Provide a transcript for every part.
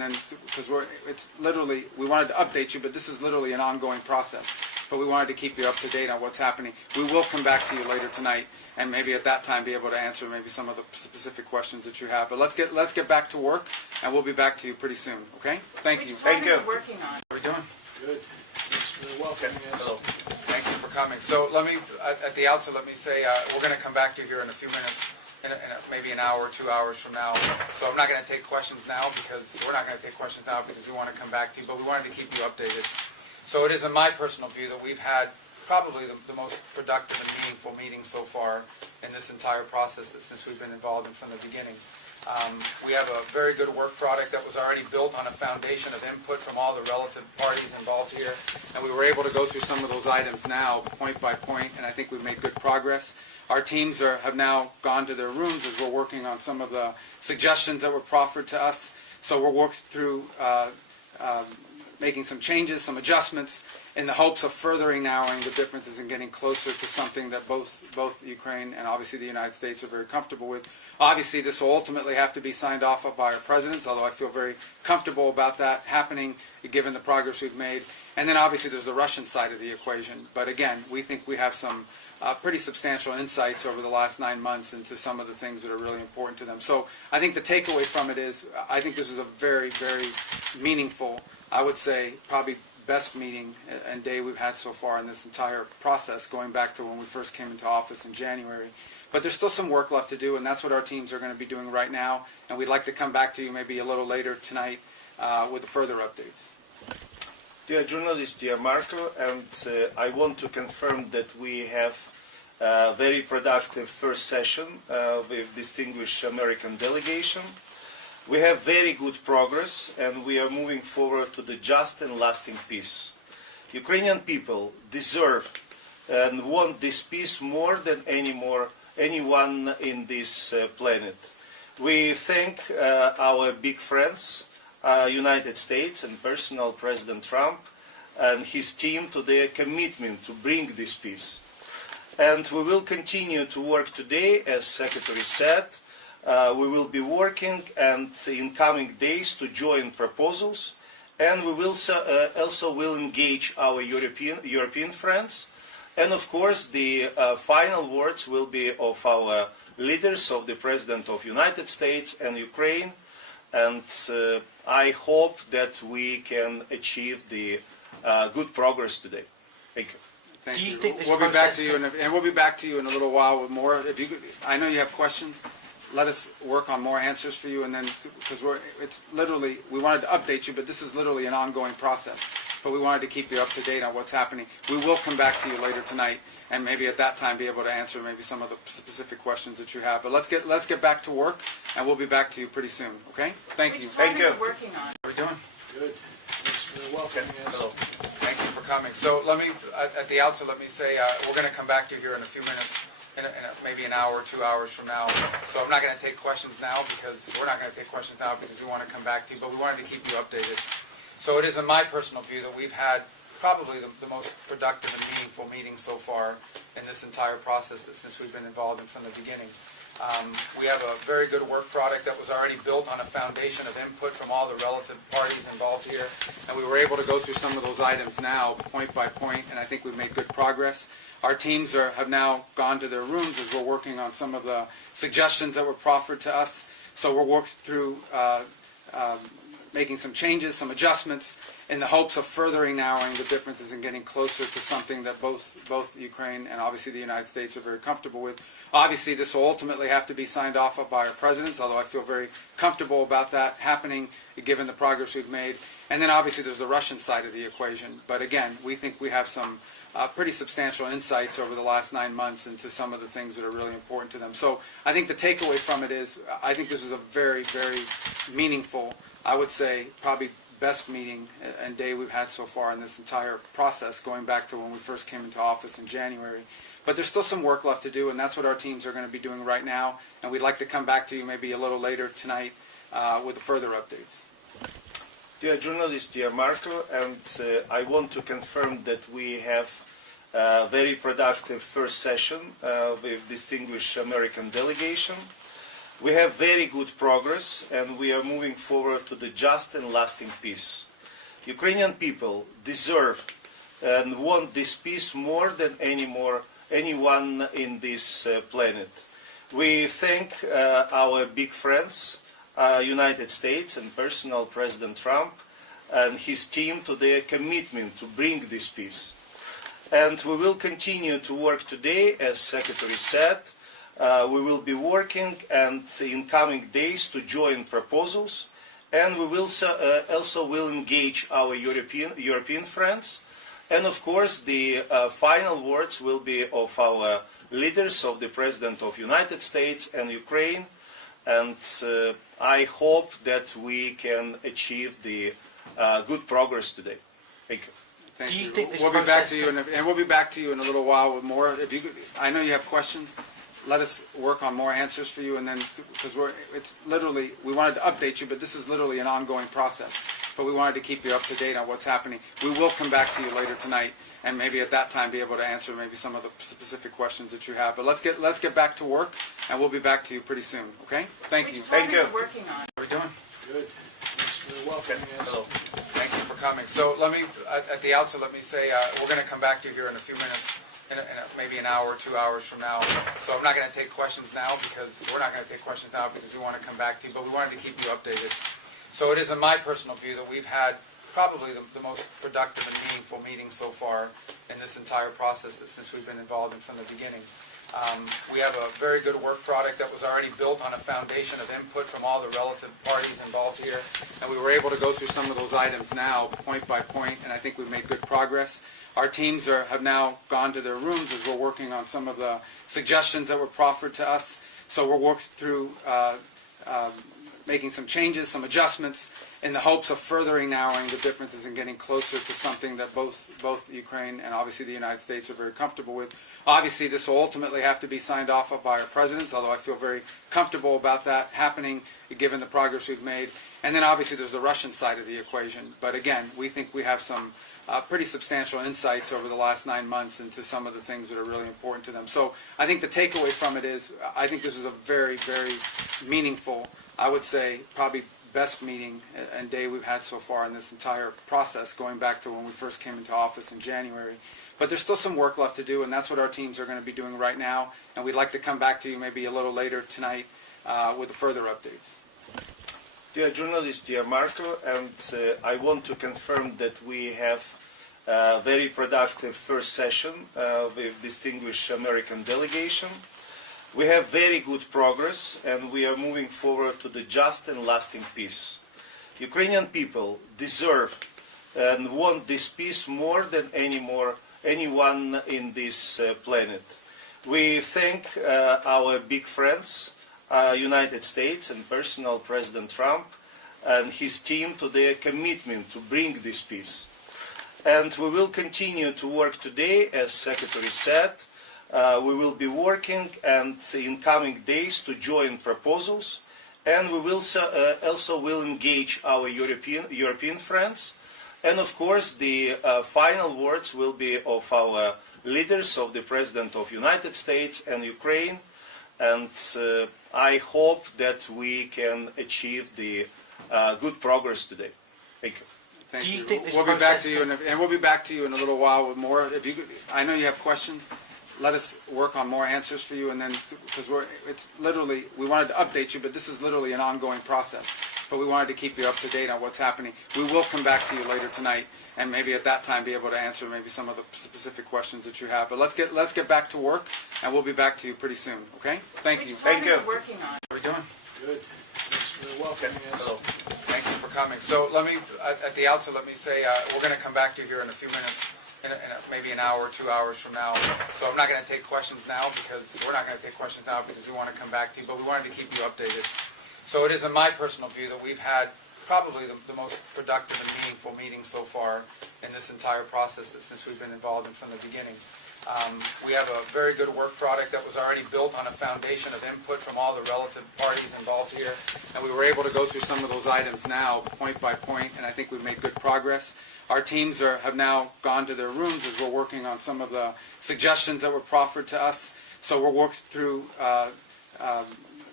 then because it's literally, we wanted to update you, but this is literally an ongoing process. But we wanted to keep you up to date on what's happening. We will come back to you later tonight, and maybe at that time be able to answer maybe some of the specific questions that you have. But let's get back to work, and we'll be back to you pretty soon. Okay? Thank you. Thank you. Working on. How are we doing? Good. Thanks for welcoming us. Thank you for coming. So let me, at the outset, let me say we're going to come back to you here in a few minutes, maybe an hour or 2 hours from now. So I'm not going to take questions now because we're not going to take questions now because we want to come back to you, but we wanted to keep you updated. So it is in my personal view that we've had probably the most productive and meaningful meeting so far in this entire process since we've been involved in from the beginning. We have a very good work product that was already built on a foundation of input from all the relative parties involved here, and we were able to go through some of those items now, point by point, and I think we've made good progress. Our teams have now gone to their rooms as we're working on some of the suggestions that were proffered to us. So we're working through making some changes, some adjustments, in the hopes of furthering narrowing the differences and getting closer to something that both Ukraine and obviously the United States are very comfortable with. Obviously, this will ultimately have to be signed off by our presidents, although I feel very comfortable about that happening, given the progress we've made. And then obviously there's the Russian side of the equation. But again, we think we have some pretty substantial insights over the last 9 months into some of the things that are really important to them. So I think the takeaway from it is I think this is a very, very meaningful, I would say probably best meeting and day we've had so far in this entire process, going back to when we first came into office in January. But there's still some work left to do, and that's what our teams are going to be doing right now. And we'd like to come back to you maybe a little later tonight with further updates. Dear journalist, dear Marco, and I want to confirm that we have a very productive first session with distinguished American delegation. We have very good progress, and we are moving forward to the just and lasting peace. Ukrainian people deserve and want this peace more than anyone in this planet. We thank our big friends, United States and personal President Trump and his team to their commitment to bring this peace. And we will continue to work today, as Secretary said. We will be working and in coming days to join proposals, and we will also will engage our European friends. And of course, the final words will be of our leaders, of the President of the United States and Ukraine. And I hope that we can achieve the good progress today. Thank you. Thank Do you you. think this we'll be back to you, process and we'll be back to you in a little while with more. If you, I know you have questions. Let us work on more answers for you, and then because it's literally, we wanted to update you, but this is literally an ongoing process. But we wanted to keep you up to date on what's happening. We will come back to you later tonight, and maybe at that time be able to answer maybe some of the specific questions that you have. But let's get back to work, and we'll be back to you pretty soon. Okay? Thank you. Thank you. Working on. How are we doing? Good. Thanks for welcoming us. Thank you for coming. So let me, at the outset, let me say we're going to come back to you here in a few minutes, maybe an hour or 2 hours from now. So I'm not going to take questions now because we're not going to take questions now because we want to come back to you, but we wanted to keep you updated. So it is in my personal view that we've had probably the most productive and meaningful meeting so far in this entire process since we've been involved in from the beginning. We have a very good work product that was already built on a foundation of input from all the relative parties involved here, and we were able to go through some of those items now, point by point, and I think we've made good progress. Our teams have now gone to their rooms as we're working on some of the suggestions that were proffered to us. So we're working through making some changes, some adjustments, in the hopes of furthering narrowing the differences and getting closer to something that both Ukraine and obviously the United States are very comfortable with. Obviously, this will ultimately have to be signed off by our presidents, although I feel very comfortable about that happening, given the progress we've made. And then obviously there's the Russian side of the equation. But again, we think we have some pretty substantial insights over the last 9 months into some of the things that are really important to them. So I think the takeaway from it is I think this is a very, very meaningful, I would say probably best meeting and day we've had so far in this entire process, going back to when we first came into office in January. But there's still some work left to do, and that's what our teams are going to be doing right now. And we'd like to come back to you maybe a little later tonight with further updates. Dear journalist, dear Marco, and I want to confirm that we have a very productive first session with distinguished American delegation. We have very good progress, and we are moving forward to the just and lasting peace. Ukrainian people deserve and want this peace more than anyone in this planet. We thank our big friends, United States and personal President Trump and his team to their commitment to bring this peace. And we will continue to work today, as Secretary said. We will be working and in coming days to join proposals, and we will also will engage our European friends. And of course, the final words will be of our leaders, of the President of the United States and Ukraine. And I hope that we can achieve the good progress today. Thank you. Thank Do you you. think this We'll be back process to you, and we'll be back to you in a little while with more. If you, I know you have questions. Let us work on more answers for you, and then because it's literally we wanted to update you, but this is literally an ongoing process. But we wanted to keep you up to date on what's happening. We will come back to you later tonight, and maybe at that time be able to answer maybe some of the specific questions that you have. But let's get back to work, and we'll be back to you pretty soon. Okay? Thank you. Thank you. Working on. How are we doing? Good. Thanks for welcoming us. Hello. Thank you for coming. So let me, at the outset, let me say we're going to come back to you here in a few minutes, maybe an hour, 2 hours from now. So I'm not going to take questions now because we're not going to take questions now because we want to come back to you, but we wanted to keep you updated. So it is in my personal view that we've had probably the most productive and meaningful meeting so far in this entire process since we've been involved in from the beginning. We have a very good work product that was already built on a foundation of input from all the relative parties involved here, and we were able to go through some of those items now, point by point, and I think we've made good progress. Our teams have now gone to their rooms as we're working on some of the suggestions that were proffered to us. So we're working through making some changes, some adjustments, in the hopes of furthering narrowing the differences and getting closer to something that both Ukraine and obviously the United States are very comfortable with. Obviously, this will ultimately have to be signed off by our presidents, although I feel very comfortable about that happening, given the progress we've made. And then obviously there's the Russian side of the equation. But again, we think we have some pretty substantial insights over the last 9 months into some of the things that are really important to them. So I think the takeaway from it is I think this is a very, very meaningful, I would say probably best meeting and day we've had so far in this entire process, going back to when we first came into office in January. But there's still some work left to do, and that's what our teams are going to be doing right now. And we'd like to come back to you maybe a little later tonight with further updates. Dear journalist, dear Marco, and I want to confirm that we have a very productive first session with distinguished American delegation. We have very good progress, and we are moving forward to the just and lasting peace. Ukrainian people deserve and want this peace more than anyone in this planet. We thank our big friends, United States and personal President Trump and his team to their commitment to bring this peace. And we will continue to work today, as Secretary said. We will be working and in coming days to join proposals, and we will also will engage our European friends. And of course, the final words will be of our leaders, of the President of the United States and Ukraine. And I hope that we can achieve the good progress today. Thank you. Thank Do you you. think this we'll be back process to you, and we'll be back to you in a little while with more. If you, I know you have questions. Let us work on more answers for you, and then because it's literally we wanted to update you, but this is literally an ongoing process. But we wanted to keep you up to date on what's happening. We will come back to you later tonight, and maybe at that time be able to answer maybe some of the specific questions that you have. But let's get back to work, and we'll be back to you pretty soon. Okay? Thank you. Thank you. Working on. How are we doing? Good. Thanks for welcoming us. Hello. Thank you for coming. So let me, at the outset, let me say we're going to come back to you here in a few minutes, maybe an hour, 2 hours from now. So I'm not going to take questions now because we're not going to take questions now because we want to come back to you, but we wanted to keep you updated. So it is in my personal view that we've had probably the most productive and meaningful meeting so far in this entire process since we've been involved in from the beginning. We have a very good work product that was already built on a foundation of input from all the relative parties involved here, and we were able to go through some of those items now, point by point, and I think we've made good progress. Our teams have now gone to their rooms as we're working on some of the suggestions that were proffered to us. So we're working through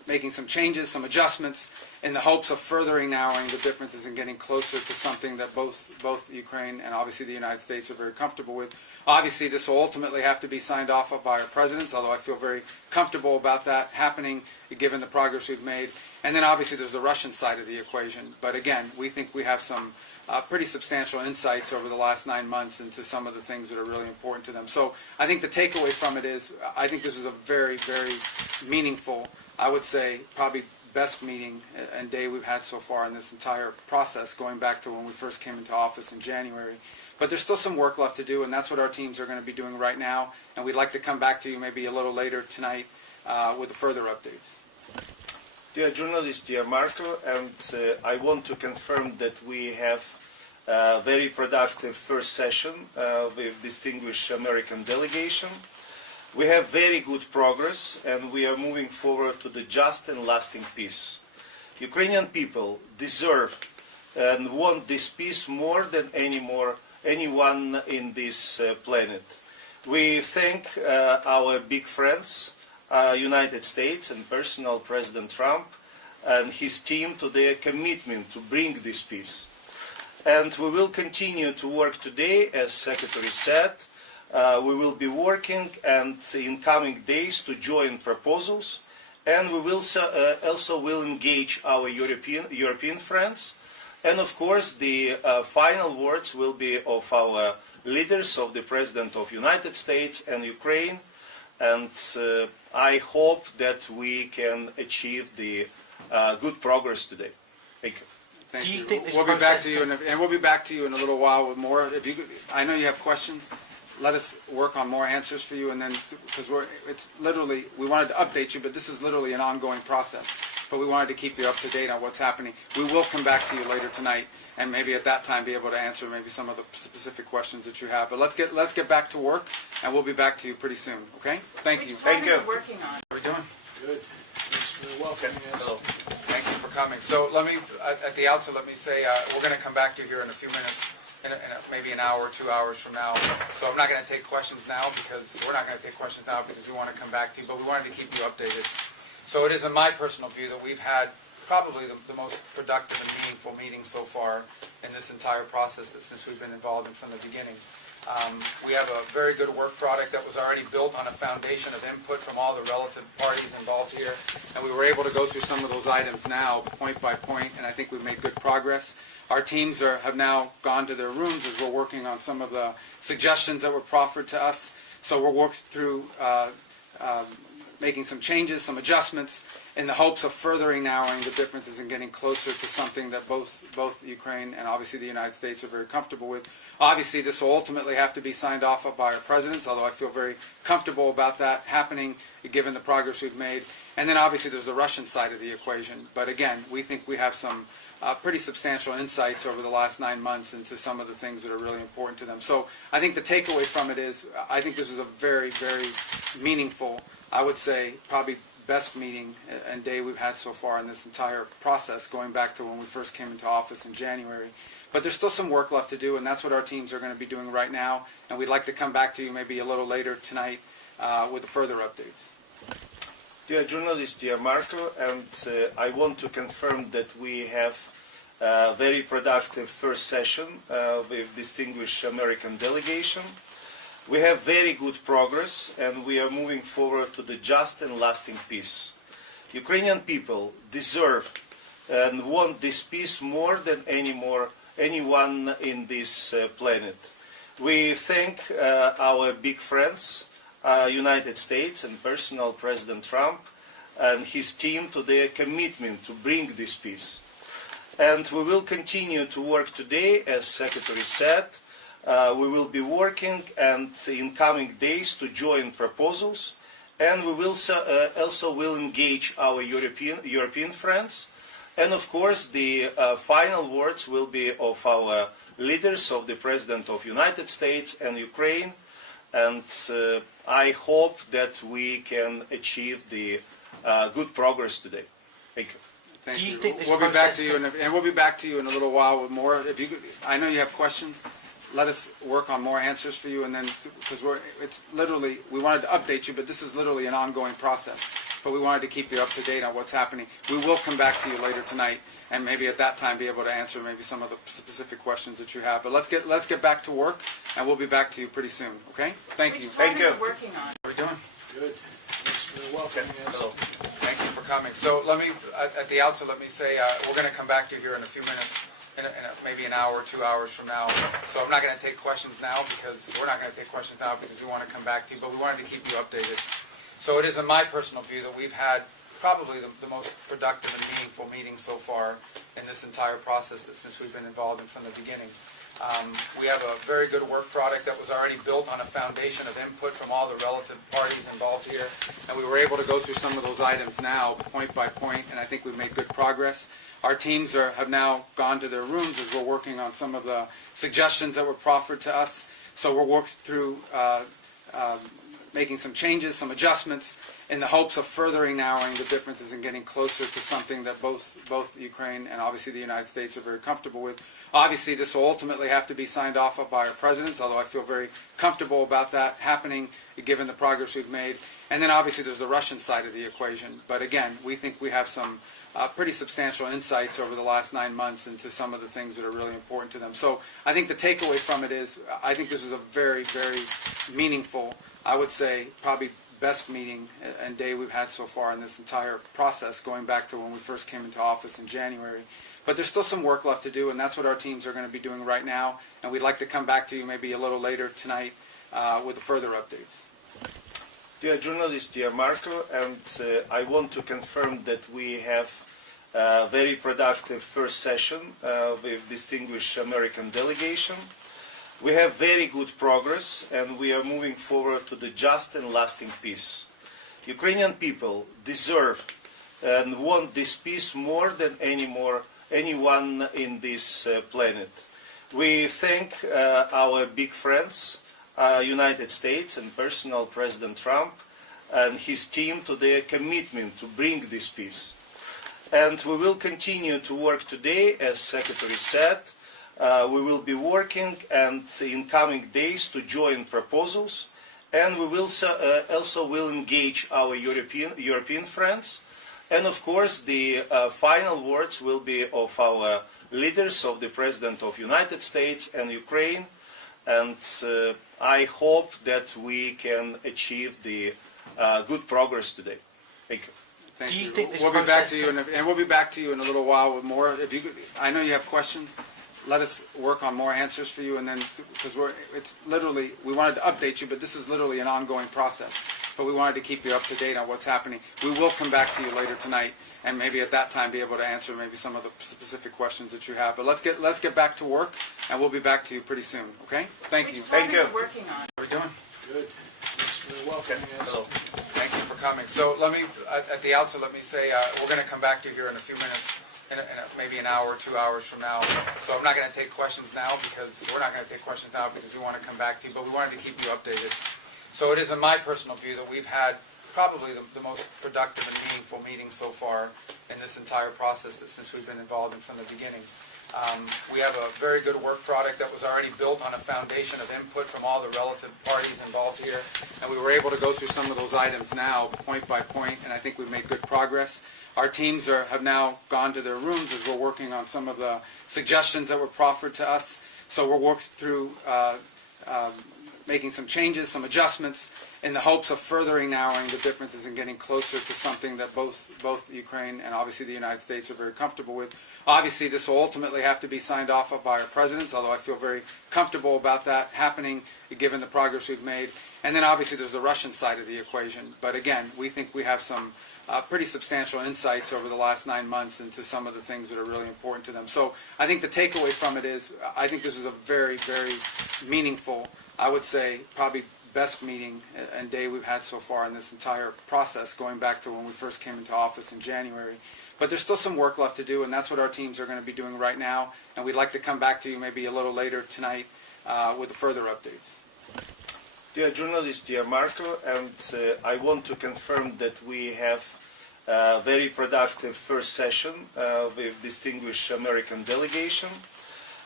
making some changes, some adjustments, in the hopes of furthering narrowing the differences and getting closer to something that both Ukraine and obviously the United States are very comfortable with. Obviously, this will ultimately have to be signed off by our presidents, although I feel very comfortable about that happening, given the progress we've made. And then obviously there's the Russian side of the equation. But again, we think we have some pretty substantial insights over the last 9 months into some of the things that are really important to them. So I think the takeaway from it is, I think this is a very, very meaningful, I would say probably best meeting and day we've had so far in this entire process, going back to when we first came into office in January. But there's still some work left to do, and that's what our teams are going to be doing right now. And we'd like to come back to you maybe a little later tonight with further updates. Dear journalists, dear Marco, and I want to confirm that we have a very productive first session with distinguished American delegation. We have very good progress, and we are moving forward to the just and lasting peace. Ukrainian people deserve and want this peace more than anyone in this planet. We thank our big friends, United States and personal President Trump and his team to their commitment to bring this peace. And we will continue to work today, as Secretary said. We will be working and in coming days to join proposals, and we will also will engage our European friends. And of course, the final words will be of our leaders, of the President of the United States and Ukraine. And I hope that we can achieve the good progress today. Thank you. Thank Do you you. think this We'll be back process to you, and we'll be back to you in a little while with more. If you, I know you have questions. Let us work on more answers for you, and then because it's literally, we wanted to update you, but this is literally an ongoing process. But we wanted to keep you up to date on what's happening. We will come back to you later tonight, and maybe at that time be able to answer maybe some of the specific questions that you have. But let's get back to work, and we'll be back to you pretty soon. Okay? Thank you. Thank you. Working on. How are we doing? Good. Thanks for welcoming us. Thank you for coming. So let me, at the outset, let me say we're going to come back to you here in a few minutes, in maybe an hour, 2 hours from now. So I'm not going to take questions now because we're not going to take questions now because we want to come back to you, but we wanted to keep you updated. So it is in my personal view that we've had probably the most productive and meaningful meeting so far in this entire process since we've been involved in from the beginning. We have a very good work product that was already built on a foundation of input from all the relative parties involved here, and we were able to go through some of those items now, point by point, and I think we've made good progress. Our teams have now gone to their rooms as we're working on some of the suggestions that were proffered to us. So we're working through making some changes, some adjustments, in the hopes of furthering narrowing the differences and getting closer to something that both Ukraine and obviously the United States are very comfortable with. Obviously, this will ultimately have to be signed off by our presidents, although I feel very comfortable about that happening, given the progress we've made. And then obviously there's the Russian side of the equation. But again, we think we have some pretty substantial insights over the last 9 months into some of the things that are really important to them. So I think the takeaway from it is, I think this is a very, very meaningful, I would say probably best meeting and day we've had so far in this entire process, going back to when we first came into office in January. But there's still some work left to do, and that's what our teams are going to be doing right now. And we'd like to come back to you maybe a little later tonight with further updates. Dear journalists, dear Marco, and I want to confirm that we have a very productive first session with distinguished American delegation. We have very good progress, and we are moving forward to the just and lasting peace. Ukrainian people deserve and want this peace more than anyone in this planet. We thank our big friends, United States and personal President Trump and his team to their commitment to bring this peace. And we will continue to work today, as Secretary said. We will be working and in coming days to join proposals, and we will also will engage our European friends. And of course, the final words will be of our leaders, of the President of the United States and Ukraine. And I hope that we can achieve the good progress today. Thank you. Thank Do you you. think this We'll be back process to you, and we'll be back to you in a little while with more. If you, I know you have questions. let us work on more answers for you, and then because we wanted to update you, but this is literally an ongoing process. But we wanted to keep you up to date on what's happening. We will come back to you later tonight, and maybe at that time be able to answer maybe some of the specific questions that you have. But let's get back to work, and we'll be back to you pretty soon. Okay? Thank you. Thank you. Working on. How are we doing? Good. Thanks for welcoming us. Hello. Thank you for coming. So let me, at the outset, let me say we're going to come back to you here in a few minutes, maybe an hour, 2 hours from now. So I'm not going to take questions now because we're not going to take questions now because we want to come back to you, but we wanted to keep you updated. So it is in my personal view that we've had probably the most productive and meaningful meeting so far in this entire process since we've been involved in from the beginning. We have a very good work product that was already built on a foundation of input from all the relative parties involved here, and we were able to go through some of those items now, point by point, and I think we've made good progress. Our teams have now gone to their rooms as we're working on some of the suggestions that were proffered to us. So we're working through making some changes, some adjustments, in the hopes of furthering narrowing the differences and getting closer to something that both Ukraine and obviously the United States are very comfortable with. Obviously, this will ultimately have to be signed off by our presidents, although I feel very comfortable about that happening given the progress we've made. And then obviously there's the Russian side of the equation. But again, we think we have some pretty substantial insights over the last 9 months into some of the things that are really important to them. So I think the takeaway from it is I think this is a very, very meaningful, I would say probably best meeting and day we've had so far in this entire process, going back to when we first came into office in January. But there's still some work left to do, and that's what our teams are going to be doing right now. And we'd like to come back to you maybe a little later tonight with further updates. Dear journalist, dear Marco, and I want to confirm that we have a very productive first session with distinguished American delegation. We have very good progress, and we are moving forward to the just and lasting peace. Ukrainian people deserve and want this peace more than anyone in this planet. We thank our big friends, United States and personal President Trump and his team to their commitment to bring this peace. And we will continue to work today, as Secretary said. We will be working and in coming days to join proposals, and we will also will engage our European friends. And of course, the final words will be of our leaders, of the President of United States and Ukraine. And I hope that we can achieve the good progress today. Thank you. Thank Do you you. think this we'll be back process to you, and we'll be back to you in a little while with more. If you, I know you have questions. Let us work on more answers for you, and then because we wanted to update you, but this is literally an ongoing process. But we wanted to keep you up to date on what's happening. We will come back to you later tonight, and maybe at that time be able to answer maybe some of the specific questions that you have. But let's get back to work, and we'll be back to you pretty soon. Okay? Thank you. Thank you. Working on. How are we doing? Good. Thanks for welcoming us. Hello. Thank you for coming. So let me, at the outset, let me say we're going to come back to you here in a few minutes, maybe an hour, 2 hours from now. So I'm not going to take questions now because we're not going to take questions now because we want to come back to you, but we wanted to keep you updated. So it is in my personal view that we've had probably the most productive and meaningful meeting so far in this entire process since we've been involved in from the beginning. We have a very good work product that was already built on a foundation of input from all the relative parties involved here, and we were able to go through some of those items now, point by point, and I think we've made good progress. Our teams have now gone to their rooms as we're working on some of the suggestions that were proffered to us. So we're working through making some changes, some adjustments, in the hopes of furthering narrowing the differences and getting closer to something that both Ukraine and obviously the United States are very comfortable with. Obviously, this will ultimately have to be signed off by our presidents, although I feel very comfortable about that happening given the progress we've made. And then obviously there's the Russian side of the equation. But again, we think we have some pretty substantial insights over the last 9 months into some of the things that are really important to them. So I think the takeaway from it is I think this is a very, very meaningful, I would say probably best meeting and day we've had so far in this entire process, going back to when we first came into office in January. But there's still some work left to do, and that's what our teams are going to be doing right now. And we'd like to come back to you maybe a little later tonight with further updates. Dear journalist, dear Marco, and I want to confirm that we have a very productive first session with distinguished American delegation.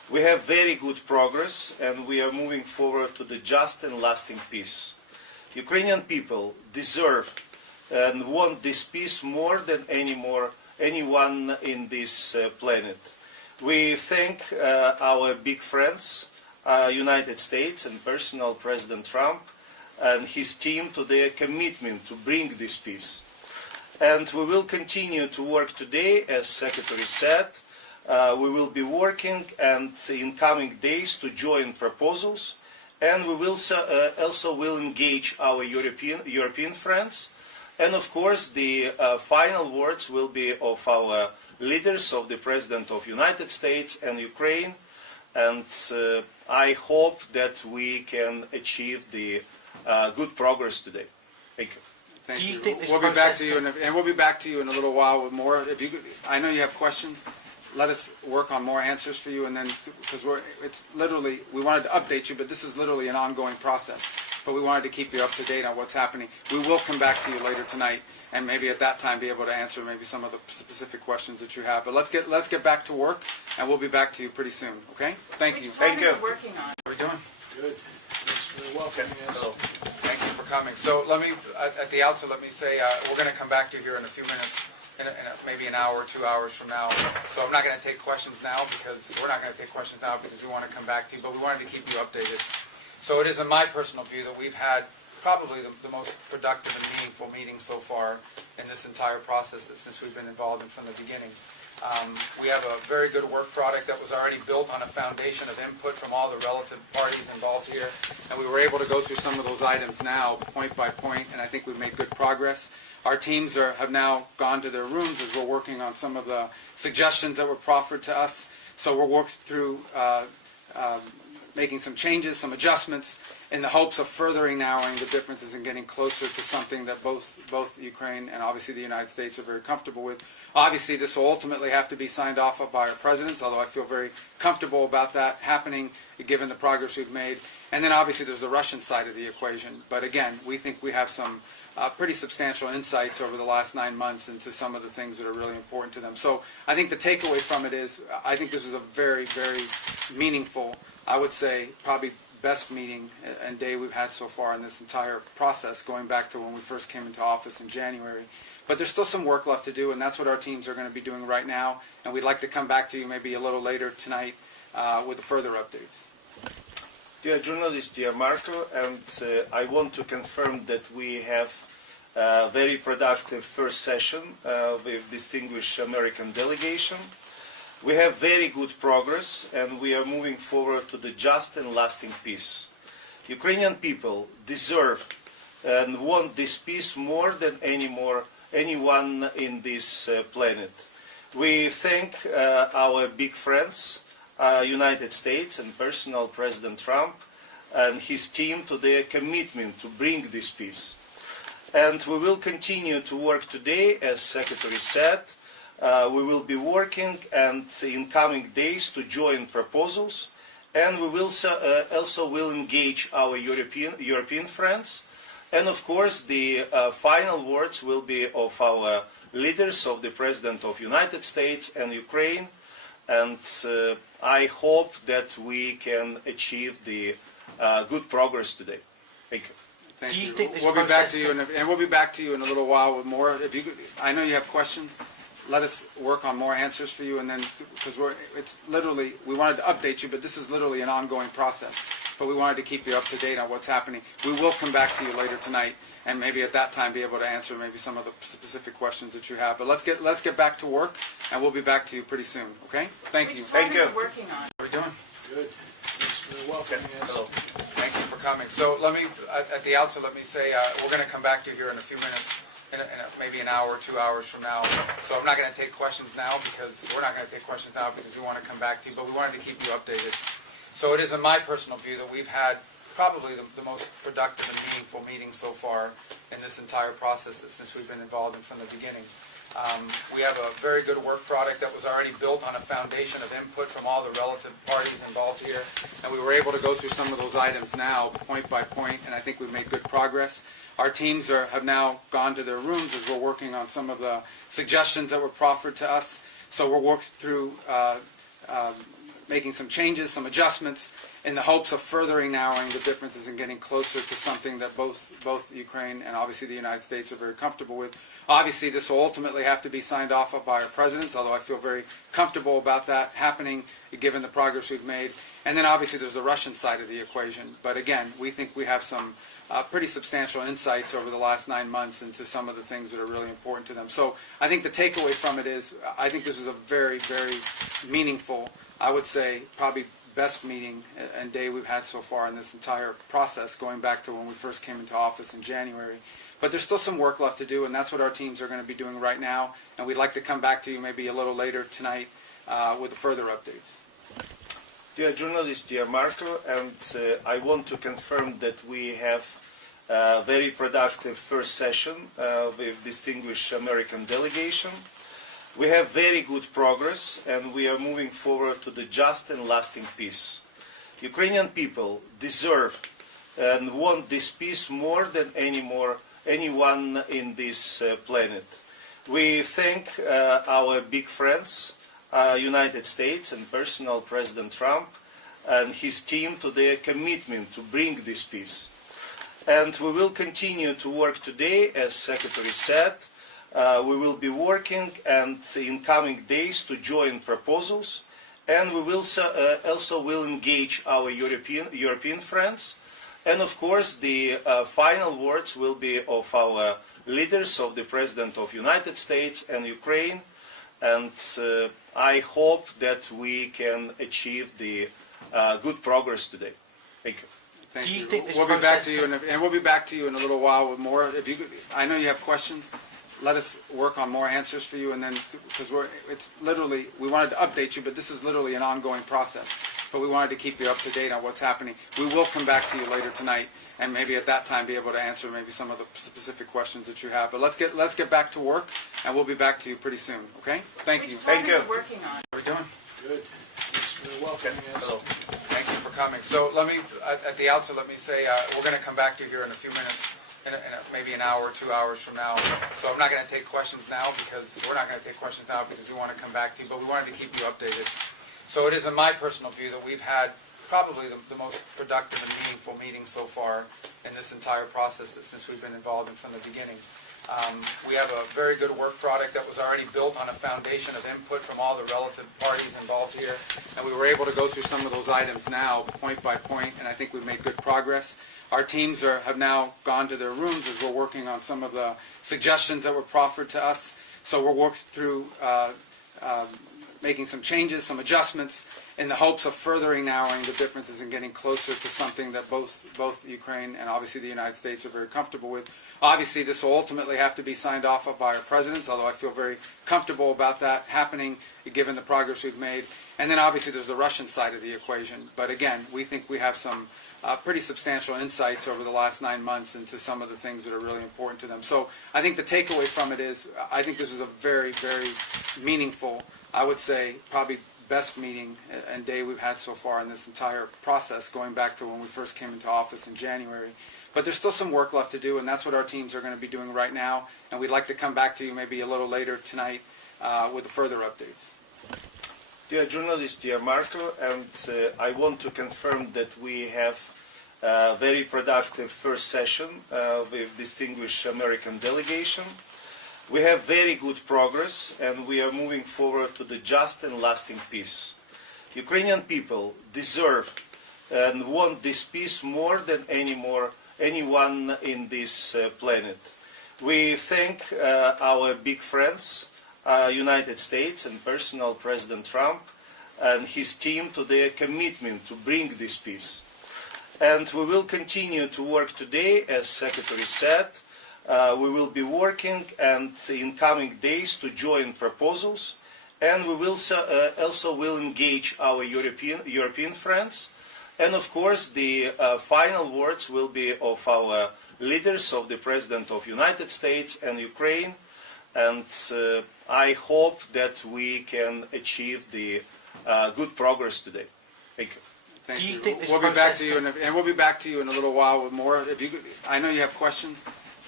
We have very good progress, and we are moving forward to the just and lasting peace. Ukrainian people deserve and want this peace more than anyone in this planet. We thank our big friends, United States and personal President Trump and his team to their commitment to bring this peace. And we will continue to work today, as Secretary said. We will be working and in coming days to join proposals, and we will also will engage our European friends. And of course, the final words will be of our leaders, of the President of the United States and Ukraine. And I hope that we can achieve the good progress today. Thank you. Thank Do you you. think this We'll be back process to you, and we'll be back to you in a little while with more. If you, I know you have questions. Let us work on more answers for you, and then because it's literally we wanted to update you, but this is literally an ongoing process. But we wanted to keep you up to date on what's happening. We will come back to you later tonight, and maybe at that time be able to answer maybe some of the specific questions that you have. But let's get back to work, and we'll be back to you pretty soon. Okay? Thank you. Thank you. Working on. How are we doing? Good. Thanks for welcoming us. Thank you for coming. So let me, at the outset, let me say we're going to come back to you here in a few minutes, maybe an hour, 2 hours from now. So I'm not going to take questions now because we're not going to take questions now because we want to come back to you, but we wanted to keep you updated. So it is in my personal view that we've had probably the most productive and meaningful meeting so far in this entire process since we've been involved in from the beginning. We have a very good work product that was already built on a foundation of input from all the relative parties involved here, and we were able to go through some of those items now, point by point, and I think we've made good progress. Our teams have now gone to their rooms as we're working on some of the suggestions that were proffered to us. So we're working through making some changes, some adjustments, in the hopes of furthering narrowing the differences and getting closer to something that both Ukraine and obviously the United States are very comfortable with. Obviously, this will ultimately have to be signed off by our presidents, although I feel very comfortable about that happening, given the progress we've made. And then obviously there's the Russian side of the equation. But again, we think we have some pretty substantial insights over the last 9 months into some of the things that are really important to them. So I think the takeaway from it is I think this is a very, very meaningful, I would say probably best meeting and day we've had so far in this entire process, going back to when we first came into office in January. But there's still some work left to do, and that's what our teams are going to be doing right now. And we'd like to come back to you maybe a little later tonight with further updates. Dear journalist, dear Marco, and I want to confirm that we have a very productive first session with distinguished American delegation. We have very good progress, and we are moving forward to the just and lasting peace. Ukrainian people deserve and want this peace more than anyone in this planet. We thank our big friends, United States and personal President Trump and his team to their commitment to bring this peace. And we will continue to work today, as Secretary said. We will be working and in coming days to join proposals, and we will also will engage our European friends. And of course, the final words will be of our leaders, of the President of the United States and Ukraine. And I hope that we can achieve the good progress today. Thank you. Thank Do you you. think this We'll be back process to you, and we'll be back to you in a little while with more. If you, I know you have questions. Let us work on more answers for you, and then because it's literally we wanted to update you, but this is literally an ongoing process. But we wanted to keep you up to date on what's happening. We will come back to you later tonight, and maybe at that time be able to answer maybe some of the specific questions that you have. But let's get back to work, and we'll be back to you pretty soon. Okay? Thank you. Thank you. Working on. How are we doing? Good. Thanks for welcoming us. Thank you for coming. So let me, at the outset, let me say we're going to come back to you here in a few minutes, maybe an hour, 2 hours from now. So I'm not going to take questions now because we're not going to take questions now because we want to come back to you, but we wanted to keep you updated. So it is in my personal view that we've had probably the most productive and meaningful meeting so far in this entire process since we've been involved in from the beginning. We have a very good work product that was already built on a foundation of input from all the relative parties involved here, and we were able to go through some of those items now, point by point, and I think we've made good progress. Our teams have now gone to their rooms as we're working on some of the suggestions that were proffered to us. So we're working through making some changes, some adjustments, in the hopes of furthering narrowing the differences and getting closer to something that both Ukraine and obviously the United States are very comfortable with. Obviously, this will ultimately have to be signed off by our presidents, although I feel very comfortable about that happening, given the progress we've made. And then obviously there's the Russian side of the equation. But again, we think we have some pretty substantial insights over the last 9 months into some of the things that are really important to them. So I think the takeaway from it is, I think this is a very, very meaningful, I would say probably best meeting and day we've had so far in this entire process, going back to when we first came into office in January. But there's still some work left to do, and that's what our teams are going to be doing right now. And we'd like to come back to you maybe a little later tonight with further updates. Dear journalist, dear Marco, and I want to confirm that we have a very productive first session with distinguished American delegation. We have very good progress, and we are moving forward to the just and lasting peace. Ukrainian people deserve and want this peace more than anyone in this planet. We thank our big friends, United States and personal President Trump and his team to their commitment to bring this peace. And we will continue to work today, as Secretary said. We will be working and in coming days to join proposals, and we will also will engage our European friends. And of course, the final words will be of our leaders, of the President of the United States and Ukraine. And I hope that we can achieve the good progress today. Thank you. Thank Do you you. think this we'll be back process to you, and we'll be back to you in a little while with more. If you, I know you have questions. Let us work on more answers for you, and then because it's literally, we wanted to update you, but this is literally an ongoing process. But we wanted to keep you up to date on what's happening. We will come back to you later tonight, and maybe at that time be able to answer maybe some of the specific questions that you have. But let's get back to work, and we'll be back to you pretty soon. Okay? Thank you. Thank you. Working on. How are we doing? Good. Thanks for welcoming us. Hello. Thank you for coming. So let me, at the outset, let me say we're going to come back to you here in a few minutes, maybe an hour, 2 hours from now. So I'm not going to take questions now because we're not going to take questions now because we want to come back to you, but we wanted to keep you updated. So it is in my personal view that we've had probably the most productive and meaningful meeting so far in this entire process since we've been involved in from the beginning. We have a very good work product that was already built on a foundation of input from all the relative parties involved here, and we were able to go through some of those items now, point by point, and I think we've made good progress. Our teams have now gone to their rooms as we're working on some of the suggestions that were proffered to us. So we're working through making some changes, some adjustments, in the hopes of furthering narrowing the differences and getting closer to something that both Ukraine and obviously the United States are very comfortable with. Obviously, this will ultimately have to be signed off by our presidents, although I feel very comfortable about that happening, given the progress we've made. And then obviously there's the Russian side of the equation. But again, we think we have some pretty substantial insights over the last 9 months into some of the things that are really important to them. So I think the takeaway from it is, I think this is a very, very meaningful, I would say probably best meeting and day we've had so far in this entire process, going back to when we first came into office in January. But there's still some work left to do, and that's what our teams are going to be doing right now. And we'd like to come back to you maybe a little later tonight with further updates. Dear journalist, dear Marco, and I want to confirm that we have a very productive first session with distinguished American delegation. We have very good progress, and we are moving forward to the just and lasting peace. Ukrainian people deserve and want this peace more than anyone in this planet. We thank our big friends, United States and personal President Trump and his team to their commitment to bring this peace. And we will continue to work today, as Secretary said. We will be working and in coming days to join proposals, and we will also will engage our European friends. And of course, the final words will be of our leaders, of the President of the United States and Ukraine. And I hope that we can achieve the good progress today. Thank you. Thank Do you you. think this We'll be back process to you, and we'll be back to you in a little while with more. If you, I know you have questions.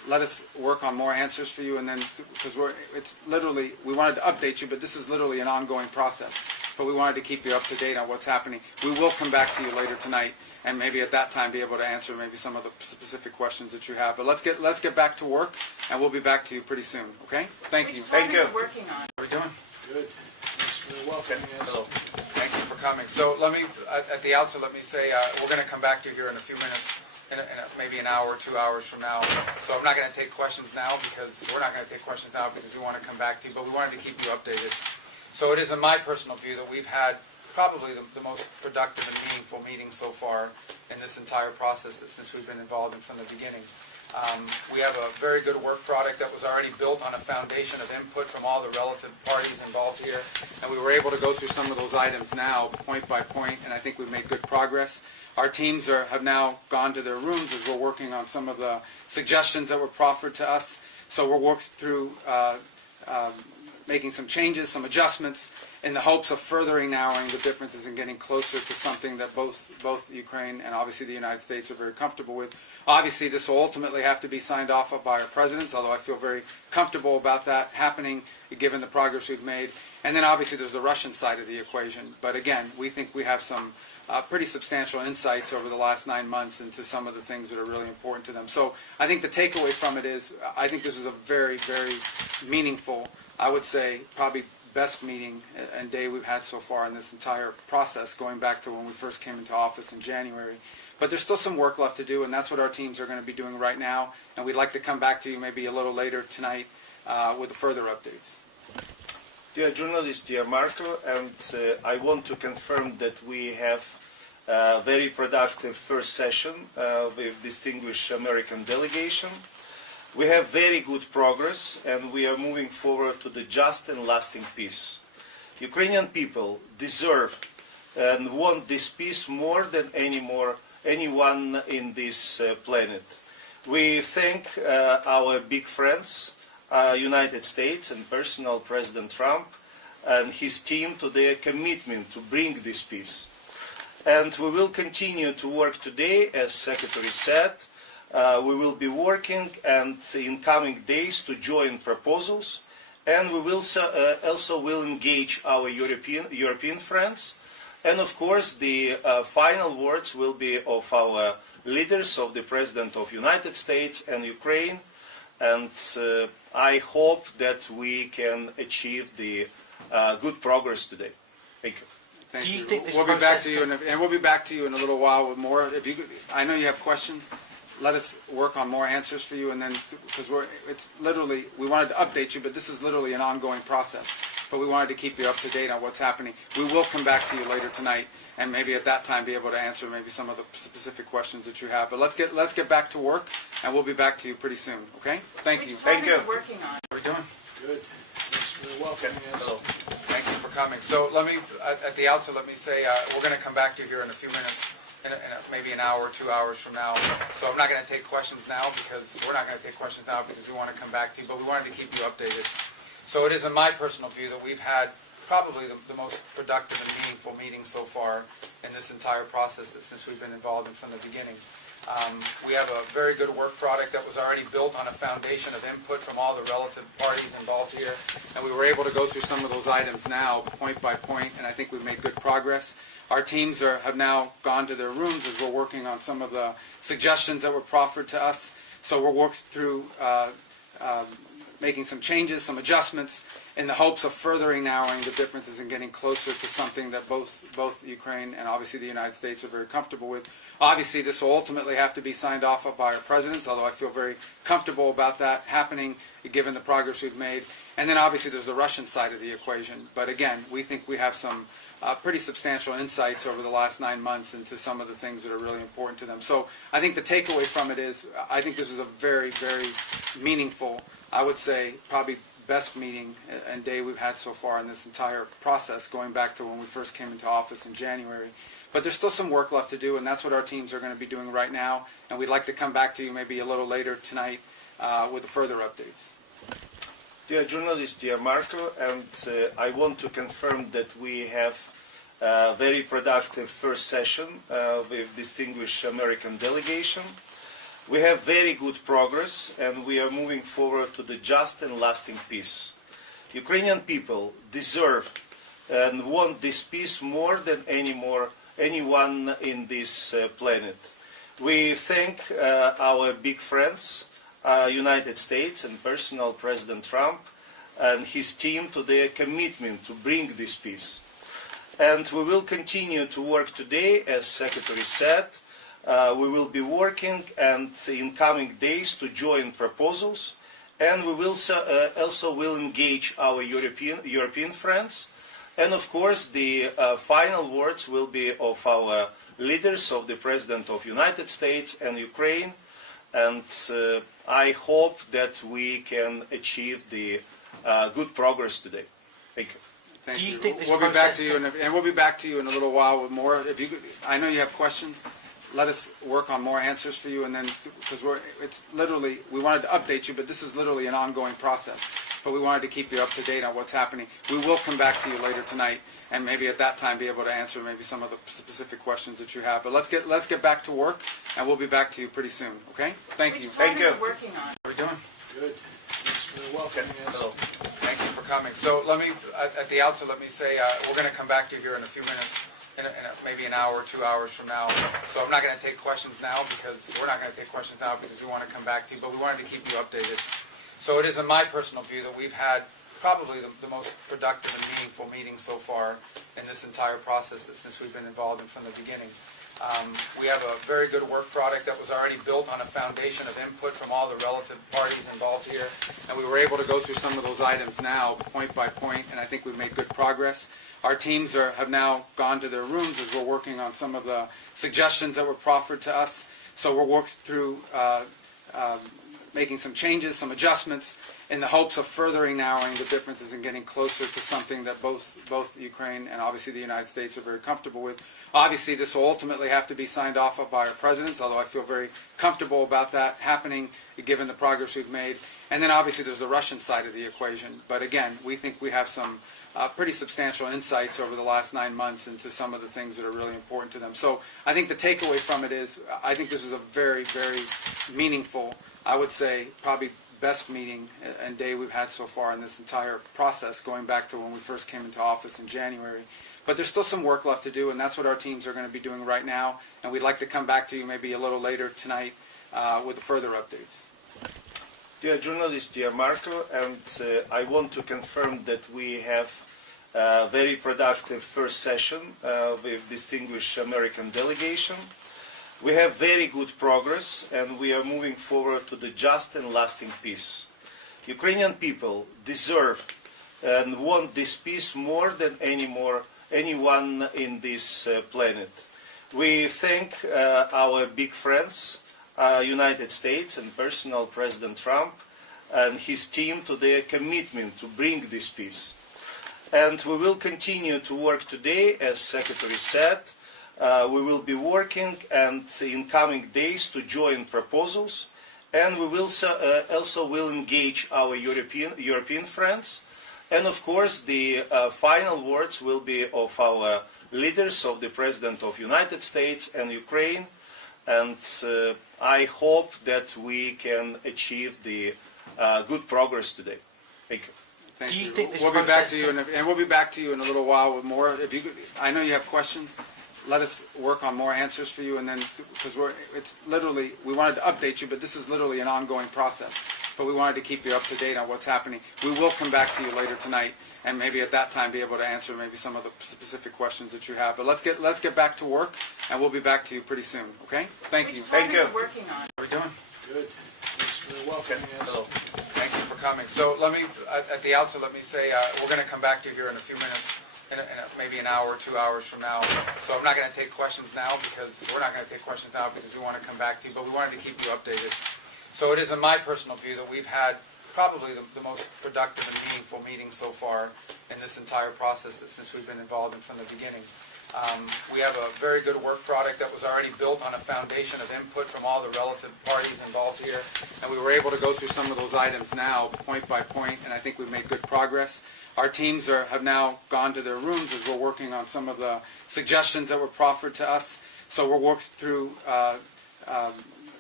let us work on more answers for you, and then because we wanted to update you, but this is literally an ongoing process. But we wanted to keep you up to date on what's happening. We will come back to you later tonight, and maybe at that time be able to answer maybe some of the specific questions that you have. But let's get back to work, and we'll be back to you pretty soon. Okay? Thank you. Thank you. Working on. How are we doing? Good. Thanks for welcoming us. Hello. Thank you for coming. So let me, at the outset, let me say we're going to come back to you here in a few minutes, maybe an hour, 2 hours from now. So I'm not going to take questions now because we're not going to take questions now because we want to come back to you, but we wanted to keep you updated. So it is in my personal view that we've had probably the most productive and meaningful meeting so far in this entire process since we've been involved in from the beginning. We have a very good work product that was already built on a foundation of input from all the relative parties involved here, and we were able to go through some of those items now, point by point, and I think we've made good progress. Our teams have now gone to their rooms as we're working on some of the suggestions that were proffered to us. So we're working through making some changes, some adjustments, in the hopes of furthering narrowing the differences and getting closer to something that both Ukraine and obviously the United States are very comfortable with. Obviously, this will ultimately have to be signed off by our presidents, although I feel very comfortable about that happening, given the progress we've made. And then obviously there's the Russian side of the equation. But again, we think we have some pretty substantial insights over the last 9 months into some of the things that are really important to them. So I think the takeaway from it is I think this is a very, very meaningful, I would say probably best meeting and day we've had so far in this entire process, going back to when we first came into office in January. But there's still some work left to do, and that's what our teams are going to be doing right now. And we'd like to come back to you maybe a little later tonight with further updates. Dear journalist, dear Marco, and I want to confirm that we have a very productive first session with distinguished American delegation. We have very good progress, and we are moving forward to the just and lasting peace. Ukrainian people deserve and want this peace more than anyone in this planet. We thank our big friends, United States and personal President Trump and his team to their commitment to bring this peace. And we will continue to work today, as Secretary said. We will be working and in coming days to join proposals, and we will also will engage our European friends. And of course, the final words will be of our leaders, of the President of the United States and Ukraine. And I hope that we can achieve the good progress today. Thank you. Thank Do you you. think this We'll be back process to you, and we'll be back to you in a little while with more. If you, I know you have questions. Let us work on more answers for you, and then because we wanted to update you, but this is literally an ongoing process. But we wanted to keep you up to date on what's happening. We will come back to you later tonight, and maybe at that time be able to answer maybe some of the specific questions that you have. But let's get back to work, and we'll be back to you pretty soon. Okay? Thank you. Thank you. Working on. How are we doing? Good. Thanks for welcoming us. Hello. Thank you for coming. So let me, at the outset, let me say we're going to come back to you here in a few minutes, maybe an hour, 2 hours from now. So I'm not going to take questions now because we're not going to take questions now because we want to come back to you, but we wanted to keep you updated. So it is in my personal view that we've had probably the most productive and meaningful meeting so far in this entire process since we've been involved in from the beginning. We have a very good work product that was already built on a foundation of input from all the relative parties involved here, and we were able to go through some of those items now, point by point, and I think we've made good progress. Our teams have now gone to their rooms as we're working on some of the suggestions that were proffered to us. So we're working through making some changes, some adjustments, in the hopes of furthering narrowing the differences and getting closer to something that both Ukraine and obviously the United States are very comfortable with. Obviously, this will ultimately have to be signed off by our presidents, although I feel very comfortable about that happening, given the progress we've made. And then obviously there's the Russian side of the equation. But again, we think we have some pretty substantial insights over the last 9 months into some of the things that are really important to them. So I think the takeaway from it is I think this is a very, very meaningful, I would say probably best meeting and day we've had so far in this entire process, going back to when we first came into office in January. But there's still some work left to do, and that's what our teams are going to be doing right now. And we'd like to come back to you maybe a little later tonight with further updates. Dear journalist, dear Marco, and I want to confirm that we have a very productive first session with distinguished American delegation. We have very good progress, and we are moving forward to the just and lasting peace. Ukrainian people deserve and want this peace more than anyone in this planet. We thank our big friends, United States and personal President Trump and his team to their commitment to bring this peace. And we will continue to work today, as Secretary said. We will be working and in coming days to join proposals, and we will also will engage our European friends. And of course, the final words will be of our leaders, of the President of the United States and Ukraine. And I hope that we can achieve the good progress today. Thank you. Thank Do you you. think this we'll be back process to you, and we'll be back to you in a little while with more. If you, I know you have questions. Let us work on more answers for you, and then because it's literally we wanted to update you, but this is literally an ongoing process. But we wanted to keep you up to date on what's happening. We will come back to you later tonight, and maybe at that time be able to answer maybe some of the specific questions that you have. But let's get back to work, and we'll be back to you pretty soon. Okay? Thank you. Thank you. Working on. How are we doing? Good. Thanks for welcoming us. Thank you for coming. So let me, at the outset, let me say we're going to come back to you here in a few minutes, maybe an hour, 2 hours from now. So I'm not going to take questions now because we're not going to take questions now because we want to come back to you, but we wanted to keep you updated. So it is in my personal view that we've had probably the most productive and meaningful meeting so far in this entire process since we've been involved in from the beginning. We have a very good work product that was already built on a foundation of input from all the relative parties involved here, and we were able to go through some of those items now, point by point, and I think we've made good progress. Our teams have now gone to their rooms as we're working on some of the suggestions that were proffered to us. So we're working through making some changes, some adjustments, in the hopes of furthering narrowing the differences and getting closer to something that both Ukraine and obviously the United States are very comfortable with. Obviously, this will ultimately have to be signed off by our presidents, although I feel very comfortable about that happening, given the progress we've made. And then obviously there's the Russian side of the equation. But again, we think we have some pretty substantial insights over the last 9 months into some of the things that are really important to them. So I think the takeaway from it is I think this is a very, very meaningful, I would say probably best meeting and day we've had so far in this entire process, going back to when we first came into office in January. But there's still some work left to do, and that's what our teams are going to be doing right now. And we'd like to come back to you maybe a little later tonight with further updates. Dear journalist, dear Marco, and I want to confirm that we have a very productive first session with distinguished American delegation. We have very good progress, and we are moving forward to the just and lasting peace. Ukrainian people deserve and want this peace more than anyone in this planet. We thank our big friends, United States and personal President Trump and his team to their commitment to bring this peace. And we will continue to work today, as Secretary said. We will be working and in coming days to join proposals, and we will also will engage our European friends. And of course, the final words will be of our leaders, of the President of the United States and Ukraine. And I hope that we can achieve the good progress today. Thank you. Thank Do you you. think this we'll be back process to you, and we'll be back to you in a little while with more. If you, I know you have questions. Let us work on more answers for you, and then because it's literally we wanted to update you, but this is literally an ongoing process. But we wanted to keep you up to date on what's happening. We will come back to you later tonight, and maybe at that time be able to answer maybe some of the specific questions that you have. But let's get back to work, and we'll be back to you pretty soon. Okay? Thank you. Thank you. Working on. How are we doing? Good. Thanks for welcoming us. Thank you for coming. So let me, at the outset, let me say we're going to come back to you here in a few minutes, maybe an hour, 2 hours from now. So I'm not going to take questions now because we're not going to take questions now because we want to come back to you, but we wanted to keep you updated. So it is in my personal view that we've had probably the most productive and meaningful meeting so far in this entire process since we've been involved in from the beginning. We have a very good work product that was already built on a foundation of input from all the relative parties involved here, and we were able to go through some of those items now, point by point, and I think we've made good progress. Our teams have now gone to their rooms as we're working on some of the suggestions that were proffered to us. So we're working through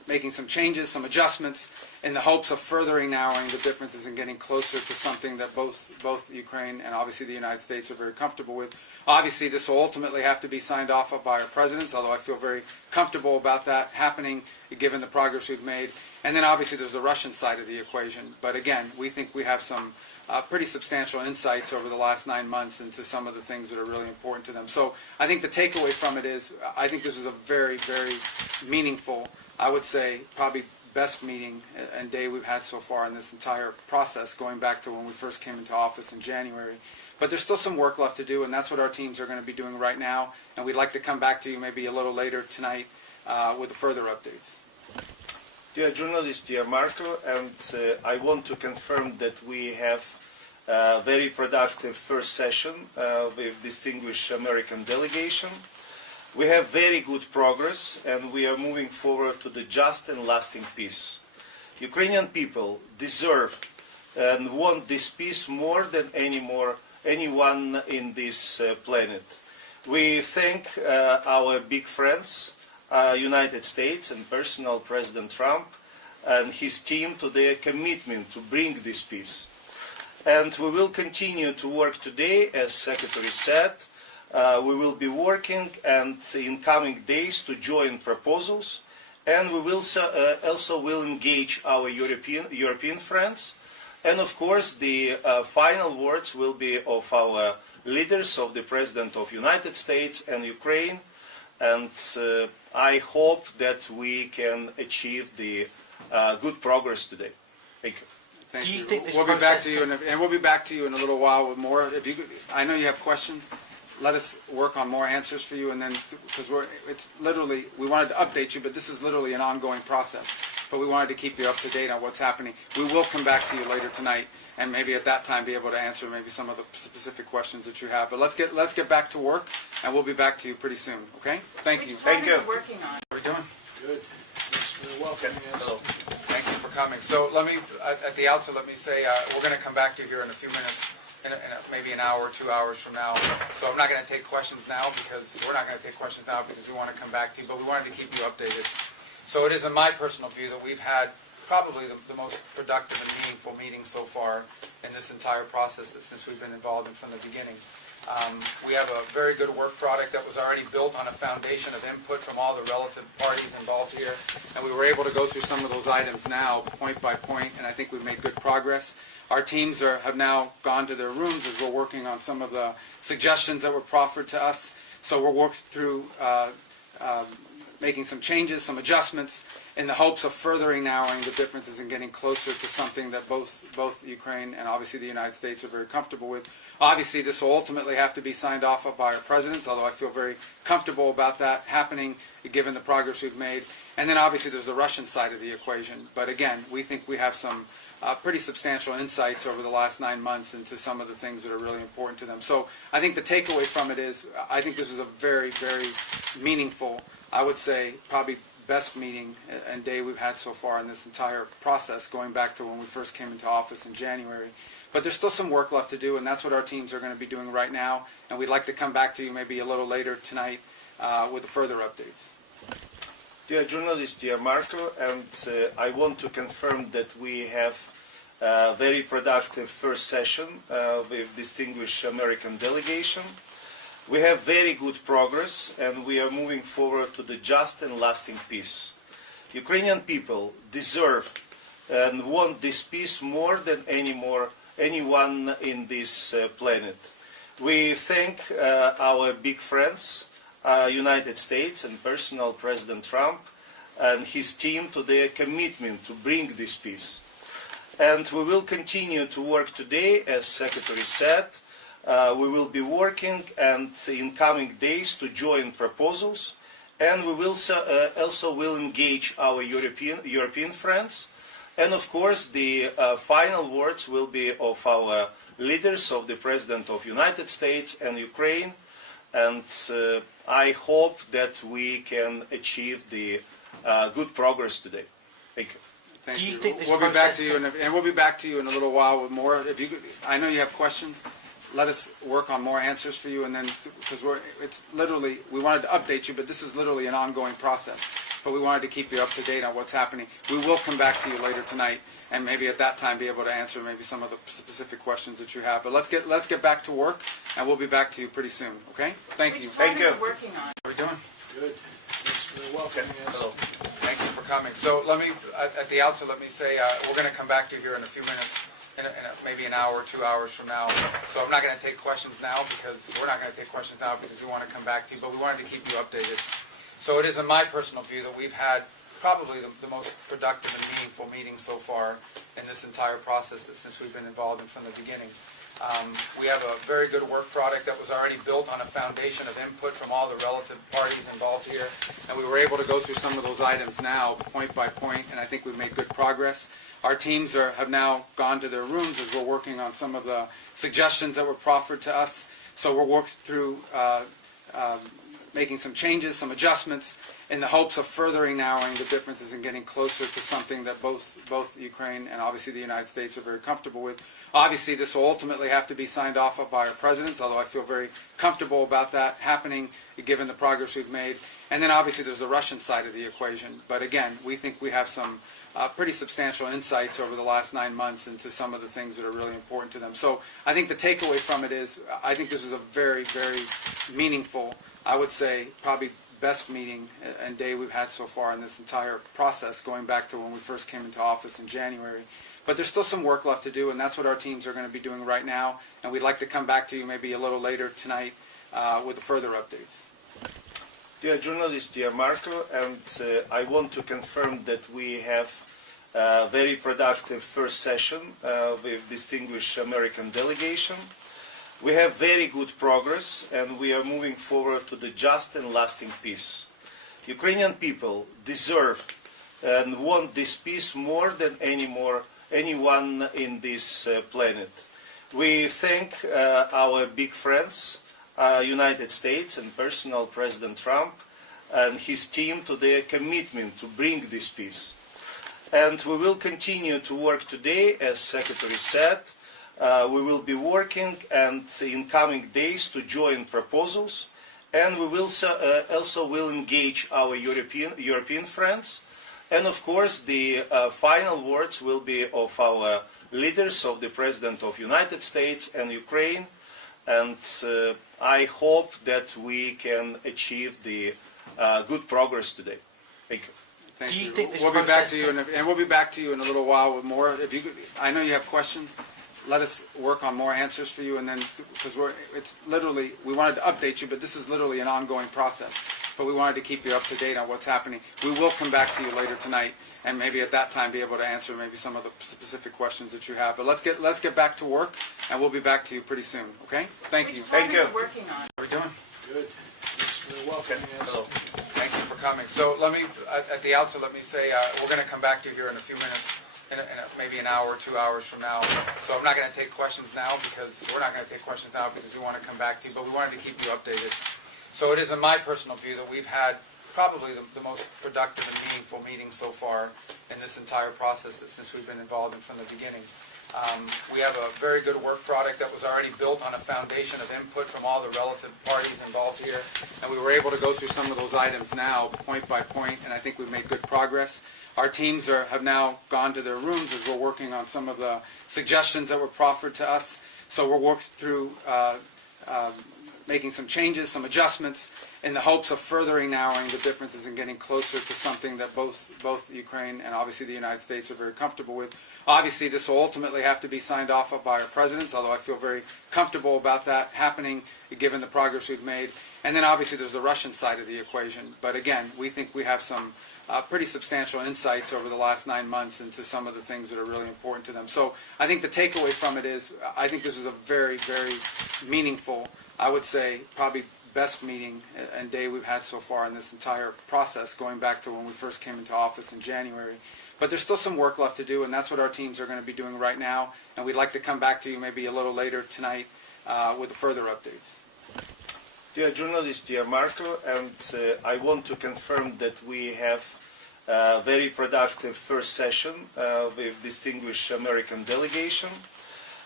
making some changes, some adjustments, in the hopes of furthering narrowing the differences and getting closer to something that both Ukraine and obviously the United States are very comfortable with. Obviously, this will ultimately have to be signed off by our presidents, although I feel very comfortable about that happening, given the progress we've made. And then obviously there's the Russian side of the equation. But again, we think we have some pretty substantial insights over the last 9 months into some of the things that are really important to them. So I think the takeaway from it is, I think this is a very, very meaningful, I would say probably best meeting and day we've had so far in this entire process, going back to when we first came into office in January. But there's still some work left to do, and that's what our teams are going to be doing right now. And we'd like to come back to you maybe a little later tonight with further updates. Dear journalist, dear Marco, and I want to confirm that we have a very productive first session with distinguished American delegation. We have very good progress, and we are moving forward to the just and lasting peace. Ukrainian people deserve and want this peace more than anyone in this planet. We thank our big friends, United States and personal President Trump and his team to their commitment to bring this peace. And we will continue to work today, as Secretary said. We will be working and in coming days to join proposals, and we will also will engage our European friends. And of course, the final words will be of our leaders, of the President of the United States and Ukraine. And I hope that we can achieve the good progress today. Thank you. Thank Do you you. think this We'll be back process to you, and we'll be back to you in a little while with more. If you, I know you have questions. Let us work on more answers for you, and then because it's literally, we wanted to update you, but this is literally an ongoing process. But we wanted to keep you up to date on what's happening. We will come back to you later tonight, and maybe at that time be able to answer maybe some of the specific questions that you have. But let's get back to work, and we'll be back to you pretty soon. Okay? Thank you. Thank you. Working on. How are we doing? Good. Thanks for welcoming us. Hello. Thank you for coming. So let me, at the outset, let me say we're going to come back to you here in a few minutes, maybe an hour, 2 hours from now. So I'm not going to take questions now because we're not going to take questions now because we want to come back to you, but we wanted to keep you updated. So it is in my personal view that we've had probably the most productive and meaningful meeting so far in this entire process since we've been involved in from the beginning. We have a very good work product that was already built on a foundation of input from all the relative parties involved here, and we were able to go through some of those items now, point by point, and I think we've made good progress. Our teams have now gone to their rooms as we're working on some of the suggestions that were proffered to us. So we're working through making some changes, some adjustments, in the hopes of furthering narrowing the differences and getting closer to something that both Ukraine and obviously the United States are very comfortable with. Obviously, this will ultimately have to be signed off by our presidents, although I feel very comfortable about that happening, given the progress we've made. And then obviously there's the Russian side of the equation. But again, we think we have some pretty substantial insights over the last 9 months into some of the things that are really important to them. So I think the takeaway from it is, I think this is a very, very meaningful, I would say probably best meeting and day we've had so far in this entire process, going back to when we first came into office in January. But there's still some work left to do, and that's what our teams are going to be doing right now. And we'd like to come back to you maybe a little later tonight with further updates. Dear journalist, dear Marco, and I want to confirm that we have a very productive first session with distinguished American delegation. We have very good progress, and we are moving forward to the just and lasting peace. Ukrainian people deserve and want this peace more than anyone in this planet. We thank our big friends, United States and personal President Trump and his team to their commitment to bring this peace. And we will continue to work today, as Secretary said. We will be working and in coming days to join proposals, and we will also will engage our European friends. And of course, the final words will be of our leaders, of the President of the United States and Ukraine. And I hope that we can achieve the good progress today. Thank you. Thank Do you you. think this We'll be back process to you, and we'll be back to you in a little while with more. If you, I know you have questions. let us work on more answers for you, and then because we wanted to update you, but this is literally an ongoing process. But we wanted to keep you up to date on what's happening. We will come back to you later tonight, and maybe at that time be able to answer maybe some of the specific questions that you have. But let's get back to work, and we'll be back to you pretty soon. Okay? Thank you. Thank you. Working on. How are we doing? Good. Thanks for welcoming us. Thank you for coming. So let me, at the outset, let me say we're going to come back to you here in a few minutes, in maybe an hour, 2 hours from now. So I'm not going to take questions now because we're not going to take questions now because we want to come back to you, but we wanted to keep you updated. So it is in my personal view that we've had probably the most productive and meaningful meeting so far in this entire process since we've been involved in from the beginning. We have a very good work product that was already built on a foundation of input from all the relative parties involved here, and we were able to go through some of those items now, point by point, and I think we've made good progress. Our teams have now gone to their rooms as we're working on some of the suggestions that were proffered to us. So we're working through making some changes, some adjustments, in the hopes of furthering narrowing the differences and getting closer to something that both Ukraine and obviously the United States are very comfortable with. Obviously, this will ultimately have to be signed off by our presidents, although I feel very comfortable about that happening, given the progress we've made. And then obviously there's the Russian side of the equation. But again, we think we have some pretty substantial insights over the last 9 months into some of the things that are really important to them. So I think the takeaway from it is I think this is a very, very meaningful, I would say probably best meeting and day we've had so far in this entire process, going back to when we first came into office in January. But there's still some work left to do, and that's what our teams are going to be doing right now. And we'd like to come back to you maybe a little later tonight with further updates. Dear journalists, dear Marco, and I want to confirm that we have a very productive first session with distinguished American delegation. We have very good progress, and we are moving forward to the just and lasting peace. Ukrainian people deserve and want this peace more than anyone in this planet. We thank our big friends, United States and personal President Trump and his team to their commitment to bring this peace. And we will continue to work today, as Secretary said. We will be working and in coming days to join proposals, and we will also will engage our European friends. And of course, the final words will be of our leaders, of the President of the United States and Ukraine. And I hope that we can achieve the good progress today. Thank you. Thank Do you you. think this We'll be back to you, process and we'll be back to you in a little while with more. If you, I know you have questions. Let us work on more answers for you, and then because we wanted to update you, but this is literally an ongoing process. But we wanted to keep you up to date on what's happening. We will come back to you later tonight, and maybe at that time be able to answer maybe some of the specific questions that you have. But let's get back to work, and we'll be back to you pretty soon. Okay? Thank you. Thank you. Working on. How are we doing? Good. Thanks for welcoming us. Thank you for coming. So let me, at the outset, let me say we're going to come back to you here in a few minutes, in maybe an hour, 2 hours from now. So I'm not going to take questions now because we're not going to take questions now because we want to come back to you, but we wanted to keep you updated. So it is in my personal view that we've had probably the most productive and meaningful meeting so far in this entire process since we've been involved in from the beginning. We have a very good work product that was already built on a foundation of input from all the relative parties involved here, and we were able to go through some of those items now, point by point, and I think we've made good progress. Our teams have now gone to their rooms as we're working on some of the suggestions that were proffered to us. So we're working through making some changes, some adjustments, in the hopes of furthering narrowing the differences and getting closer to something that both Ukraine and obviously the United States are very comfortable with. Obviously, this will ultimately have to be signed off by our presidents, although I feel very comfortable about that happening, given the progress we've made. And then obviously there's the Russian side of the equation. But again, we think we have some pretty substantial insights over the last 9 months into some of the things that are really important to them. So I think the takeaway from it is I think this is a very, very meaningful, I would say probably best meeting and day we've had so far in this entire process, going back to when we first came into office in January. But there's still some work left to do, and that's what our teams are going to be doing right now. And we'd like to come back to you maybe a little later tonight with further updates. Dear journalists, dear Marco, and I want to confirm that we have a very productive first session with distinguished American delegation.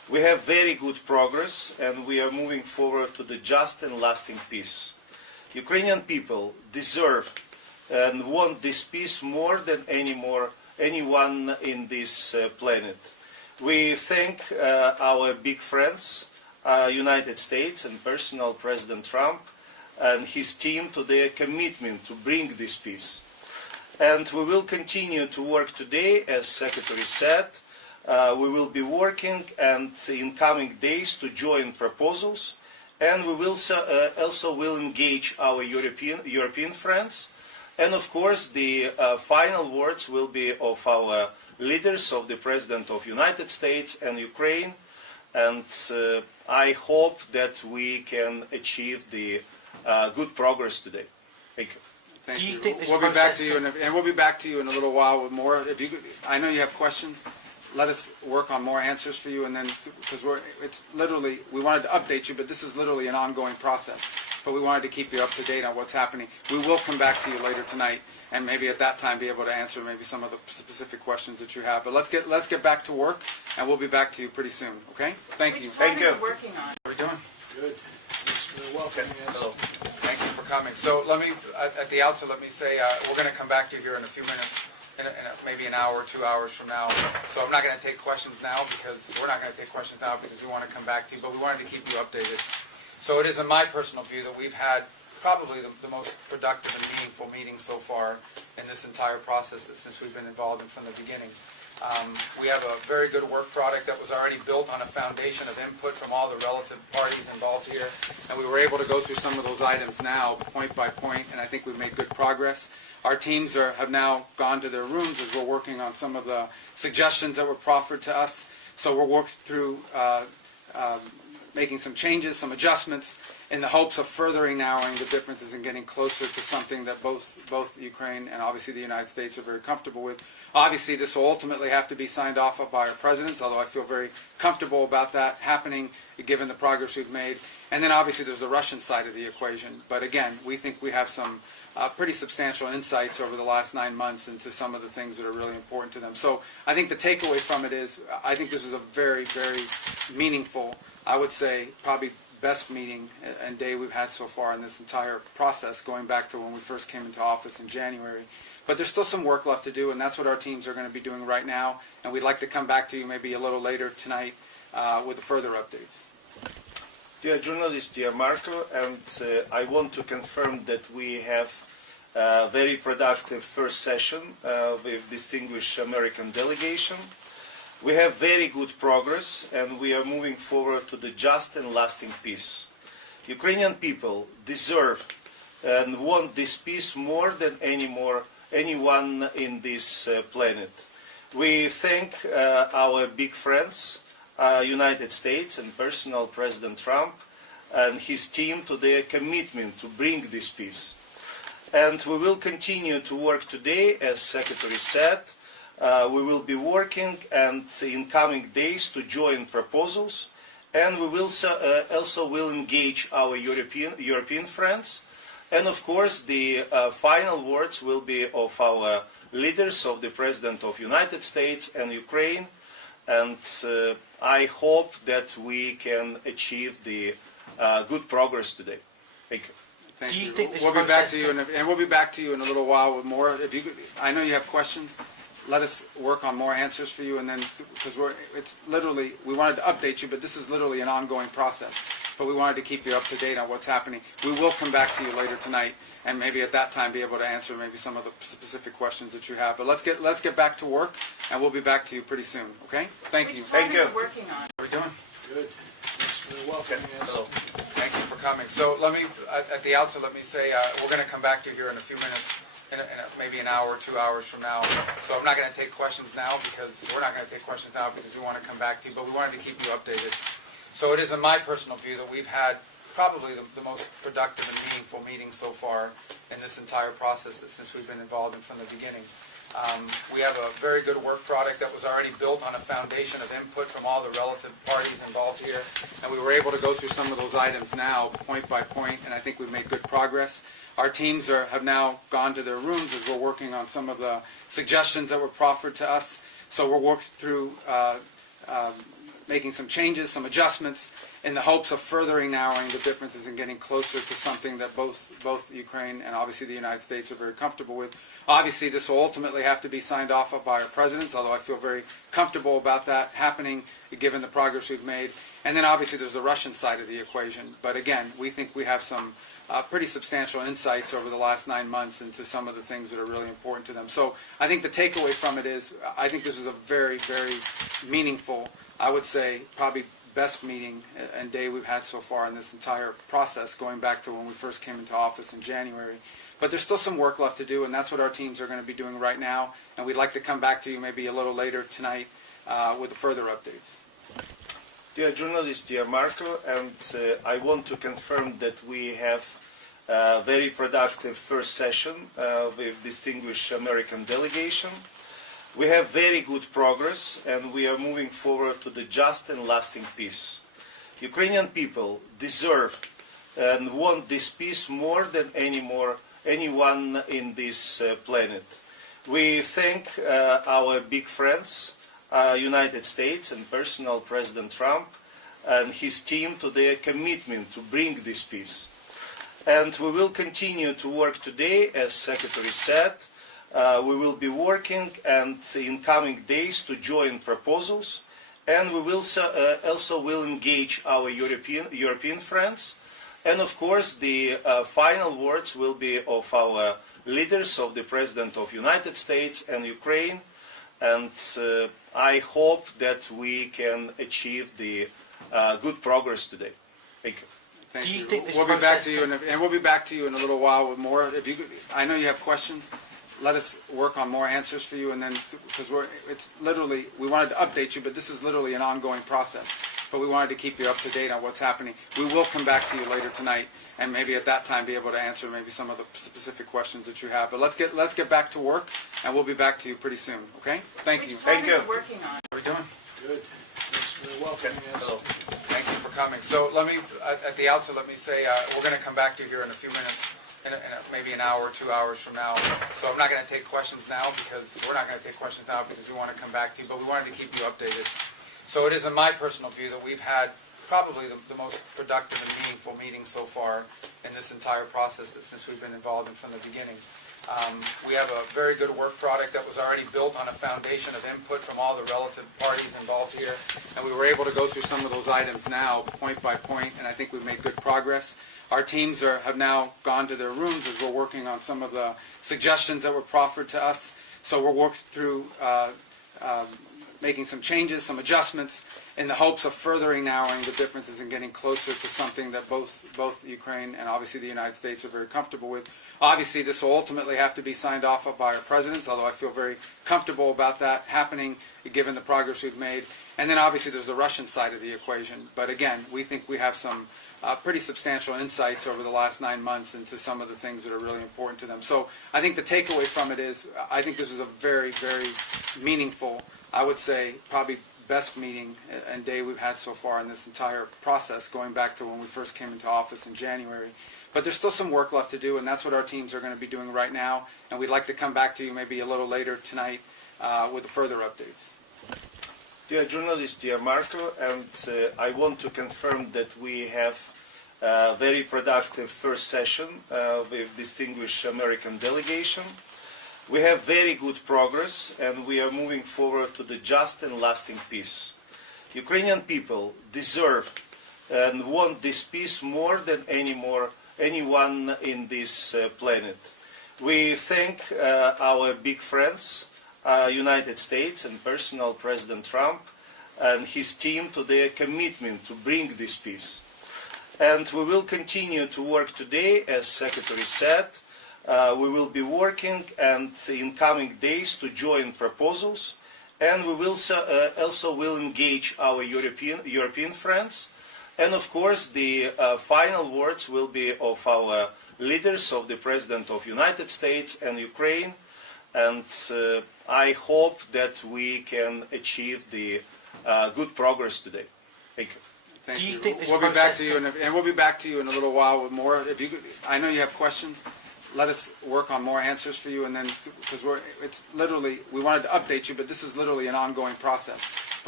We have very good progress, and we are moving forward to the just and lasting peace. Ukrainian people deserve and want this peace more than anyone in this planet. We thank our big friends, United States and personal President Trump and his team to their commitment to bring this peace. And we will continue to work today, as Secretary said. We will be working and in coming days to join proposals, and we will also will engage our European friends. And of course, the final words will be of our leaders, of the President of the United States and Ukraine. And I hope that we can achieve the good progress today. Thank you. Thank Do you you. think this We'll be back process to you, and we'll be back to you in a little while with more. If you, I know you have questions. Let us work on more answers for you, and then because it's literally we wanted to update you, but this is literally an ongoing process. But we wanted to keep you up to date on what's happening. We will come back to you later tonight, and maybe at that time be able to answer maybe some of the specific questions that you have. But let's get back to work, and we'll be back to you pretty soon. Okay? Thank you. Thank you. What are you working on? How are we doing? Good. Thanks for welcoming us. Hello. Thank you for coming. So let me, at the outset, let me say we're going to come back to you here in a few minutes, maybe an hour, 2 hours from now. So I'm not going to take questions now because we're not going to take questions now because we want to come back to you, but we wanted to keep you updated. So it is in my personal view that we've had probably the most productive and meaningful meeting so far in this entire process since we've been involved in from the beginning. We have a very good work product that was already built on a foundation of input from all the relative parties involved here, and we were able to go through some of those items now, point by point, and I think we've made good progress. Our teams have now gone to their rooms as we're working on some of the suggestions that were proffered to us. So we're working through making some changes, some adjustments, in the hopes of furthering narrowing the differences and getting closer to something that both Ukraine and obviously the United States are very comfortable with. Obviously, this will ultimately have to be signed off by our presidents, although I feel very comfortable about that happening given the progress we've made. And then obviously there's the Russian side of the equation. But again, we think we have some pretty substantial insights over the last 9 months into some of the things that are really important to them. So I think the takeaway from it is I think this is a very, very meaningful, I would say probably best meeting and day we've had so far in this entire process, going back to when we first came into office in January. But there's still some work left to do, and that's what our teams are going to be doing right now. And we'd like to come back to you maybe a little later tonight with further updates. Dear journalist, dear Marco, and I want to confirm that we have a very productive first session with distinguished American delegation. We have very good progress, and we are moving forward to the just and lasting peace. Ukrainian people deserve and want this peace more than anyone in this planet. We thank our big friends, United States and personal President Trump and his team to their commitment to bring this peace. And we will continue to work today, as Secretary said. We will be working and in coming days to join proposals, and we will also will engage our European friends. And of course, the final words will be of our leaders, of the President of the United States and Ukraine. And I hope that we can achieve the good progress today. Thank you. Thank Do you you. think this we'll be back process to you, and we'll be back to you in a little while with more. If you, I know you have questions. Let us work on more answers for you, and then because it's literally we wanted to update you, but this is literally an ongoing process. But we wanted to keep you up to date on what's happening. We will come back to you later tonight, and maybe at that time be able to answer maybe some of the specific questions that you have. But let's get back to work, and we'll be back to you pretty soon. Okay? Thank you. Thank you. What are you working on? How are we doing? Good. Thanks for welcoming us. Hello. Thank you for coming. So let me, at the outset, let me say we're going to come back to you here in a few minutes, maybe an hour, 2 hours from now. So I'm not going to take questions now because we're not going to take questions now because we want to come back to you, but we wanted to keep you updated. So it is in my personal view that we've had probably the most productive and meaningful meeting so far in this entire process since we've been involved in from the beginning. We have a very good work product that was already built on a foundation of input from all the relative parties involved here, and we were able to go through some of those items now, point by point, and I think we've made good progress. Our teams have now gone to their rooms as we're working on some of the suggestions that were proffered to us. So we're working through making some changes, some adjustments, in the hopes of furthering narrowing the differences and getting closer to something that both Ukraine and obviously the United States are very comfortable with. Obviously, this will ultimately have to be signed off by our presidents, although I feel very comfortable about that happening, given the progress we've made. And then obviously there's the Russian side of the equation. But again, we think we have some pretty substantial insights over the last 9 months into some of the things that are really important to them. So I think the takeaway from it is, I think this is a very, very meaningful, I would say probably best meeting and day we've had so far in this entire process, going back to when we first came into office in January. But there's still some work left to do, and that's what our teams are going to be doing right now. And we'd like to come back to you maybe a little later tonight with further updates. Dear journalists, dear Marco, and I want to confirm that we have a very productive first session with distinguished American delegation. We have very good progress, and we are moving forward to the just and lasting peace. Ukrainian people deserve and want this peace more than anyone in this planet. We thank our big friends, United States and personal President Trump and his team to their commitment to bring this peace. And we will continue to work today, as Secretary said. We will be working and in coming days to join proposals, and we will also will engage our European friends. And of course, the final words will be of our leaders, of the President of the United States and Ukraine. And I hope that we can achieve the good progress today. Thank you. Thank Do you you. think this We'll be back process to you, and we'll be back to you in a little while with more. If you, I know you have questions. Let us work on more answers for you, and then because it's literally, we wanted to update you, but this is literally an ongoing process. But we wanted to keep you up to date on what's happening. We will come back to you later tonight, and maybe at that time be able to answer maybe some of the specific questions that you have. But let's get back to work, and we'll be back to you pretty soon. Okay? Thank you. Thank you. Working on. How are we doing? Good. Thanks for welcoming us. Thank you for coming. So let me, at the outset, let me say we're going to come back to you here in a few minutes, in maybe an hour, 2 hours from now. So I'm not going to take questions now because we're not going to take questions now because we want to come back to you, but we wanted to keep you updated. So it is in my personal view that we've had probably the most productive and meaningful meeting so far in this entire process since we've been involved in from the beginning. We have a very good work product that was already built on a foundation of input from all the relative parties involved here, and we were able to go through some of those items now, point by point, and I think we've made good progress. Our teams have now gone to their rooms as we're working on some of the suggestions that were proffered to us. So we're working through making some changes, some adjustments, in the hopes of furthering narrowing the differences and getting closer to something that both Ukraine and obviously the United States are very comfortable with. Obviously, this will ultimately have to be signed off by our presidents, although I feel very comfortable about that happening, given the progress we've made. And then obviously there's the Russian side of the equation. But again, we think we have some pretty substantial insights over the last 9 months into some of the things that are really important to them. So I think the takeaway from it is, I think this is a very, very meaningful, I would say probably best meeting and day we've had so far in this entire process, going back to when we first came into office in January. But there's still some work left to do, and that's what our teams are going to be doing right now. And we'd like to come back to you maybe a little later tonight with further updates. Dear journalists, dear Marco, and I want to confirm that we have a very productive first session with distinguished American delegation. We have very good progress, and we are moving forward to the just and lasting peace. Ukrainian people deserve and want this peace more than anyone in this planet. We thank our big friends, United States and personal President Trump and his team to their commitment to bring this peace. And we will continue to work today, as Secretary said. We will be working and in coming days to join proposals, and we will also will engage our European friends. And of course, the final words will be of our leaders, of the President of the United States and Ukraine. And I hope that we can achieve the good progress today. Thank you. Thank Do you you. think this We'll be back process to you, and we'll be back to you in a little while with more. If you, I know you have questions. Let us work on more answers for you, and then because it's literally, we wanted to update you, but this is literally an ongoing process. But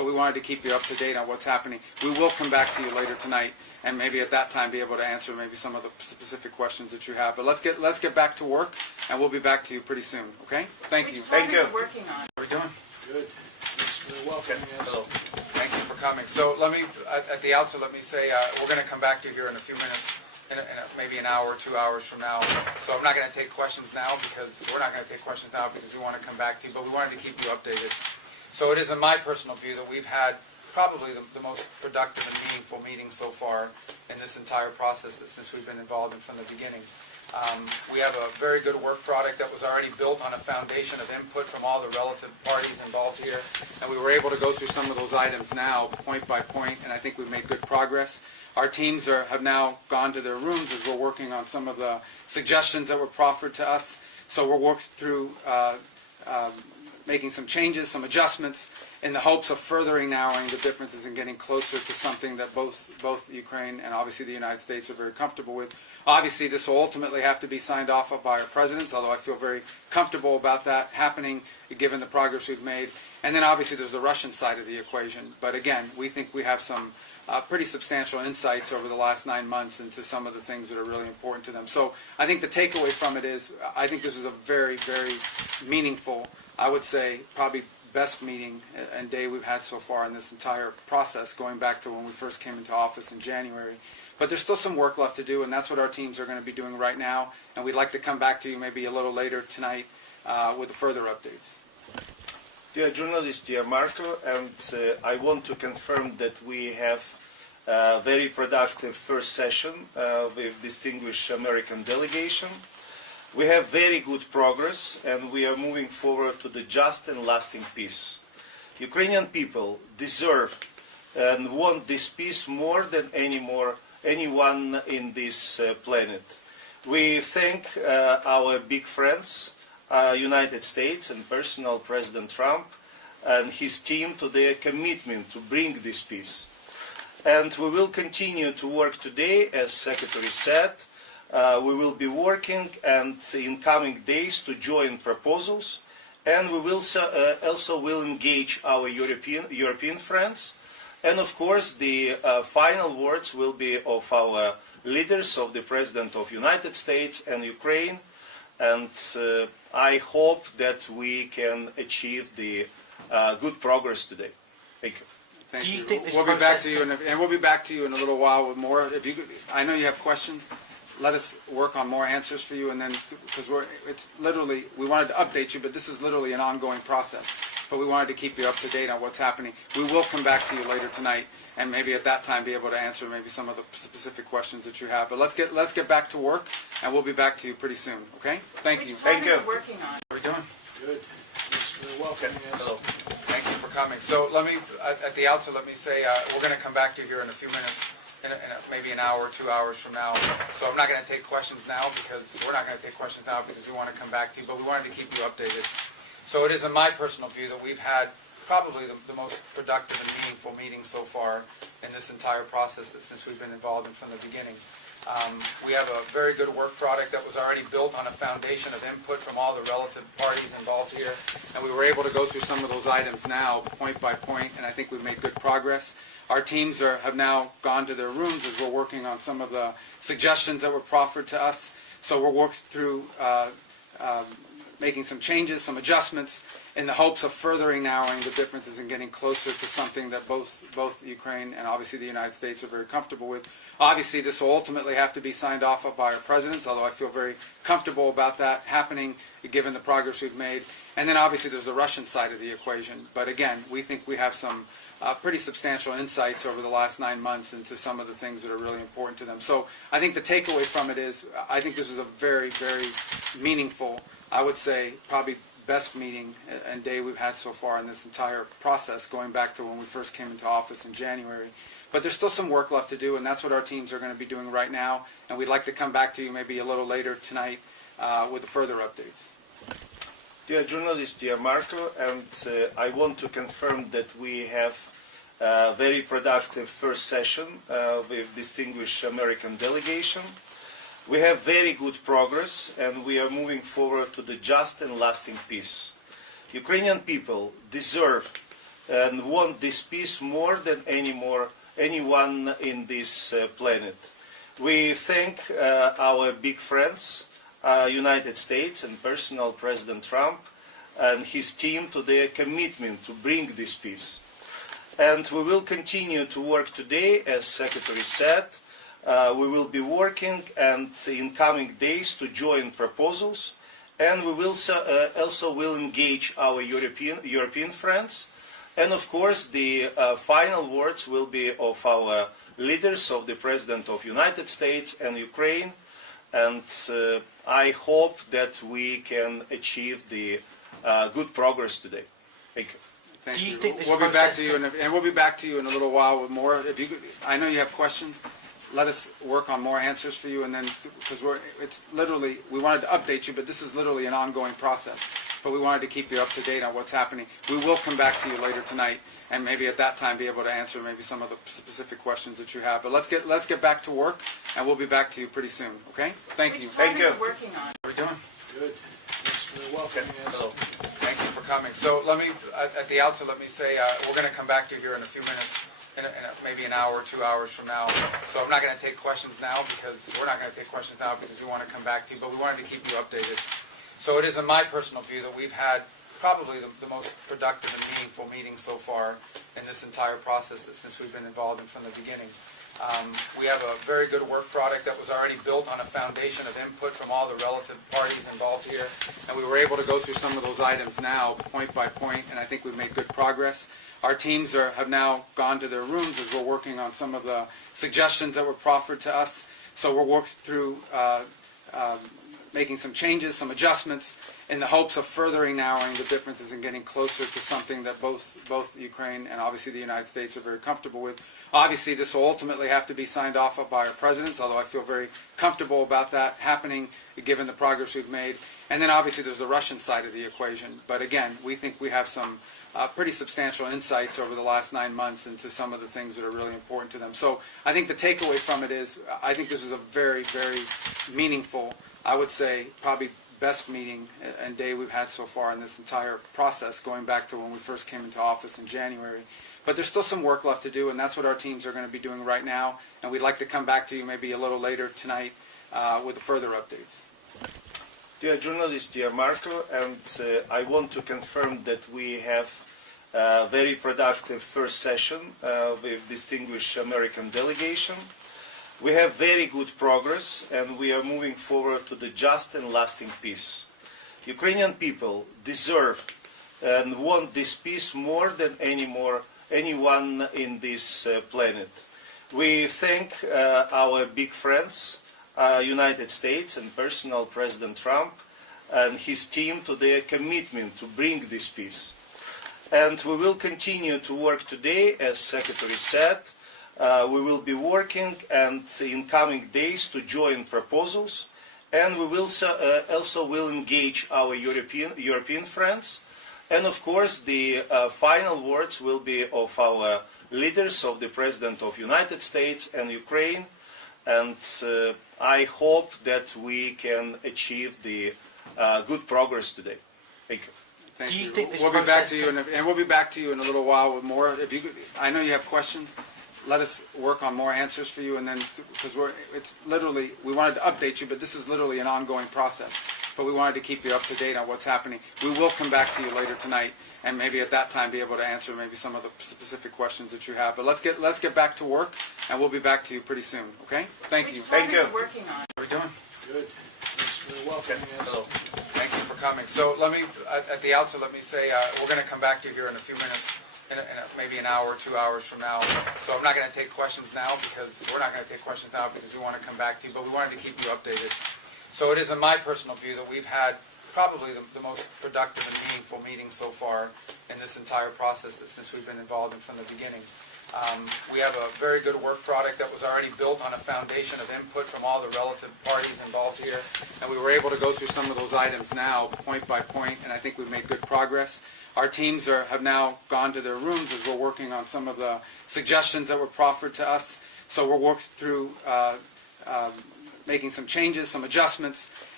but we wanted to keep you up to date on what's happening. We will come back to you later tonight, and maybe at that time be able to answer maybe some of the specific questions that you have. But let's get back to work, and we'll be back to you pretty soon. Okay? Thank you. Thank you. Working on. How are we doing? Good. Thanks for welcoming us. Hello. Thank you for coming. So let me, at the outset, let me say we're going to come back to you here in a few minutes, maybe an hour, 2 hours from now. So I'm not going to take questions now because we're not going to take questions now because we want to come back to you, but we wanted to keep you updated. So it is in my personal view that we've had probably the most productive and meaningful meeting so far in this entire process since we've been involved in from the beginning. We have a very good work product that was already built on a foundation of input from all the relative parties involved here, and we were able to go through some of those items now, point by point, and I think we've made good progress. Our teams have now gone to their rooms as we're working on some of the suggestions that were proffered to us. So we're working through making some changes, some adjustments, in the hopes of furthering narrowing the differences and getting closer to something that both Ukraine and obviously the United States are very comfortable with. Obviously, this will ultimately have to be signed off by our presidents, although I feel very comfortable about that happening given the progress we've made. And then obviously there's the Russian side of the equation. But again, we think we have some pretty substantial insights over the last 9 months into some of the things that are really important to them. So I think the takeaway from it is I think this is a very, very meaningful, I would say probably best meeting and day we've had so far in this entire process, going back to when we first came into office in January. But there's still some work left to do, and that's what our teams are going to be doing right now. And we'd like to come back to you maybe a little later tonight with further updates. Dear journalist, dear Marco, and I want to confirm that we have a very productive first session with distinguished American delegation. We have very good progress, and we are moving forward to the just and lasting peace. Ukrainian people deserve and want this peace more than anyone in this planet. We thank our big friends, United States and personal President Trump and his team to their commitment to bring this peace. And we will continue to work today, as Secretary said. We will be working and in coming days to join proposals, and we will also will engage our European friends. And of course, the final words will be of our leaders, of the President of the United States and Ukraine. And I hope that we can achieve the good progress today. Thank you. Thank Do you you. think this we'll be back process to you, and we'll be back to you in a little while with more. If you, I know you have questions. Let us work on more answers for you, and then because it's literally we wanted to update you, but this is literally an ongoing process. But we wanted to keep you up to date on what's happening. We will come back to you later tonight, and maybe at that time be able to answer maybe some of the specific questions that you have. But let's get back to work, and we'll be back to you pretty soon. Okay? Thank you. Thank you. Working on. How are we doing? Good. Thanks for welcoming us. Hello. Thank you for coming. So let me, at the outset, let me say we're going to come back to you here in a few minutes, maybe an hour, 2 hours from now. So I'm not going to take questions now because we're not going to take questions now because we want to come back to you, but we wanted to keep you updated. So it is in my personal view that we've had probably the most productive and meaningful meeting so far in this entire process since we've been involved in from the beginning. We have a very good work product that was already built on a foundation of input from all the relative parties involved here, and we were able to go through some of those items now, point by point, and I think we've made good progress. Our teams have now gone to their rooms as we're working on some of the suggestions that were proffered to us. So we're working through making some changes, some adjustments, in the hopes of furthering narrowing the differences and getting closer to something that both Ukraine and obviously the United States are very comfortable with. Obviously, this will ultimately have to be signed off by our presidents, although I feel very comfortable about that happening given the progress we've made. And then obviously there's the Russian side of the equation. But again, we think we have some pretty substantial insights over the last 9 months into some of the things that are really important to them. So I think the takeaway from it is I think this is a very, very meaningful, I would say probably best meeting and day we've had so far in this entire process, going back to when we first came into office in January. But there's still some work left to do, and that's what our teams are going to be doing right now. And we'd like to come back to you maybe a little later tonight with further updates. Dear journalist, dear Marco, and I want to confirm that we have a very productive first session with distinguished American delegation. We have very good progress, and we are moving forward to the just and lasting peace. Ukrainian people deserve and want this peace more than anyone in this planet. We thank our big friends, United States and personal President Trump and his team to their commitment to bring this peace. And we will continue to work today, as Secretary said. We will be working and in coming days to join proposals, and we will also will engage our European friends. And of course, the final words will be of our leaders, of the President of the United States and Ukraine. And I hope that we can achieve the good progress today. Thank you. Thank Do you you. think this We'll be back process to you, and we'll be back to you in a little while with more. If you, I know you have questions. Let us work on more answers for you, and then because it's literally we wanted to update you, but this is literally an ongoing process. But we wanted to keep you up to date on what's happening. We will come back to you later tonight, and maybe at that time be able to answer maybe some of the specific questions that you have. But let's get back to work, and we'll be back to you pretty soon. Okay? Thank you. Thank you. Working on. How are we doing? Good. Thanks for welcoming us. Thank you for coming. So let me, at the outset, let me say we're going to come back to you here in a few minutes, in maybe an hour, 2 hours from now. So I'm not going to take questions now because we're not going to take questions now because we want to come back to you, but we wanted to keep you updated. So it is in my personal view that we've had probably the most productive and meaningful meeting so far in this entire process since we've been involved in from the beginning. We have a very good work product that was already built on a foundation of input from all the relative parties involved here, and we were able to go through some of those items now, point by point, and I think we've made good progress. Our teams have now gone to their rooms as we're working on some of the suggestions that were proffered to us. So we're working through making some changes, some adjustments, in the hopes of furthering narrowing the differences and getting closer to something that both Ukraine and obviously the United States are very comfortable with. Obviously, this will ultimately have to be signed off by our presidents, although I feel very comfortable about that happening, given the progress we've made. And then obviously there's the Russian side of the equation. But again, we think we have some pretty substantial insights over the last 9 months into some of the things that are really important to them. So I think the takeaway from it is I think this is a very, very meaningful, I would say probably best meeting and day we've had so far in this entire process, going back to when we first came into office in January. But there's still some work left to do, and that's what our teams are going to be doing right now. And we'd like to come back to you maybe a little later tonight with further updates. Dear journalist, dear Marco, and I want to confirm that we have a very productive first session with distinguished American delegation. We have very good progress, and we are moving forward to the just and lasting peace. Ukrainian people deserve and want this peace more than anyone in this planet. We thank our big friends, United States and personal President Trump and his team to their commitment to bring this peace. And we will continue to work today, as Secretary said. We will be working and in coming days to join proposals, and we will also will engage our European friends. And of course, the final words will be of our leaders, of the President of the United States and Ukraine. And I hope that we can achieve the good progress today. Thank you. Thank Do you you. think this We'll be back process to you, and we'll be back to you in a little while with more. If you, I know you have questions. Let us work on more answers for you, and then because it's literally we wanted to update you, but this is literally an ongoing process. But we wanted to keep you up to date on what's happening. We will come back to you later tonight, and maybe at that time be able to answer maybe some of the specific questions that you have. But let's get back to work, and we'll be back to you pretty soon. Okay? Thank you. Thank you. Working on. How are we doing? Good. Thanks for welcoming us. Thank you for coming. So let me, at the outset, let me say we're going to come back to you here in a few minutes, in maybe an hour, 2 hours from now. So I'm not going to take questions now because we're not going to take questions now because we want to come back to you, but we wanted to keep you updated. So it is in my personal view that we've had probably the most productive and meaningful meeting so far in this entire process since we've been involved in from the beginning. We have a very good work product that was already built on a foundation of input from all the relative parties involved here, and we were able to go through some of those items now, point by point, and I think we've made good progress. Our teams have now gone to their rooms as we're working on some of the suggestions that were proffered to us. So we're working through making some changes, some adjustments,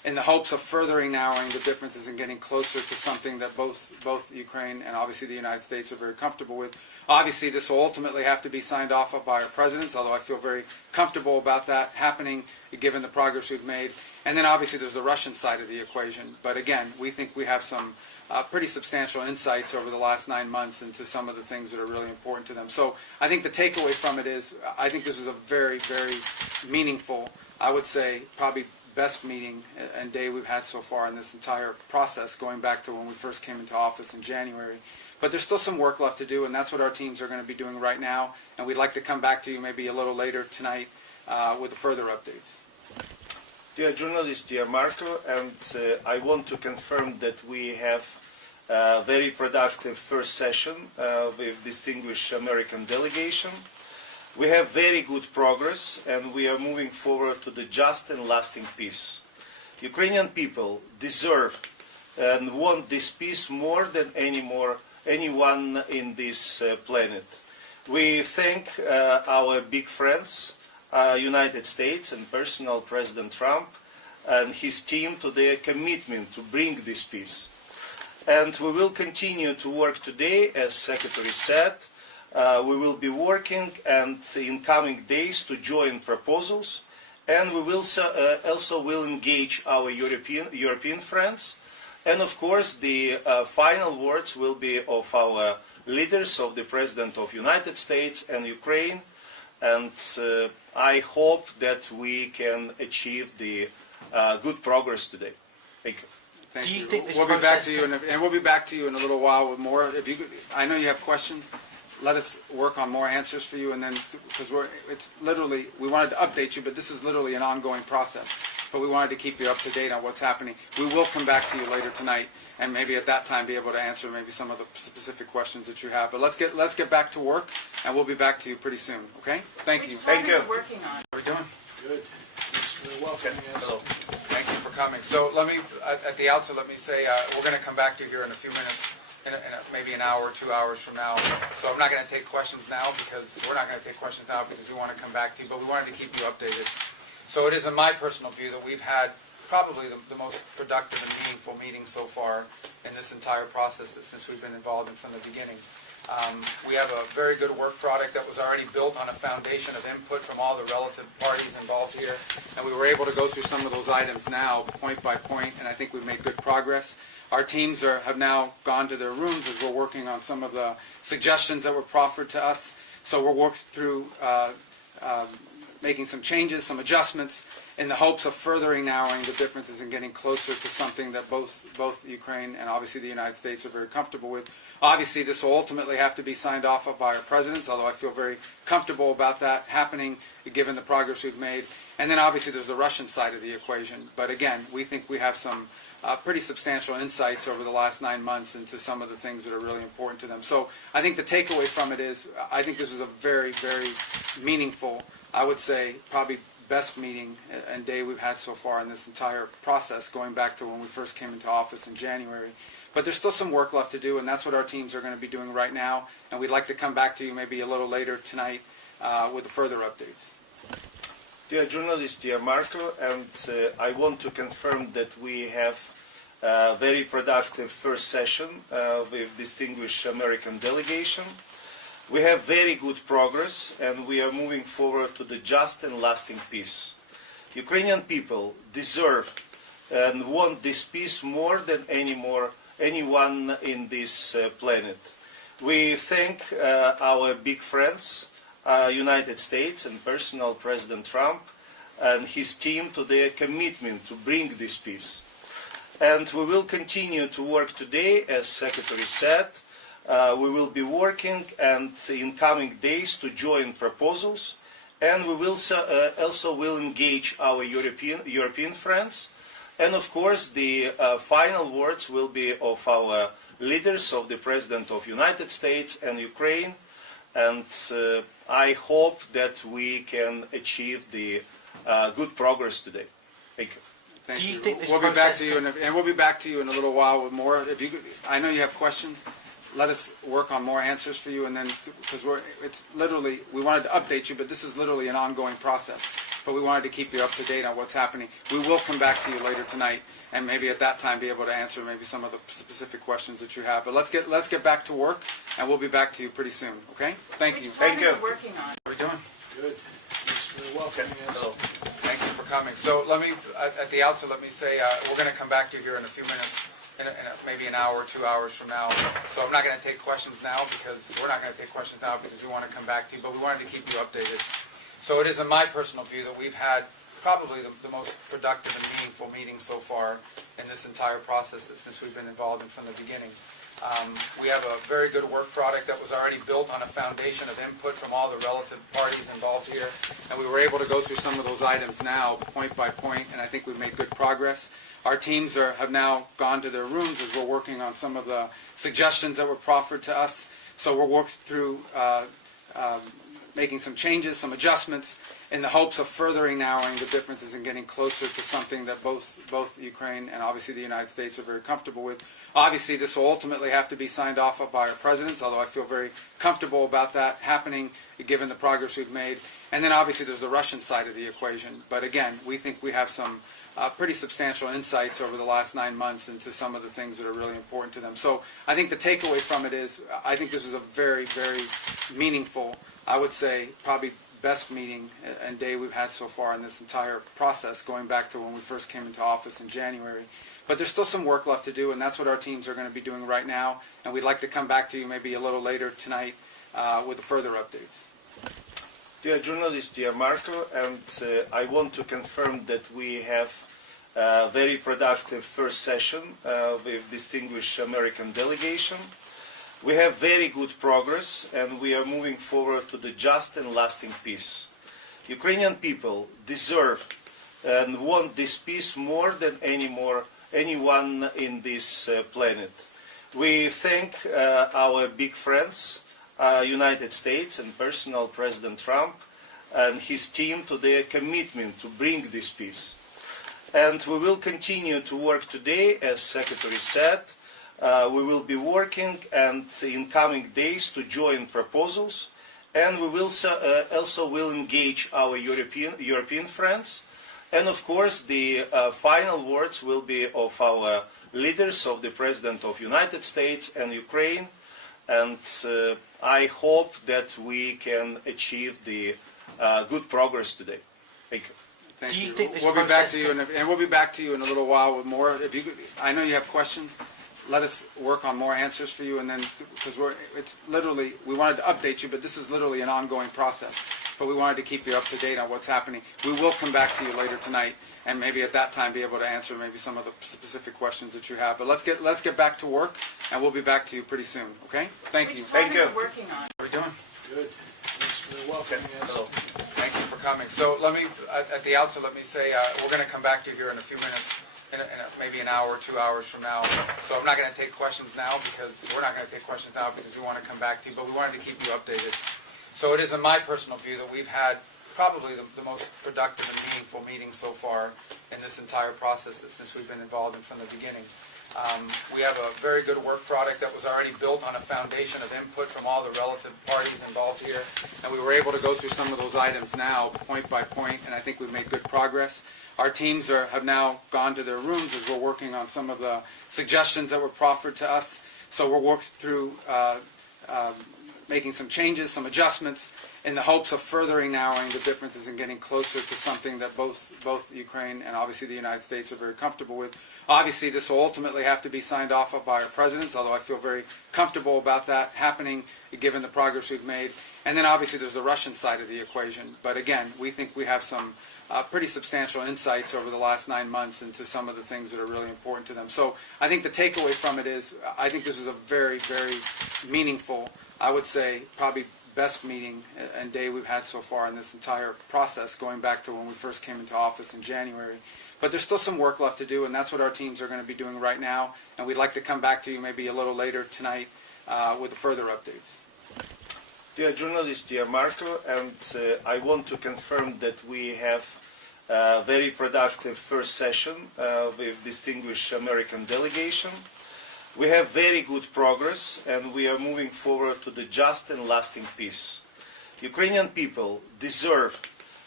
in the hopes of furthering narrowing the differences and getting closer to something that both Ukraine and obviously the United States are very comfortable with. Obviously, this will ultimately have to be signed off by our presidents, although I feel very comfortable about that happening given the progress we've made. And then obviously there's the Russian side of the equation. But again, we think we have some pretty substantial insights over the last 9 months into some of the things that are really important to them. So I think the takeaway from it is I think this is a very, very meaningful, I would say probably best meeting and day we've had so far in this entire process, going back to when we first came into office in January. But there's still some work left to do, and that's what our teams are going to be doing right now. And we'd like to come back to you maybe a little later tonight with further updates. Dear journalist, dear Marco, and I want to confirm that we have a very productive first session with distinguished American delegation. We have very good progress, and we are moving forward to the just and lasting peace. Ukrainian people deserve and want this peace more than anyone in this planet. We thank our big friends, United States and personal President Trump and his team to their commitment to bring this peace. And we will continue to work today, as Secretary said. We will be working and in coming days to join proposals, and we will also will engage our European friends. And of course, the final words will be of our leaders, of the President of the United States and Ukraine. And I hope that we can achieve the good progress today. Thank you. Thank Do you you. think this we'll be back process to you, and we'll be back to you in a little while with more. If you, I know you have questions. Let us work on more answers for you, and then because it's literally we wanted to update you, but this is literally an ongoing process. But we wanted to keep you up to date on what's happening. We will come back to you later tonight, and maybe at that time be able to answer maybe some of the specific questions that you have. But let's get back to work, and we'll be back to you pretty soon. Okay? Thank you. Thank you. Working on. How are we doing? Good. Thanks for welcoming us. Hello. Thank you for coming. So let me, at the outset, let me say we're going to come back to you here in a few minutes, maybe an hour, 2 hours from now. So I'm not going to take questions now because we're not going to take questions now because we want to come back to you, but we wanted to keep you updated. So it is in my personal view that we've had probably the most productive and meaningful meeting so far in this entire process since we've been involved in from the beginning. We have a very good work product that was already built on a foundation of input from all the relative parties involved here, and we were able to go through some of those items now, point by point, and I think we've made good progress. Our teams have now gone to their rooms as we're working on some of the suggestions that were proffered to us. So we're working through making some changes, some adjustments, in the hopes of furthering narrowing the differences and getting closer to something that both Ukraine and obviously the United States are very comfortable with. Obviously, this will ultimately have to be signed off by our presidents, although I feel very comfortable about that happening given the progress we've made. And then obviously there's the Russian side of the equation. But again, we think we have some pretty substantial insights over the last 9 months into some of the things that are really important to them. So I think the takeaway from it is I think this is a very, very meaningful, I would say probably best meeting and day we've had so far in this entire process, going back to when we first came into office in January. But there's still some work left to do, and that's what our teams are going to be doing right now. And we'd like to come back to you maybe a little later tonight with further updates. Dear journalist, dear Marco, and I want to confirm that we have a very productive first session with distinguished American delegation. We have very good progress, and we are moving forward to the just and lasting peace. Ukrainian people deserve and want this peace more than anyone in this planet. We thank our big friends, United States and personal President Trump and his team to their commitment to bring this peace. And we will continue to work today, as Secretary said. We will be working and in coming days to join proposals, and we will also will engage our European friends. And of course, the final words will be of our leaders, of the President of the United States and Ukraine. And I hope that we can achieve the good progress today. Thank you. Thank Do you you. think this we'll be back process to you, and we'll be back to you in a little while with more. If you, I know you have questions. Let us work on more answers for you, and then because it's literally we wanted to update you, but this is literally an ongoing process. but we wanted to keep you up to date on what's happening. We will come back to you later tonight, and maybe at that time be able to answer maybe some of the specific questions that you have. But let's get back to work, and we'll be back to you pretty soon. Okay? Thank you. Thank you. Working on. How are we doing? Good. Thanks for welcoming us. Thank you for coming. So let me, at the outset, let me say we're going to come back to you here in a few minutes, maybe an hour, 2 hours from now. So I'm not going to take questions now because we're not going to take questions now because we want to come back to you, but we wanted to keep you updated. So it is in my personal view that we've had probably the most productive and meaningful meeting so far in this entire process since we've been involved in from the beginning. We have a very good work product that was already built on a foundation of input from all the relative parties involved here, and we were able to go through some of those items now, point by point, and I think we've made good progress. Our teams have now gone to their rooms as we're working on some of the suggestions that were proffered to us. So we're working through making some changes, some adjustments, in the hopes of furthering narrowing the differences and getting closer to something that both Ukraine and obviously the United States are very comfortable with. Obviously, this will ultimately have to be signed off by our presidents, although I feel very comfortable about that happening given the progress we've made. And then obviously there's the Russian side of the equation. But again, we think we have some pretty substantial insights over the last 9 months into some of the things that are really important to them. So I think the takeaway from it is I think this is a very, very meaningful, I would say probably best meeting and day we've had so far in this entire process, going back to when we first came into office in January. But there's still some work left to do, and that's what our teams are going to be doing right now. And we'd like to come back to you maybe a little later tonight with further updates. Dear journalists, dear Marco, and I want to confirm that we have a very productive first session with distinguished American delegation. We have very good progress, and we are moving forward to the just and lasting peace. Ukrainian people deserve and want this peace more than anyone in this planet. We thank our big friends, United States and personal President Trump and his team to their commitment to bring this peace. And we will continue to work today, as Secretary said. We will be working and in coming days to join proposals, and we will also will engage our European friends. And of course, the final words will be of our leaders, of the President of the United States and Ukraine. And I hope that we can achieve the good progress today. Thank you. Thank Do you you. think this We'll be back process to you, and we'll be back to you in a little while with more. If you, I know you have questions. Let us work on more answers for you, and then because it's literally we wanted to update you, but this is literally an ongoing process. But we wanted to keep you up to date on what's happening. We will come back to you later tonight, and maybe at that time be able to answer maybe some of the specific questions that you have. But let's get back to work, and we'll be back to you pretty soon. Okay? Thank you. Thank you. Working on. How are we doing? Good. Thanks for welcoming us. Thank you for coming. So let me, at the outset, let me say we're going to come back to you here in a few minutes, maybe an hour, 2 hours from now. So I'm not going to take questions now because we're not going to take questions now because we want to come back to you, but we wanted to keep you updated. So it is in my personal view that we've had probably the most productive and meaningful meeting so far in this entire process since we've been involved in from the beginning. We have a very good work product that was already built on a foundation of input from all the relative parties involved here, and we were able to go through some of those items now, point by point, and I think we've made good progress. Our teams have now gone to their rooms as we're working on some of the suggestions that were proffered to us. So we're working through making some changes, some adjustments, in the hopes of furthering narrowing the differences and getting closer to something that both Ukraine and obviously the United States are very comfortable with. Obviously, this will ultimately have to be signed off by our presidents, although I feel very comfortable about that happening given the progress we've made. And then obviously there's the Russian side of the equation. But again, we think we have some pretty substantial insights over the last 9 months into some of the things that are really important to them. So I think the takeaway from it is I think this is a very, very meaningful, I would say probably best meeting and day we've had so far in this entire process, going back to when we first came into office in January. But there's still some work left to do, and that's what our teams are going to be doing right now. And we'd like to come back to you maybe a little later tonight with further updates. Dear journalists, dear Marco, and I want to confirm that we have a very productive first session with distinguished American delegation. We have very good progress, and we are moving forward to the just and lasting peace. Ukrainian people deserve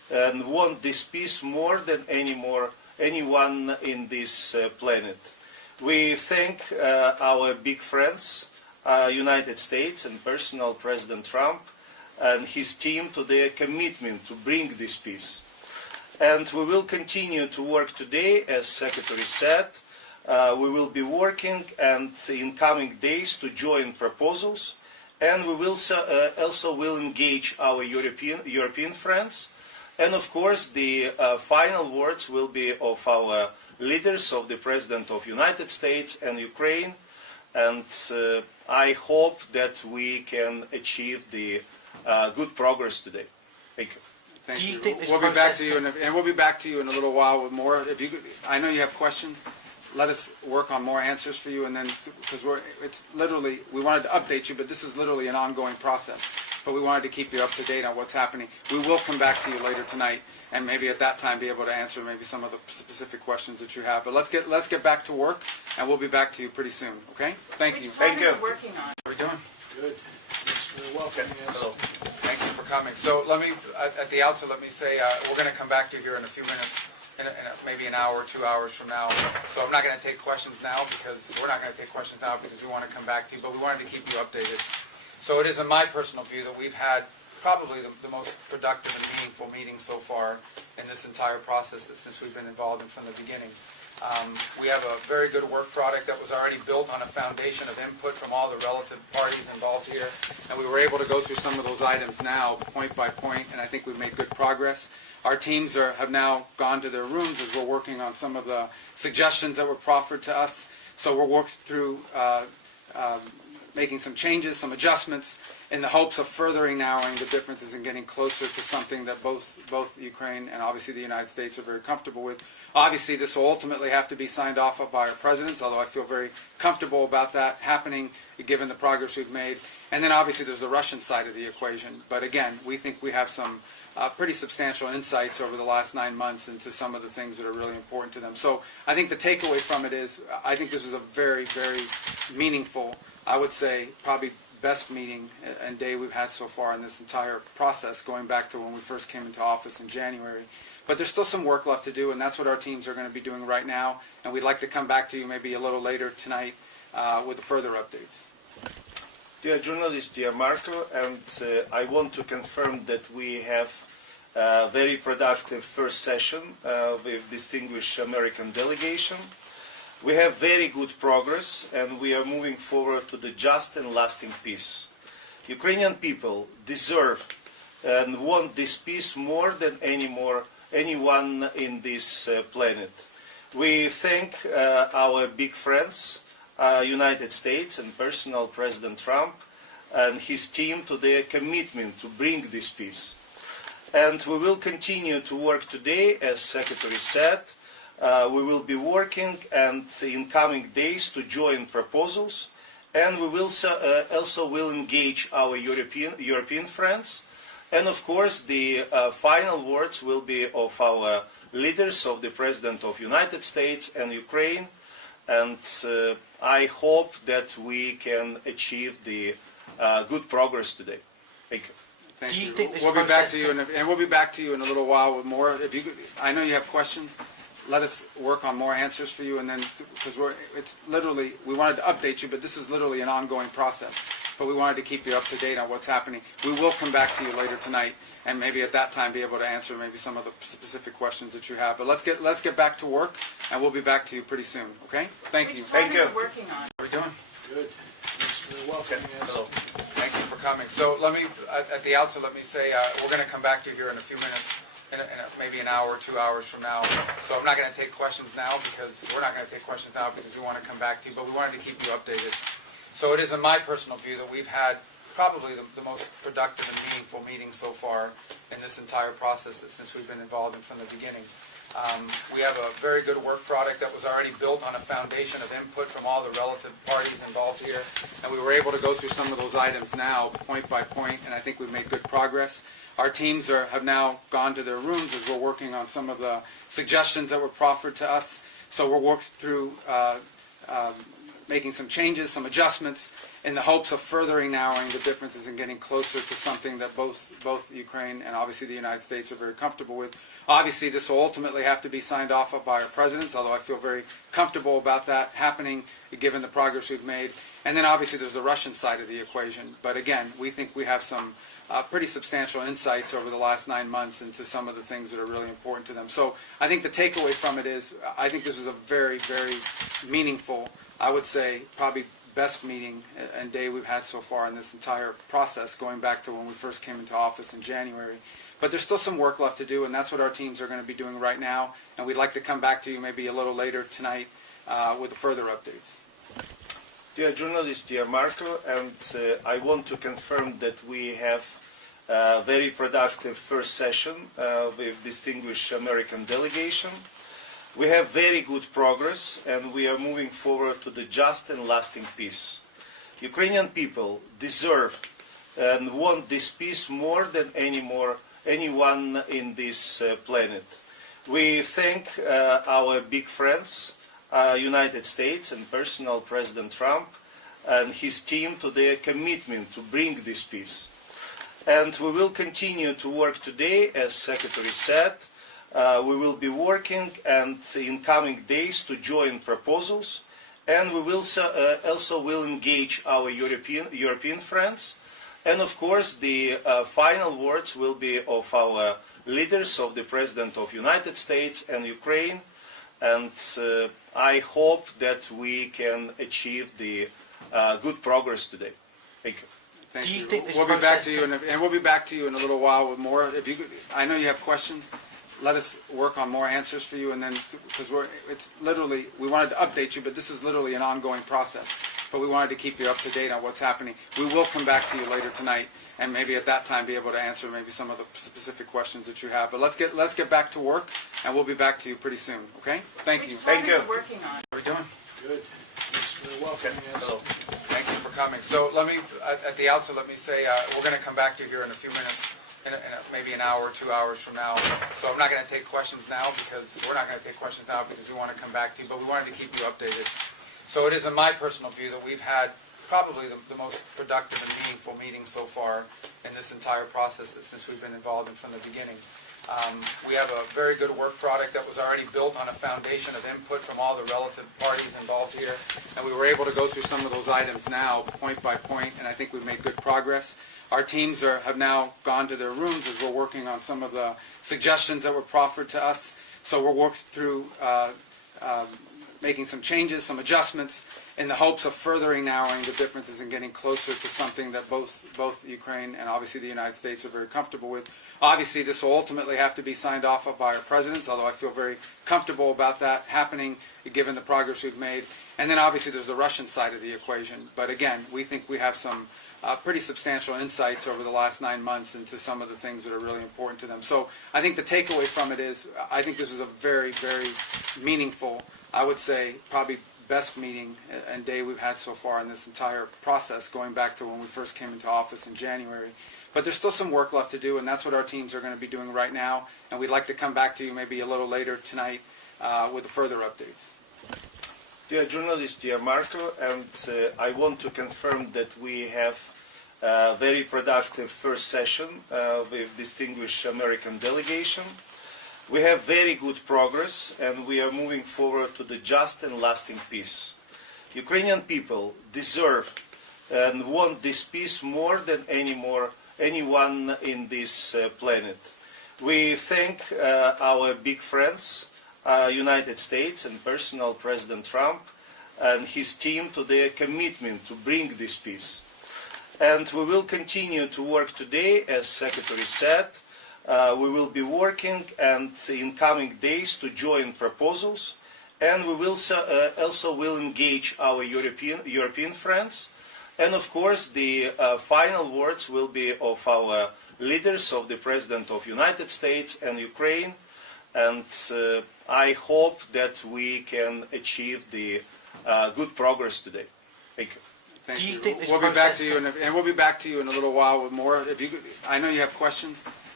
and want this peace more than anyone in this planet. We thank our big friends, United States and personal President Trump and his team to their commitment to bring this peace. And we will continue to work today, as Secretary said. We will be working and in coming days to join proposals, and we will also will engage our European friends. And of course, the final words will be of our leaders, of the President of the United States and Ukraine. And I hope that we can achieve the good progress today. Thank you. Thank Do you you. think this We'll be back process to you, and we'll be back to you in a little while with more. If you, I know you have questions. Let us work on more answers for you, and then because it's literally we wanted to update you, but this is literally an ongoing process. But we wanted to keep you up to date on what's happening. We will come back to you later tonight, and maybe at that time be able to answer maybe some of the specific questions that you have. But let's get back to work, and we'll be back to you pretty soon. Okay? Thank you. Thank you. Working on. How are we doing? Good. Thanks for welcoming us. Hello. Thank you for coming. So let me, at the outset, let me say we're going to come back to you here in a few minutes, maybe an hour, 2 hours from now. So I'm not going to take questions now because we're not going to take questions now because we want to come back to you, but we wanted to keep you updated. So it is in my personal view that we've had probably the most productive and meaningful meeting so far in this entire process since we've been involved in from the beginning. We have a very good work product that was already built on a foundation of input from all the relative parties involved here, and we were able to go through some of those items now, point by point, and I think we've made good progress. Our teams have now gone to their rooms as we're working on some of the suggestions that were proffered to us. So we're working through making some changes, some adjustments, in the hopes of furthering narrowing the differences and getting closer to something that both Ukraine and obviously the United States are very comfortable with. Obviously, this will ultimately have to be signed off by our presidents, although I feel very comfortable about that happening, given the progress we've made. And then obviously there's the Russian side of the equation. But again, we think we have some pretty substantial insights over the last 9 months into some of the things that are really important to them. So I think the takeaway from it is I think this is a very, very meaningful, I would say probably best meeting and day we've had so far in this entire process, going back to when we first came into office in January. But there's still some work left to do, and that's what our teams are going to be doing right now. And we'd like to come back to you maybe a little later tonight with further updates. Dear journalist, dear Marco, and I want to confirm that we have a very productive first session with distinguished American delegation. We have very good progress, and we are moving forward to the just and lasting peace. Ukrainian people deserve and want this peace more than anyone in this planet. We thank our big friends, United States and personal President Trump and his team to their commitment to bring this peace. And we will continue to work today, as Secretary said. We will be working and in coming days to join proposals, and we will also will engage our European friends. And of course, the final words will be of our leaders, of the President of the United States and Ukraine. And I hope that we can achieve the good progress today. Thank you. Thank Do you you. think this We'll be back process to you, and we'll be back to you in a little while with more. If you, I know you have questions. Let us work on more answers for you, and then because it's literally we wanted to update you, but this is literally an ongoing process. But we wanted to keep you up to date on what's happening. We will come back to you later tonight, and maybe at that time be able to answer maybe some of the specific questions that you have. But let's get back to work, and we'll be back to you pretty soon. Okay? Thank you. Thank you. Working on. How are we doing? Good. Thanks for welcoming us. Hello. Thank you for coming. So let me, at the outset, let me say we're going to come back to you here in a few minutes, maybe an hour, 2 hours from now. So I'm not going to take questions now because we're not going to take questions now because we want to come back to you, but we wanted to keep you updated. So it is in my personal view that we've had probably the most productive and meaningful meeting so far in this entire process since we've been involved in from the beginning. We have a very good work product that was already built on a foundation of input from all the relative parties involved here, and we were able to go through some of those items now, point by point, and I think we've made good progress. Our teams have now gone to their rooms as we're working on some of the suggestions that were proffered to us. So we're working through making some changes, some adjustments, in the hopes of furthering narrowing the differences and getting closer to something that both Ukraine and obviously the United States are very comfortable with. Obviously, this will ultimately have to be signed off by our presidents, although I feel very comfortable about that happening, given the progress we've made. And then obviously there's the Russian side of the equation. But again, we think we have some pretty substantial insights over the last 9 months into some of the things that are really important to them. So I think the takeaway from it is, I think this was a very, very meaningful, I would say, probably best meeting and day we've had so far in this entire process, going back to when we first came into office in January. But there's still some work left to do, and that's what our teams are going to be doing right now. And we'd like to come back to you maybe a little later tonight with further updates. Dear journalist, dear Marco, and I want to confirm that we have a very productive first session with distinguished American delegation. We have very good progress, and we are moving forward to the just and lasting peace. Ukrainian people deserve and want this peace more than anyone in this planet. We thank our big friends, United States and personal President Trump and his team to their commitment to bring this peace. And we will continue to work today, as Secretary said. We will be working and in coming days to join proposals, and we will also will engage our European friends. And of course, the final words will be of our leaders, of the President of the United States and Ukraine. And I hope that we can achieve the good progress today. Thank you. Thank Do you you. think this we'll be back to you, process and we'll be back to you in a little while with more. If you, I know you have questions. Let us work on more answers for you, and then because it's literally, we wanted to update you, but this is literally an ongoing process. But we wanted to keep you up to date on what's happening. We will come back to you later tonight, and maybe at that time be able to answer maybe some of the specific questions that you have. But let's get back to work, and we'll be back to you pretty soon. Okay? Thank you. Thank you. Working on. How are we doing? Good. Thanks for welcoming us. Hello. Thank you for coming. So let me, at the outset, let me say we're going to come back to you here in a few minutes, maybe an hour or 2 hours from now. So I'm not going to take questions now because we're not going to take questions now because we want to come back to you, but we wanted to keep you updated. So it is in my personal view that we've had probably the most productive and meaningful meeting so far in this entire process since we've been involved in from the beginning. We have a very good work product that was already built on a foundation of input from all the relative parties involved here, and we were able to go through some of those items now, point by point, and I think we've made good progress. Our teams have now gone to their rooms as we're working on some of the suggestions that were proffered to us. So we're working through making some changes, some adjustments, in the hopes of furthering narrowing the differences and getting closer to something that both Ukraine and obviously the United States are very comfortable with. Obviously, this will ultimately have to be signed off by our presidents, although I feel very comfortable about that happening, given the progress we've made. And then obviously there's the Russian side of the equation. But again, we think we have some pretty substantial insights over the last 9 months into some of the things that are really important to them. So I think the takeaway from it is, I think this was a very, very meaningful, I would say, probably best meeting and day we've had so far in this entire process, going back to when we first came into office in January. But there's still some work left to do, and that's what our teams are going to be doing right now. And we'd like to come back to you maybe a little later tonight with further updates. Dear journalist, dear Marco, and I want to confirm that we have a very productive first session with distinguished American delegation. We have very good progress, and we are moving forward to the just and lasting peace. Ukrainian people deserve and want this peace more than anyone in this planet. We thank our big friends, United States and personal President Trump and his team to their commitment to bring this peace. And we will continue to work today, as Secretary said. We will be working and in coming days to join proposals, and we will also will engage our European friends. And of course, the final words will be of our leaders, of the President of the United States and Ukraine. And I hope that we can achieve the good progress today. Thank you. Thank Do you you. think this we'll be back process to you, and we'll be back to you in a little while with more. If you, I know you have questions.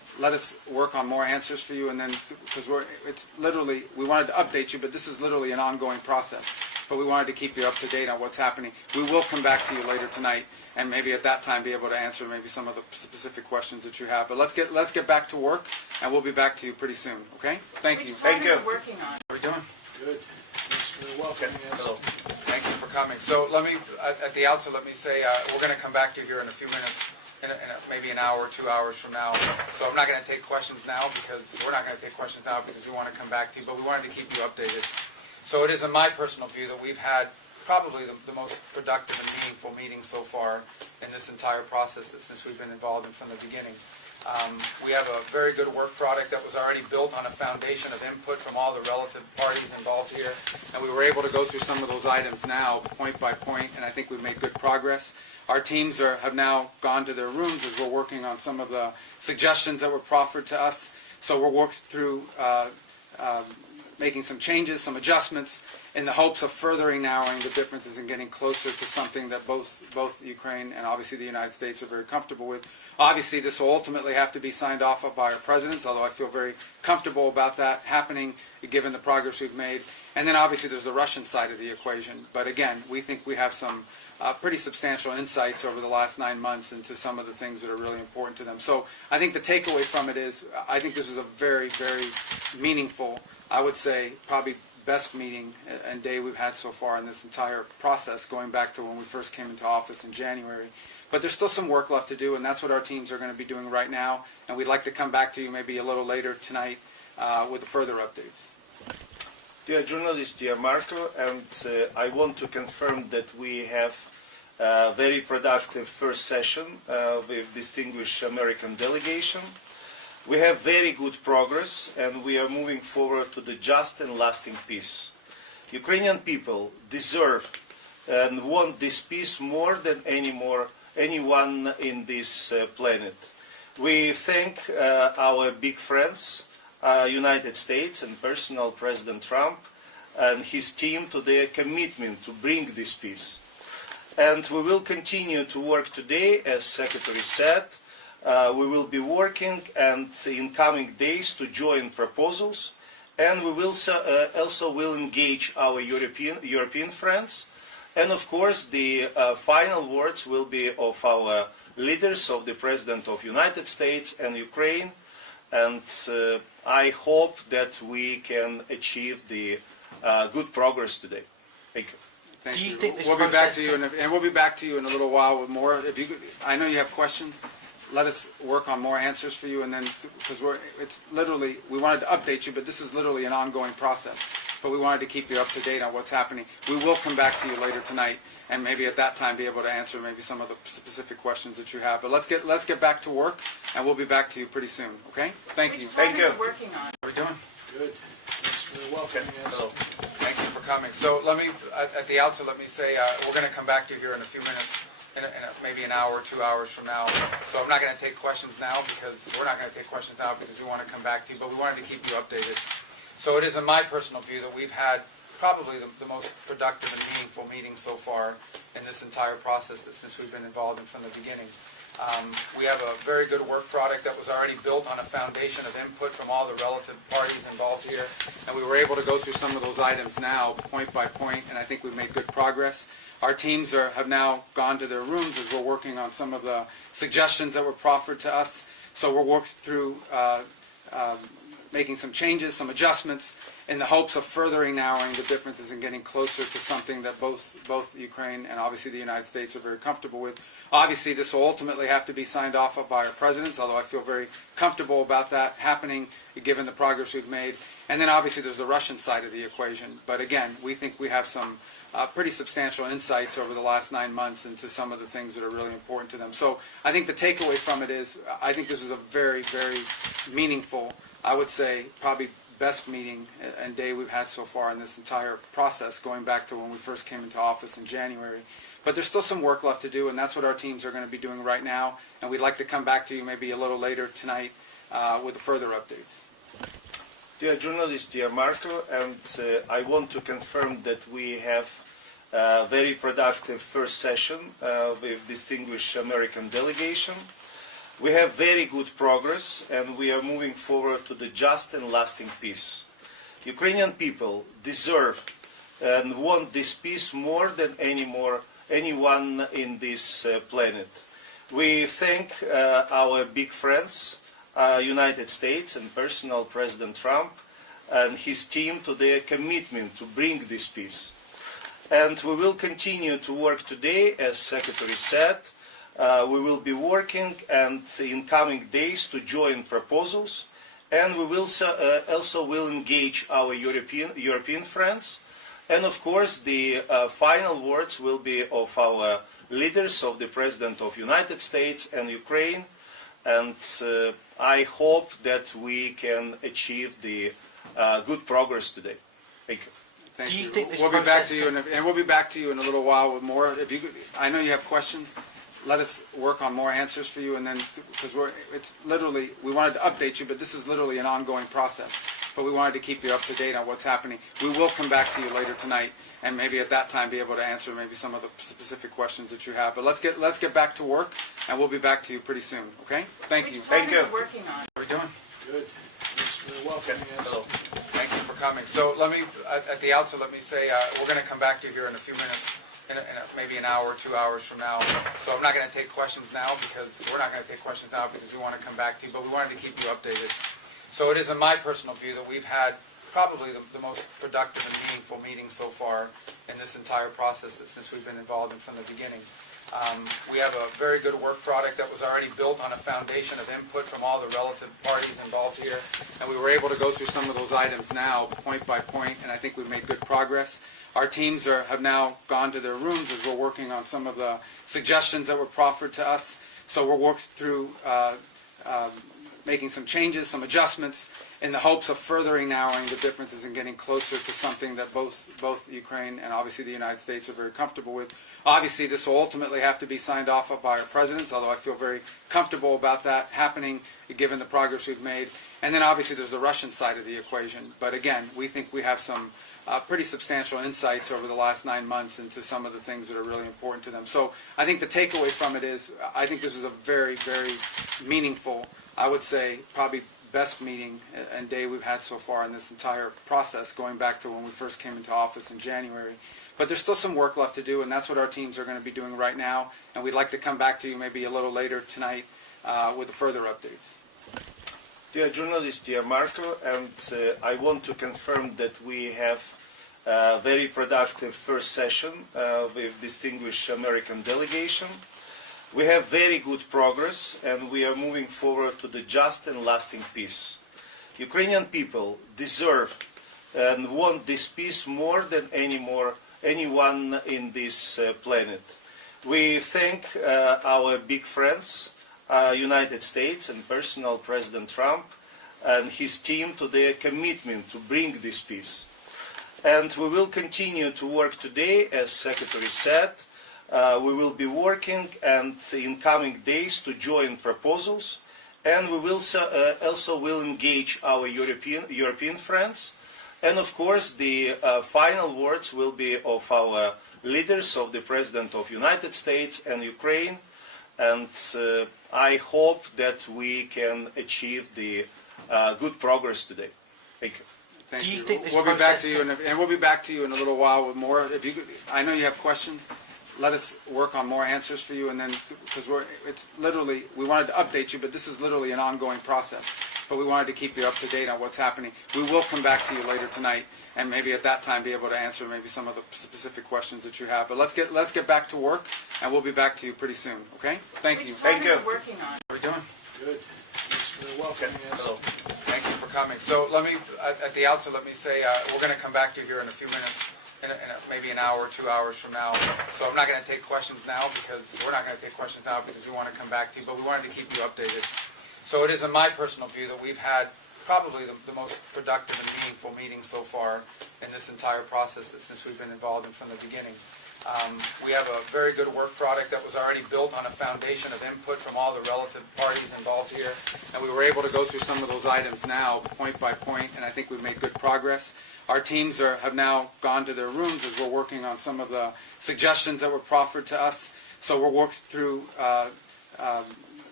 let us work on more answers for you, and then because we wanted to update you, but this is literally an ongoing process. But we wanted to keep you up to date on what's happening. We will come back to you later tonight, and maybe at that time be able to answer maybe some of the specific questions that you have. But let's get back to work, and we'll be back to you pretty soon. Okay? Thank you. Thank you. Working on. How are we doing? Good. Thanks for welcoming us. Thank you for coming. So let me, at the outset, let me say we're going to come back to you here in a few minutes, maybe an hour, 2 hours from now. So I'm not going to take questions now because we're not going to take questions now because we want to come back to you, but we wanted to keep you updated. So it is in my personal view that we've had probably the most productive and meaningful meeting so far in this entire process since we've been involved in from the beginning. We have a very good work product that was already built on a foundation of input from all the relative parties involved here, and we were able to go through some of those items now, point by point, and I think we've made good progress. Our teams have now gone to their rooms as we're working on some of the suggestions that were proffered to us. So we're working through making some changes, some adjustments, in the hopes of furthering narrowing the differences and getting closer to something that both Ukraine and obviously the United States are very comfortable with. Obviously, this will ultimately have to be signed off by our presidents, although I feel very comfortable about that happening, given the progress we've made. And then obviously there's the Russian side of the equation. But again, we think we have some pretty substantial insights over the last 9 months into some of the things that are really important to them. So I think the takeaway from it is I think this is a very, very meaningful, I would say probably best meeting and day we've had so far in this entire process, going back to when we first came into office in January. But there's still some work left to do, and that's what our teams are going to be doing right now. And we'd like to come back to you maybe a little later tonight with further updates. Dear journalists, dear Marco, and I want to confirm that we have a very productive first session with distinguished American delegation. We have very good progress, and we are moving forward to the just and lasting peace. Ukrainian people deserve and want this peace more than anyone in this planet. We thank our big friends, United States and personal President Trump and his team to their commitment to bring this peace. And we will continue to work today, as Secretary said. We will be working and in coming days to join proposals, and we will also will engage our European friends. And of course, the final words will be of our leaders, of the President of the United States and Ukraine. And I hope that we can achieve the good progress today. Thank you. Thank Do you you. think this We'll be back process to you, and we'll be back to you in a little while with more. If you, I know you have questions. Let us work on more answers for you, and then because we wanted to update you, but this is literally an ongoing process. But we wanted to keep you up to date on what's happening. We will come back to you later tonight, and maybe at that time be able to answer maybe some of the specific questions that you have. But let's get back to work, and we'll be back to you pretty soon. Okay? Thank you. Thank you. Working on. How are we doing? Good. Thanks for welcoming us. Thank you for coming. So let me, at the outset, let me say we're going to come back to you here in a few minutes, maybe an hour, 2 hours from now. So I'm not going to take questions now because we're not going to take questions now because we want to come back to you, but we wanted to keep you updated. So it is in my personal view that we've had probably the most productive and meaningful meeting so far in this entire process since we've been involved in from the beginning. We have a very good work product that was already built on a foundation of input from all the relative parties involved here, and we were able to go through some of those items now, point by point, and I think we've made good progress. Our teams have now gone to their rooms as we're working on some of the suggestions that were proffered to us. So we're working through making some changes, some adjustments, in the hopes of furthering narrowing the differences and getting closer to something that both Ukraine and obviously the United States are very comfortable with. Obviously, this will ultimately have to be signed off by our presidents, although I feel very comfortable about that happening, given the progress we've made. And then obviously there's the Russian side of the equation. But again, we think we have some pretty substantial insights over the last 9 months into some of the things that are really important to them. So I think the takeaway from it is I think this is a very, very meaningful, I would say probably best meeting and day we've had so far in this entire process, going back to when we first came into office in January. But there's still some work left to do, and that's what our teams are going to be doing right now. And we'd like to come back to you maybe a little later tonight with further updates. Dear journalists, dear Marco, and I want to confirm that we have a very productive first session with distinguished American delegation. We have very good progress, and we are moving forward to the just and lasting peace. Ukrainian people deserve and want this peace more than anyone in this planet. We thank our big friends, United States and personal President Trump and his team to their commitment to bring this peace. And we will continue to work today, as Secretary said. We will be working and in coming days to join proposals, and we will also will engage our European friends. And of course, the final words will be of our leaders, of the President of the United States and Ukraine. And I hope that we can achieve the good progress today. Thank you. Thank Do you you. think this We'll be back process to you, and we'll be back to you in a little while with more. If you, I know you have questions. Let us work on more answers for you, and then because it's literally we wanted to update you, but this is literally an ongoing process. But we wanted to keep you up to date on what's happening. We will come back to you later tonight, and maybe at that time be able to answer maybe some of the specific questions that you have. But let's get back to work, and we'll be back to you pretty soon. Okay? Thank you. Thank you. Working on. How are we doing? Good. Thanks for welcoming us. Thank you for coming. So let me, at the outset, let me say we're going to come back to you here in a few minutes, maybe an hour, 2 hours from now. So I'm not going to take questions now because we're not going to take questions now because we want to come back to you, but we wanted to keep you updated. So it is in my personal view that we've had probably the most productive and meaningful meeting so far in this entire process since we've been involved in from the beginning. We have a very good work product that was already built on a foundation of input from all the relative parties involved here, and we were able to go through some of those items now, point by point, and I think we've made good progress. Our teams have now gone to their rooms as we're working on some of the suggestions that were proffered to us. So we're working through making some changes, some adjustments, in the hopes of furthering narrowing the differences and getting closer to something that both Ukraine and obviously the United States are very comfortable with. Obviously, this will ultimately have to be signed off by our presidents, although I feel very comfortable about that happening given the progress we've made. And then obviously there's the Russian side of the equation. But again, we think we have some pretty substantial insights over the last 9 months into some of the things that are really important to them. So I think the takeaway from it is I think this is a very, very meaningful, I would say probably best meeting and day we've had so far in this entire process, going back to when we first came into office in January. But there's still some work left to do, and that's what our teams are going to be doing right now. And we'd like to come back to you maybe a little later tonight with further updates. Dear journalist, dear Marco, and I want to confirm that we have a very productive first session with distinguished American delegation. We have very good progress, and we are moving forward to the just and lasting peace. Ukrainian people deserve and want this peace more than anyone in this planet. We thank our big friends, United States and personal President Trump and his team to their commitment to bring this peace. And we will continue to work today, as Secretary said. We will be working and in coming days to join proposals, and we will also will engage our European friends. And of course, the final words will be of our leaders, of the President of the United States and Ukraine. And I hope that we can achieve the good progress today. Thank you. Thank Do you you. think this we'll be back process to you, and we'll be back to you in a little while with more. If you, I know you have questions. Let us work on more answers for you, and then because it's literally we wanted to update you, but this is literally an ongoing process. But we wanted to keep you up to date on what's happening. We will come back to you later tonight, and maybe at that time be able to answer maybe some of the specific questions that you have. But let's get back to work, and we'll be back to you pretty soon. Okay? Thank you. Thank you. Working on. How are we doing? Good. Thanks for welcoming us. Thank you for coming. So let me, at the outset, let me say we're going to come back to you here in a few minutes, maybe an hour, 2 hours from now. So I'm not going to take questions now because we're not going to take questions now because we want to come back to you, but we wanted to keep you updated. So it is in my personal view that we've had probably the most productive and meaningful meeting so far in this entire process since we've been involved in from the beginning. We have a very good work product that was already built on a foundation of input from all the relative parties involved here, and we were able to go through some of those items now, point by point, and I think we've made good progress. Our teams have now gone to their rooms as we're working on some of the suggestions that were proffered to us. So we're working through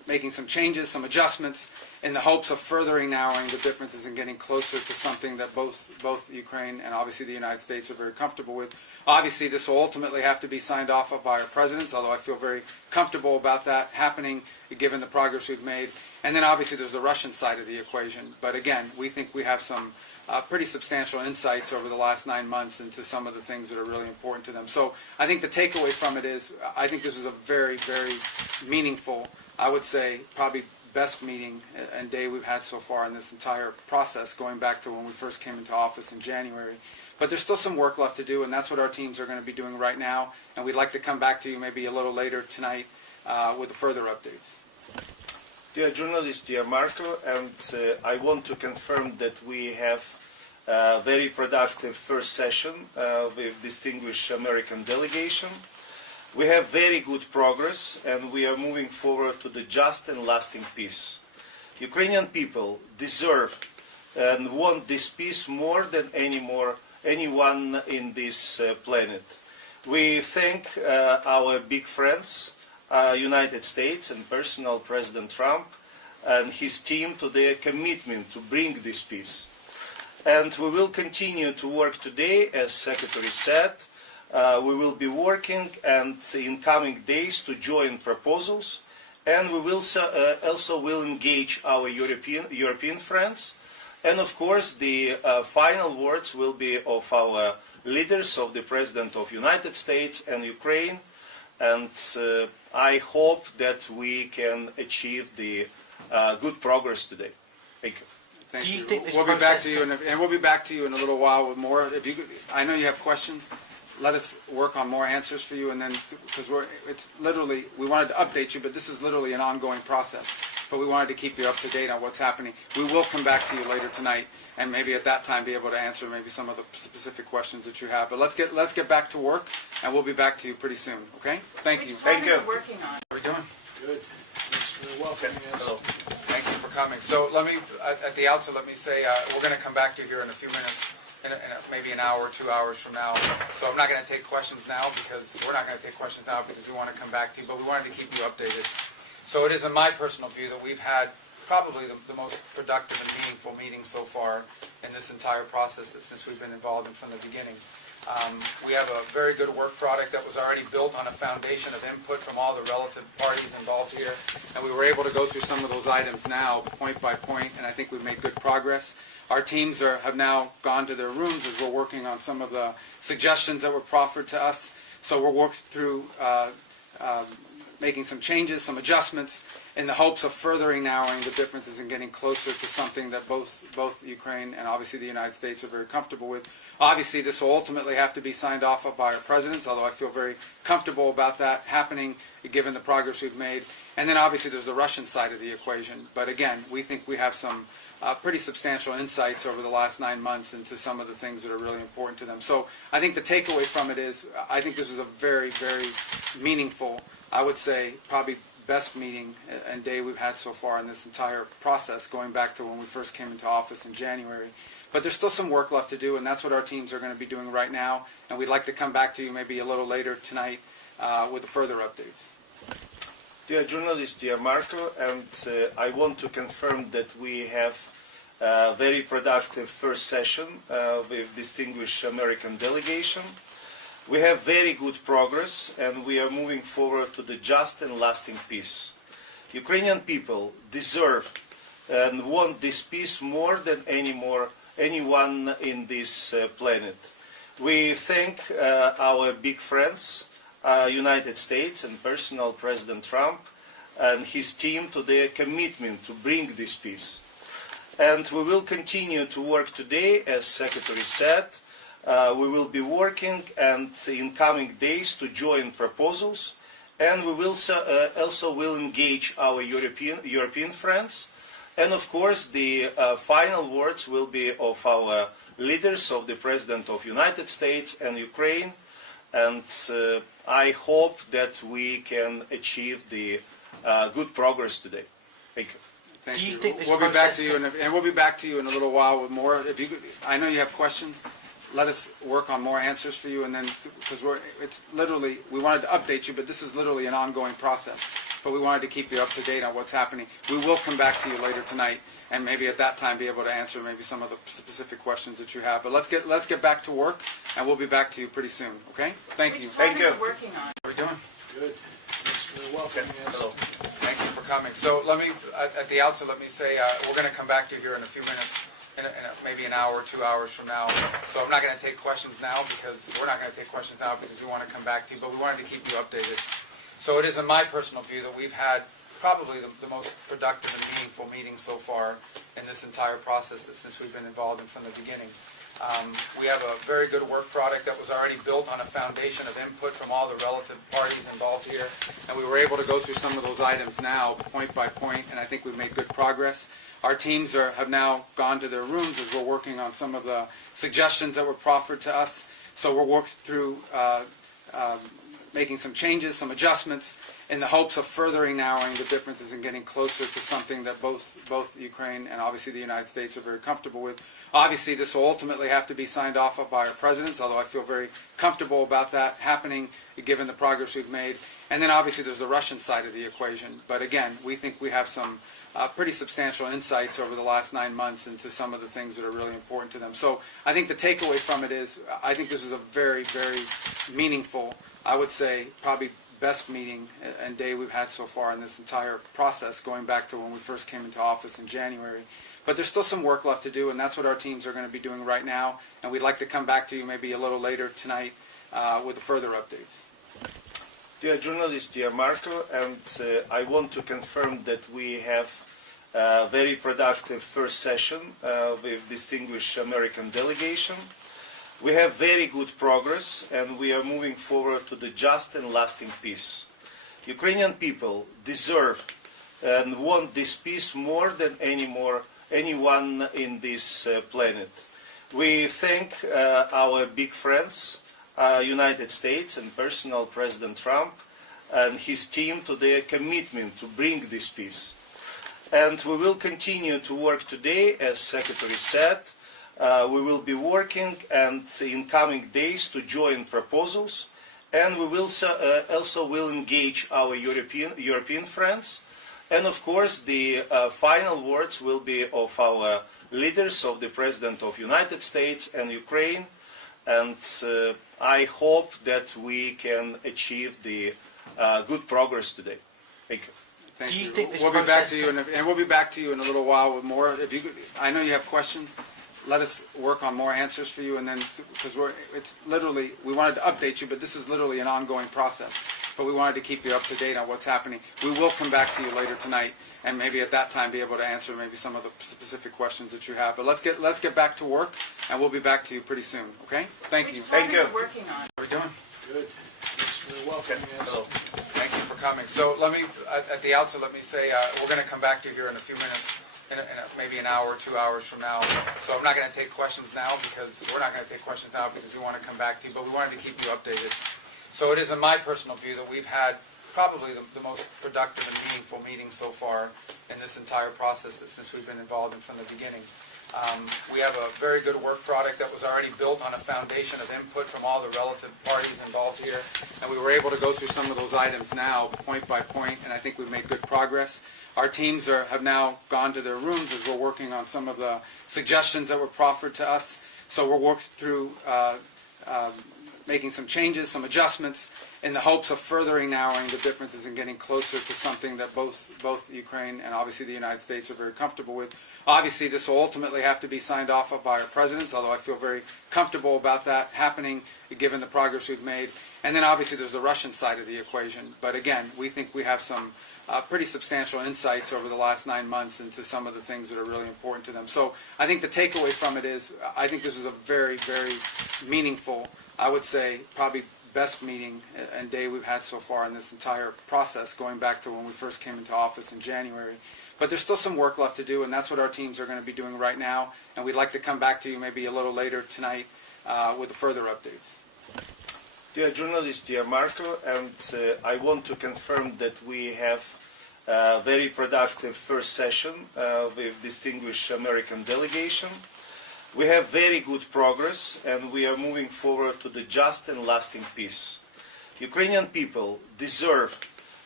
making some changes, some adjustments, in the hopes of furthering narrowing the differences and getting closer to something that both Ukraine and obviously the United States are very comfortable with. Obviously, this will ultimately have to be signed off by our presidents, although I feel very comfortable about that happening, given the progress we've made. And then obviously there's the Russian side of the equation. But again, we think we have some pretty substantial insights over the last 9 months into some of the things that are really important to them. So I think the takeaway from it is, I think this is a very, very meaningful, I would say probably best meeting and day we've had so far in this entire process, going back to when we first came into office in January. But there's still some work left to do, and that's what our teams are going to be doing right now. And we'd like to come back to you maybe a little later tonight with further updates. Dear journalists, dear Marco, and I want to confirm that we have a very productive first session with distinguished American delegation. We have very good progress, and we are moving forward to the just and lasting peace. Ukrainian people deserve and want this peace more than anyone in this planet. We thank our big friends, United States and personal President Trump and his team to their commitment to bring this peace. And we will continue to work today, as Secretary said. We will be working and in coming days to join proposals, and we will also will engage our European friends. And of course, the final words will be of our leaders, of the President of the United States and Ukraine. And I hope that we can achieve the good progress today. Thank you. Thank Do you you. think this We'll be back process to you, and we'll be back to you in a little while with more. If you, I know you have questions. Let us work on more answers for you, and then because it's literally, we wanted to update you, but this is literally an ongoing process. But we wanted to keep you up to date on what's happening. We will come back to you later tonight, and maybe at that time be able to answer maybe some of the specific questions that you have. But let's get back to work, and we'll be back to you pretty soon. Okay? Thank you. Thank you. Working on. How are we doing? Good. Thanks for welcoming us. Thank you for coming. So let me, at the outset, let me say we're going to come back to you here in a few minutes, in maybe an hour, 2 hours from now. So I'm not going to take questions now because we're not going to take questions now because we want to come back to you, but we wanted to keep you updated. So it is in my personal view that we've had probably the most productive and meaningful meeting so far in this entire process since we've been involved in from the beginning. We have a very good work product that was already built on a foundation of input from all the relative parties involved here, and we were able to go through some of those items now, point by point, and I think we've made good progress. Our teams have now gone to their rooms as we're working on some of the suggestions that were proffered to us. So we're working through making some changes, some adjustments, in the hopes of furthering narrowing the differences and getting closer to something that both Ukraine and obviously the United States are very comfortable with. Obviously, this will ultimately have to be signed off by our presidents, although I feel very comfortable about that happening, given the progress we've made. And then obviously there's the Russian side of the equation. But again, we think we have some pretty substantial insights over the last 9 months into some of the things that are really important to them. So I think the takeaway from it is, I think this is a very, very meaningful, I would say probably best meeting and day we've had so far in this entire process, going back to when we first came into office in January. But there's still some work left to do, and that's what our teams are going to be doing right now. And we'd like to come back to you maybe a little later tonight with further updates. Dear journalists, dear Marco, and I want to confirm that we have a very productive first session with distinguished American delegation. We have very good progress, and we are moving forward to the just and lasting peace. Ukrainian people deserve and want this peace more than anyone in this planet. We thank our big friends, United States and personal President Trump and his team to their commitment to bring this peace. And we will continue to work today, as Secretary said. We will be working and in coming days to join proposals, and we will also will engage our European friends. And of course, the final words will be of our leaders, of the President of the United States and Ukraine. And I hope that we can achieve the good progress today. Thank you. Thank Do you you. think this We'll be back process to you, and we'll be back to you in a little while with more. If you, I know you have questions. Let us work on more answers for you, and then because it's literally, we wanted to update you, but this is literally an ongoing process. but we wanted to keep you up to date on what's happening. We will come back to you later tonight, and maybe at that time be able to answer maybe some of the specific questions that you have. But let's get back to work, and we'll be back to you pretty soon. Okay? Thank you. Thank you. Working on. How are we doing? Good. Thanks for welcoming us. Hello. Thank you for coming. So let me, at the outset, let me say we're going to come back to you here in a few minutes, maybe an hour, 2 hours from now. So I'm not going to take questions now because we're not going to take questions now because we want to come back to you, but we wanted to keep you updated. So it is in my personal view that we've had probably the most productive and meaningful meeting so far in this entire process since we've been involved in from the beginning. We have a very good work product that was already built on a foundation of input from all the relative parties involved here, and we were able to go through some of those items now, point by point, and I think we've made good progress. Our teams have now gone to their rooms as we're working on some of the suggestions that were proffered to us. So we're working through making some changes, some adjustments, in the hopes of furthering narrowing the differences and getting closer to something that both Ukraine and obviously the United States are very comfortable with. Obviously, this will ultimately have to be signed off by our presidents, although I feel very comfortable about that happening given the progress we've made. And then obviously there's the Russian side of the equation. But again, we think we have some pretty substantial insights over the last 9 months into some of the things that are really important to them. So I think the takeaway from it is I think this is a very, very meaningful, I would say probably best meeting and day we've had so far in this entire process, going back to when we first came into office in January. But there's still some work left to do, and that's what our teams are going to be doing right now. And we'd like to come back to you maybe a little later tonight with further updates. Dear journalist, dear Marco, and I want to confirm that we have a very productive first session with distinguished American delegation. We have very good progress, and we are moving forward to the just and lasting peace. Ukrainian people deserve and want this peace more than anyone in this planet. We thank our big friends, United States and personal President Trump and his team to their commitment to bring this peace. And we will continue to work today, as Secretary said. We will be working and in coming days to join proposals, and we will also will engage our European friends. And of course, the final words will be of our leaders, of the President of the United States and Ukraine. And I hope that we can achieve the good progress today. Thank you. Thank Do you you. think this we'll be back process to you, and we'll be back to you in a little while with more. If you, I know you have questions. Let us work on more answers for you, and then because it's literally we wanted to update you, but this is literally an ongoing process. But we wanted to keep you up to date on what's happening. We will come back to you later tonight, and maybe at that time be able to answer maybe some of the specific questions that you have. But let's get back to work, and we'll be back to you pretty soon. Okay? Thank you. Thank you. Working on. How are we doing? Good. Thanks for welcoming us. Hello. Thank you for coming. So let me, at the outset, let me say we're going to come back to you here in a few minutes, maybe an hour, 2 hours from now. So I'm not going to take questions now because we're not going to take questions now because we want to come back to you, but we wanted to keep you updated. So it is in my personal view that we've had probably the most productive and meaningful meeting so far in this entire process since we've been involved in from the beginning. We have a very good work product that was already built on a foundation of input from all the relative parties involved here, and we were able to go through some of those items now, point by point, and I think we've made good progress. Our teams have now gone to their rooms as we're working on some of the suggestions that were proffered to us. So we're working through making some changes, some adjustments, in the hopes of furthering narrowing the differences and getting closer to something that both Ukraine and obviously the United States are very comfortable with. Obviously, this will ultimately have to be signed off by our presidents, although I feel very comfortable about that happening given the progress we've made. And then obviously there's the Russian side of the equation. But again, we think we have some pretty substantial insights over the last 9 months into some of the things that are really important to them. So I think the takeaway from it is I think this is a very, very meaningful, I would say probably best meeting and day we've had so far in this entire process, going back to when we first came into office in January. But there's still some work left to do, and that's what our teams are going to be doing right now. And we'd like to come back to you maybe a little later tonight with further updates. Dear journalist, dear Marco, and I want to confirm that we have a very productive first session with distinguished American delegation. We have very good progress, and we are moving forward to the just and lasting peace. Ukrainian people deserve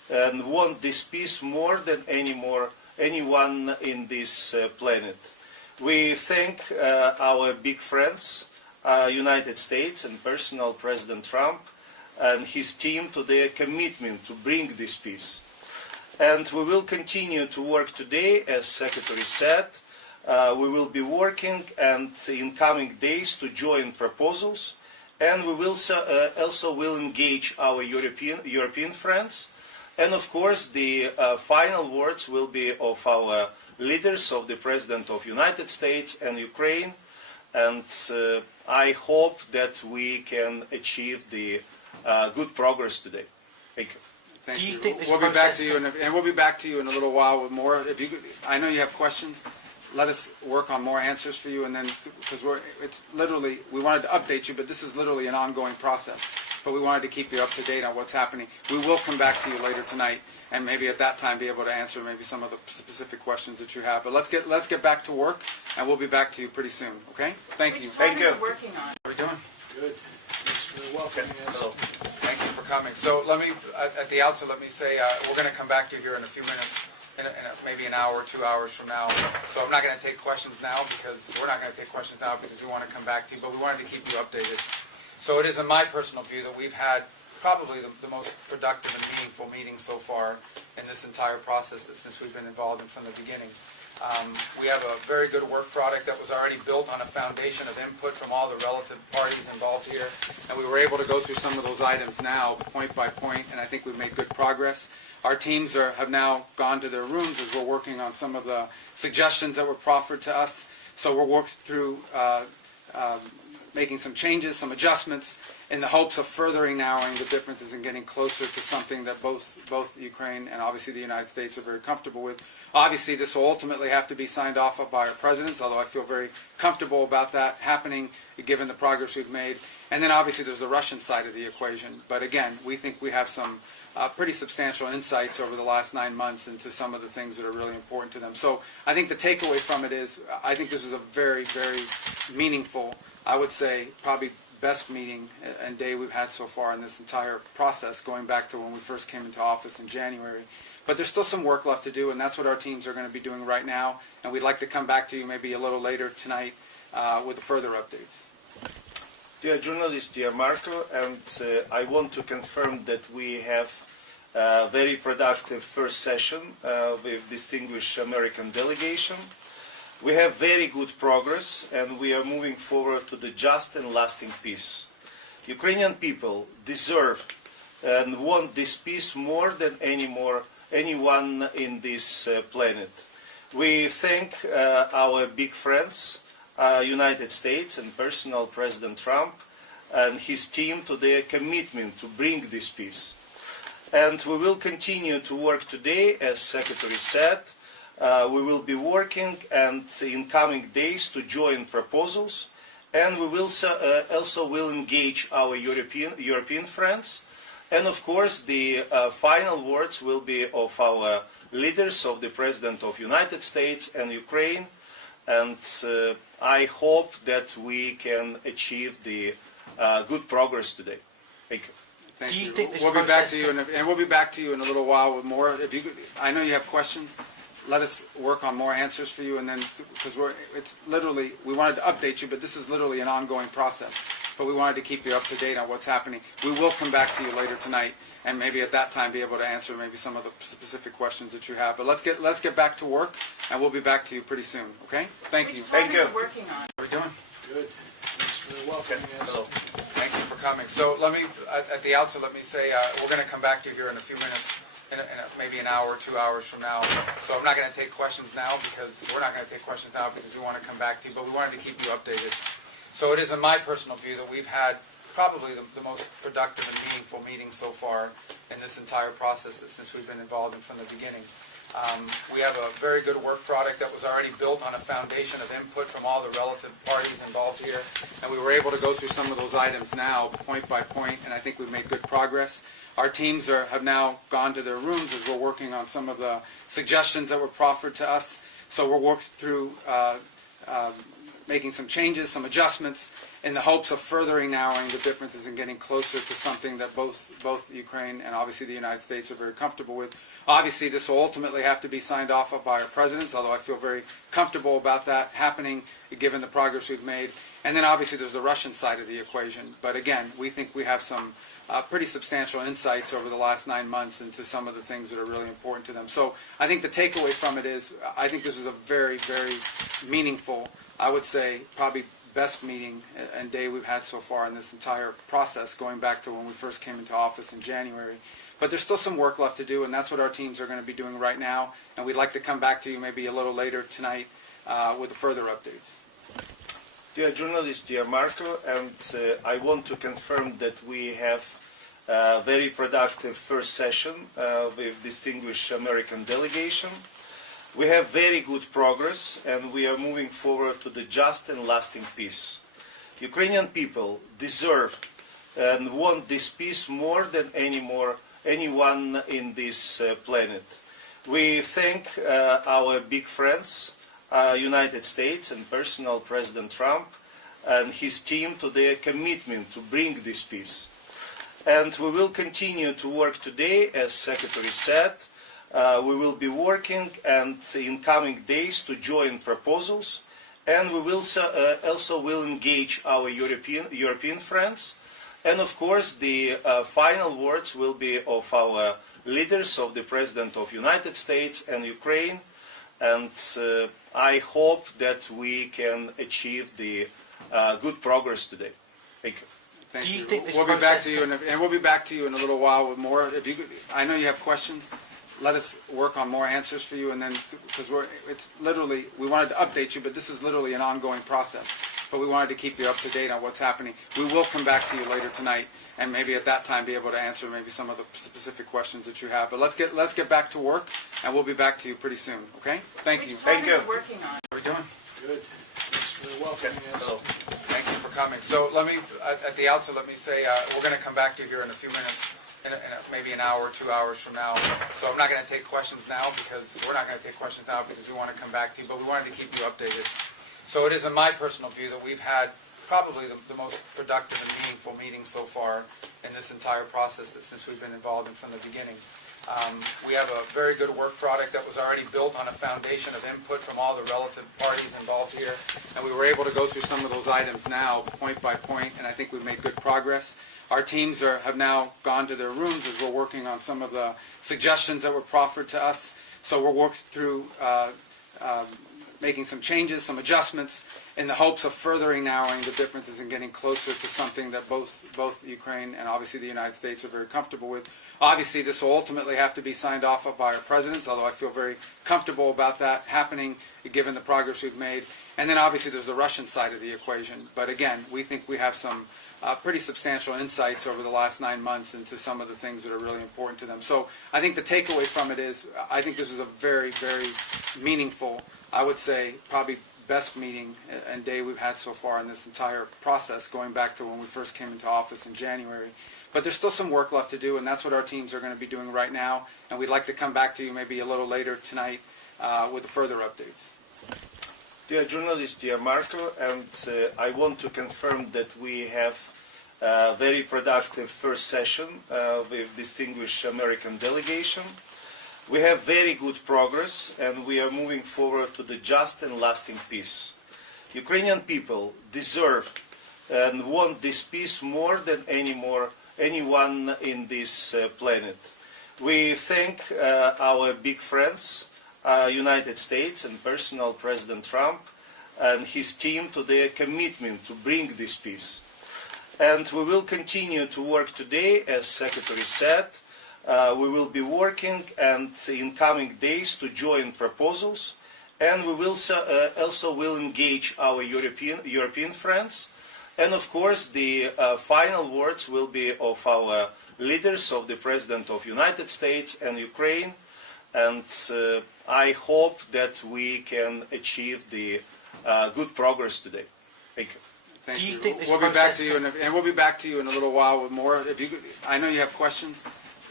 and want this peace more than anyone in this planet. We thank our big friends, United States and personal President Trump and his team to their commitment to bring this peace. And we will continue to work today, as Secretary said. We will be working and in coming days to join proposals, and we will also will engage our European friends. And of course, the final words will be of our leaders, of the President of the United States and Ukraine. And I hope that we can achieve the good progress today. Thank you. Thank Do you you. think this We'll be back process to you, and we'll be back to you in a little while with more. If you, I know you have questions. Let us work on more answers for you, and then because it's literally we wanted to update you, but this is literally an ongoing process. But we wanted to keep you up to date on what's happening. We will come back to you later tonight, and maybe at that time be able to answer maybe some of the specific questions that you have. But let's get back to work, and we'll be back to you pretty soon. Okay? Thank you. Thank you. Working on. How are we doing? Good. Thanks for welcoming us. Hello. Thank you for coming. So let me, at the outset, let me say we're going to come back to you here in a few minutes, in maybe an hour, 2 hours from now. So I'm not going to take questions now because we're not going to take questions now because we want to come back to you, but we wanted to keep you updated. So it is in my personal view that we've had probably the most productive and meaningful meeting so far in this entire process since we've been involved in from the beginning. We have a very good work product that was already built on a foundation of input from all the relative parties involved here, and we were able to go through some of those items now, point by point, and I think we've made good progress. Our teams have now gone to their rooms as we're working on some of the suggestions that were proffered to us. So we're working through making some changes, some adjustments, in the hopes of furthering narrowing the differences and getting closer to something that both Ukraine and obviously the United States are very comfortable with. Obviously, this will ultimately have to be signed off by our presidents, although I feel very comfortable about that happening, given the progress we've made. And then obviously there's the Russian side of the equation. But again, we think we have some pretty substantial insights over the last 9 months into some of the things that are really important to them. So I think the takeaway from it is I think this is a very, very meaningful, I would say probably best meeting and day we've had so far in this entire process, going back to when we first came into office in January. But there's still some work left to do, and that's what our teams are going to be doing right now. And we'd like to come back to you maybe a little later tonight with further updates. Dear journalist, dear Marco, and I want to confirm that we have a very productive first session with distinguished American delegation. We have very good progress, and we are moving forward to the just and lasting peace. Ukrainian people deserve and want this peace more than anyone in this planet. We thank our big friends, United States and personal President Trump and his team to their commitment to bring this peace. And we will continue to work today, as Secretary said. We will be working and in coming days to join proposals, and we will also will engage our European friends. And of course, the final words will be of our leaders, of the President of the United States and Ukraine. And I hope that we can achieve the good progress today. Thank you. Thank Do you you. think this We'll be back process to you, and we'll be back to you in a little while with more. If you, I know you have questions. Let us work on more answers for you, and then because it's literally we wanted to update you, but this is literally an ongoing process. But we wanted to keep you up to date on what's happening. We will come back to you later tonight, and maybe at that time be able to answer maybe some of the specific questions that you have. But let's get back to work, and we'll be back to you pretty soon. Okay? Thank you. Thank you. Working on. How are we doing? Good. Thanks for welcoming us. Hello. Thank you for coming. So let me, at the outset, let me say we're going to come back to you here in a few minutes, in maybe an hour, 2 hours from now. So I'm not going to take questions now because we're not going to take questions now because we want to come back to you, but we wanted to keep you updated. So it is in my personal view that we've had probably the most productive and meaningful meeting so far in this entire process since we've been involved in from the beginning. We have a very good work product that was already built on a foundation of input from all the relative parties involved here, and we were able to go through some of those items now, point by point, and I think we've made good progress. Our teams have now gone to their rooms as we're working on some of the suggestions that were proffered to us. So we're working through making some changes, some adjustments, in the hopes of furthering narrowing the differences and getting closer to something that both Ukraine and obviously the United States are very comfortable with. Obviously, this will ultimately have to be signed off by our presidents, although I feel very comfortable about that happening, given the progress we've made. And then obviously there's the Russian side of the equation. But again, we think we have some pretty substantial insights over the last 9 months into some of the things that are really important to them. So I think the takeaway from it is, I think this is a very, very meaningful, I would say probably best meeting and day we've had so far in this entire process, going back to when we first came into office in January. But there's still some work left to do, and that's what our teams are going to be doing right now. And we'd like to come back to you maybe a little later tonight with further updates. Dear journalist, dear Marco, and I want to confirm that we have a very productive first session with distinguished American delegation. We have very good progress, and we are moving forward to the just and lasting peace. Ukrainian people deserve and want this peace more than anyone in this planet. We thank our big friends, United States and personal President Trump and his team to their commitment to bring this peace. And we will continue to work today, as Secretary said. We will be working and in coming days to join proposals, and we will also will engage our European friends. And of course, the final words will be of our leaders, of the President of the United States and Ukraine. And I hope that we can achieve the good progress today. Thank you. Thank Do you you. think this we'll be back process to you, and we'll be back to you in a little while with more. If you, I know you have questions. Let us work on more answers for you, and then because it's literally, we wanted to update you, but this is literally an ongoing process. But we wanted to keep you up to date on what's happening. We will come back to you later tonight, and maybe at that time be able to answer maybe some of the specific questions that you have. But let's get back to work, and we'll be back to you pretty soon. Okay? Thank you. Thank you. Working on. How are we doing? Good. Thanks for welcoming us. Thank you for coming. So let me, at the outset, let me say we're going to come back to you here in a few minutes, maybe an hour, 2 hours from now. So I'm not going to take questions now because we're not going to take questions now because we want to come back to you, but we wanted to keep you updated. So it is in my personal view that we've had probably the most productive and meaningful meeting so far in this entire process since we've been involved in from the beginning. We have a very good work product that was already built on a foundation of input from all the relative parties involved here, and we were able to go through some of those items now, point by point, and I think we've made good progress. Our teams have now gone to their rooms as we're working on some of the suggestions that were proffered to us. So we're working through making some changes, some adjustments, in the hopes of furthering narrowing the differences and getting closer to something that both Ukraine and obviously the United States are very comfortable with. Obviously, this will ultimately have to be signed off by our presidents, although I feel very comfortable about that happening, given the progress we've made. And then obviously there's the Russian side of the equation. But again, we think we have some pretty substantial insights over the last 9 months into some of the things that are really important to them. So I think the takeaway from it is, I think this is a very, very meaningful, I would say probably best meeting and day we've had so far in this entire process, going back to when we first came into office in January. But there's still some work left to do, and that's what our teams are going to be doing right now. And we'd like to come back to you maybe a little later tonight with further updates. Dear journalist, dear Marco, and I want to confirm that we have a very productive first session with distinguished American delegation. We have very good progress, and we are moving forward to the just and lasting peace. Ukrainian people deserve and want this peace more than anyone in this planet. We thank our big friends, United States and personal President Trump and his team to their commitment to bring this peace. And we will continue to work today, as Secretary said. We will be working and in coming days to join proposals, and we will also will engage our European friends. And of course, the final words will be of our leaders, of the President of the United States and Ukraine. And I hope that we can achieve the good progress today. Thank you. Thank Do you you. think this We'll be back process to you, and we'll be back to you in a little while with more. If you, I know you have questions.